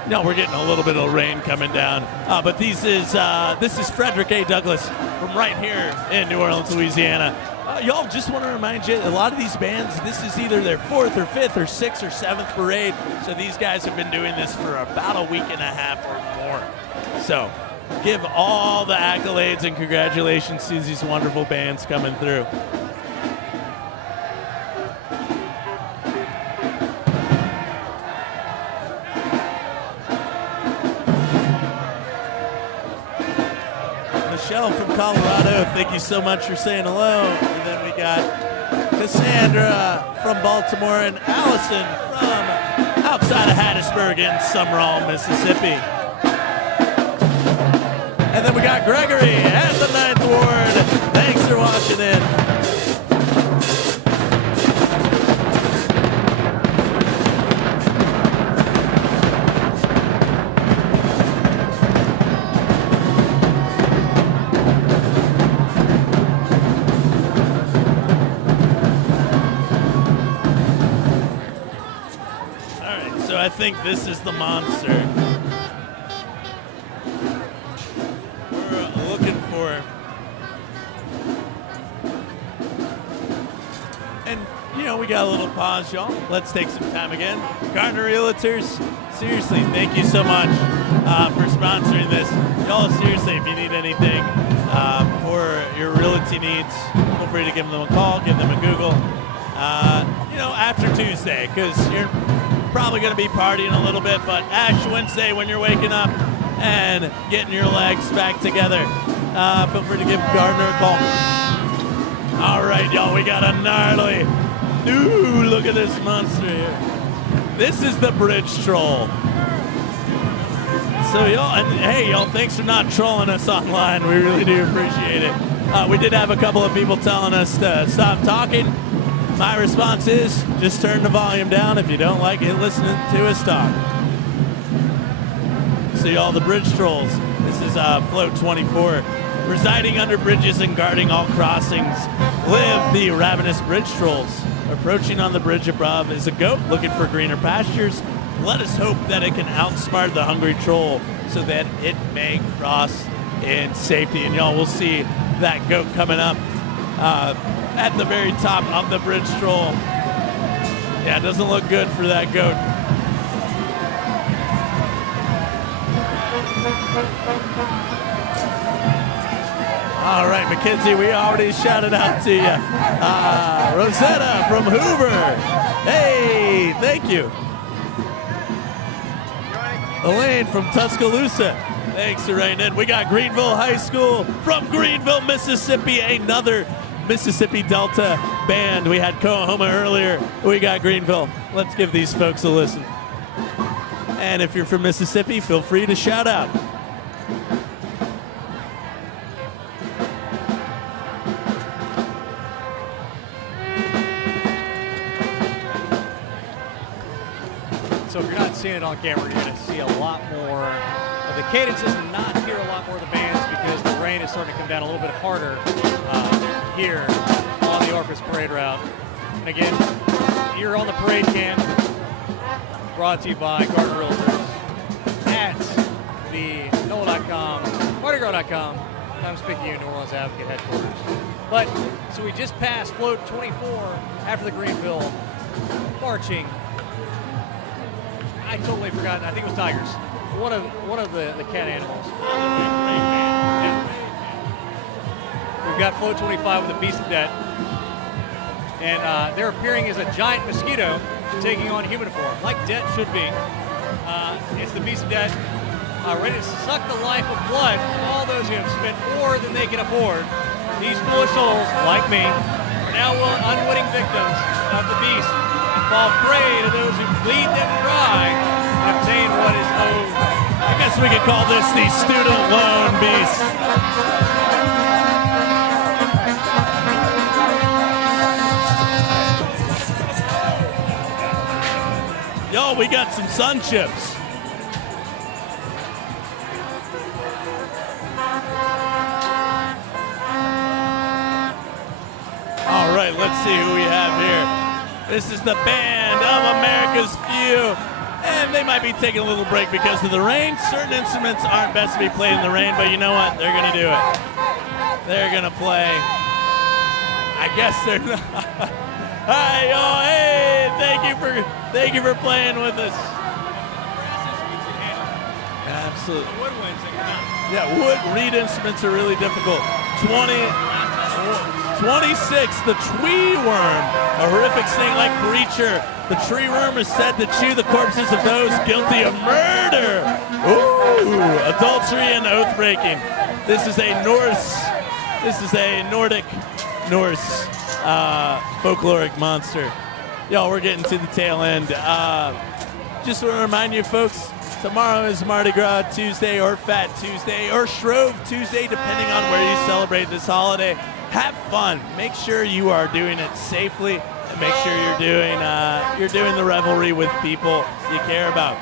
No, we're getting a little bit of rain coming down. But this is Frederick A. Douglass from right here in New Orleans, Louisiana. Y'all, just want to remind you, a lot of these bands, this is either their 4th or 5th or 6th or 7th parade. So these guys have been doing this for about a week and a half or more. So give all the accolades and congratulations to these wonderful bands coming through. Michelle from Colorado, thank you so much for saying hello. And then we got Cassandra from Baltimore and Allison from outside of Hattiesburg in Summerall, Mississippi. And then we got Gregory at the 9th Ward. Thanks for watching in. I think this is the monster we're looking for. And, you know, we got a little pause, y'all. Let's take some time again. Gardner Realtors, seriously, thank you so much for sponsoring this. Y'all, seriously, if you need anything for your realty needs, feel free to give them a call, give them a Google. You know, after Tuesday, because you're probably going to be partying a little bit, but Ash Wednesday when you're waking up and getting your legs back together, feel free to give Gardner a call. All right, y'all, we got a gnarly, ooh, look at this monster here. This is the bridge troll. So y'all, and hey, y'all, thanks for not trolling us online. We really do appreciate it. We did have a couple of people telling us to stop talking. My response is, just turn the volume down if you don't like it listening to us talk. See all the bridge trolls. This is Float 24. Residing under bridges and guarding all crossings live the ravenous bridge trolls. Approaching on the bridge above is a goat looking for greener pastures. Let us hope that it can outsmart the hungry troll so that it may cross in safety. And y'all will see that goat coming up at the very top of the bridge troll. Yeah, it doesn't look good for that goat. All right, Mackenzie, we already shouted out to you. Rosetta from Hoover. Hey, thank you. Elaine from Tuscaloosa. Thanks for writing in. We got Greenville High School from Greenville, Mississippi, another Mississippi Delta band. We had Coahoma earlier. We got Greenville. Let's give these folks a listen. And if you're from Mississippi, feel free to shout out. So if you're not seeing it on camera, you're going to see a lot more of the cadences and not hear a lot more of the bands because the rain is starting to come down a little bit harder here on the Orpheus parade route. And again, you're on the parade cam, brought to you by Gardner Realtors at the NOLA.com, MardiGras.com, Times Picayune, New Orleans Advocate headquarters. But, so we just passed Float 24 after the Greenville marching. I totally forgot. I think it was tigers. One of the cat animals. We've got Float 25 with a Beast of Death. And they're appearing as a giant mosquito taking on human form, like Death should be. It's the Beast of Death, ready to suck the life of blood of all those who have spent more than they can afford. These foolish souls, like me, are now unwitting victims of the Beast, fall prey to those who bleed them dry and obtain what is owed. I guess we could call this the student loan beast. Yo, we got some sun chips. All right, let's see who we have here. This is the band of America's Few. And they might be taking a little break because of the rain. Certain instruments aren't best to be played in the rain, but you know what? They're going to do it. They're going to play. I guess they're not. Hi, y'all. Hey, thank you for playing with us. Absolutely. Yeah, reed instruments are really difficult. 26, the tree worm, a horrific snake-like creature. The tree worm is said to chew the corpses of those guilty of murder. Ooh, adultery and oath-breaking. This is a Nordic Norse folkloric monster. Y'all, we're getting to the tail end. Just want to remind you, folks, tomorrow is Mardi Gras Tuesday or Fat Tuesday or Shrove Tuesday, depending on where you celebrate this holiday. Have fun. Make sure you are doing it safely, and make sure you're doing the revelry with people you care about.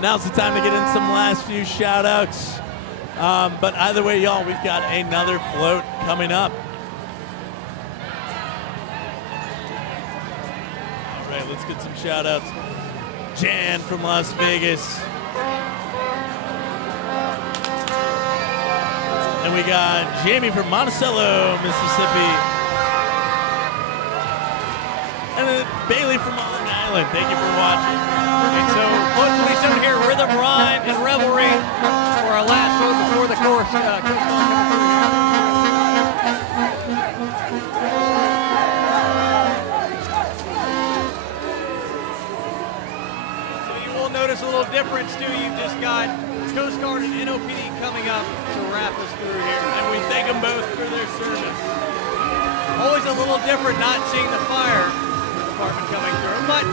Now's the time to get in some last few shout-outs. But either way, y'all, we've got another float coming up. All right, let's get some shout-outs. Jan from Las Vegas. And we got Jamie from Monticello, Mississippi. And then Bailey from Long Island. Thank you for watching. And so, float 27 here, Rhythm, Rhyme, and Revelry for our last vote before the course. So you will notice a little difference too. You've just got Coast Guard and NOPD coming up to wrap us through here. And we thank them both for their service. Always a little different not seeing the fire department coming through, but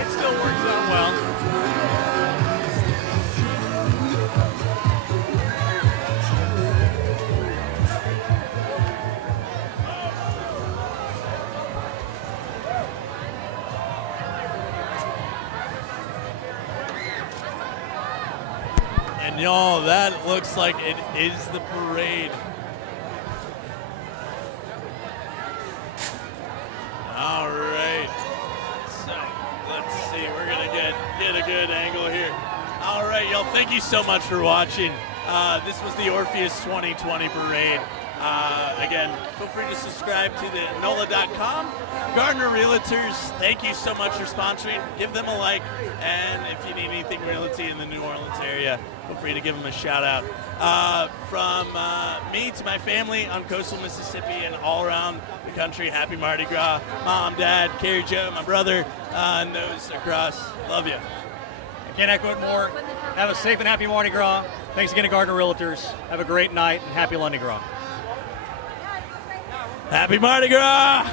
it still works out well. And y'all, that looks like it is the parade. All right. So let's see. We're gonna get a good angle here. All right, y'all. Thank you so much for watching. This was the Orpheus 2020 parade. Again, feel free to subscribe to the NOLA.com. Gardner Realtors, thank you so much for sponsoring. Give them a like, and if you need anything realty in the New Orleans area, feel free to give them a shout out. From me to my family on coastal Mississippi and all around the country, happy Mardi Gras. Mom, Dad, Carrie Joe, my brother, and those across. Love you. I can't echo it more. Have a safe and happy Mardi Gras. Thanks again to Gardner Realtors. Have a great night and happy Lundi Gras. Happy Mardi Gras!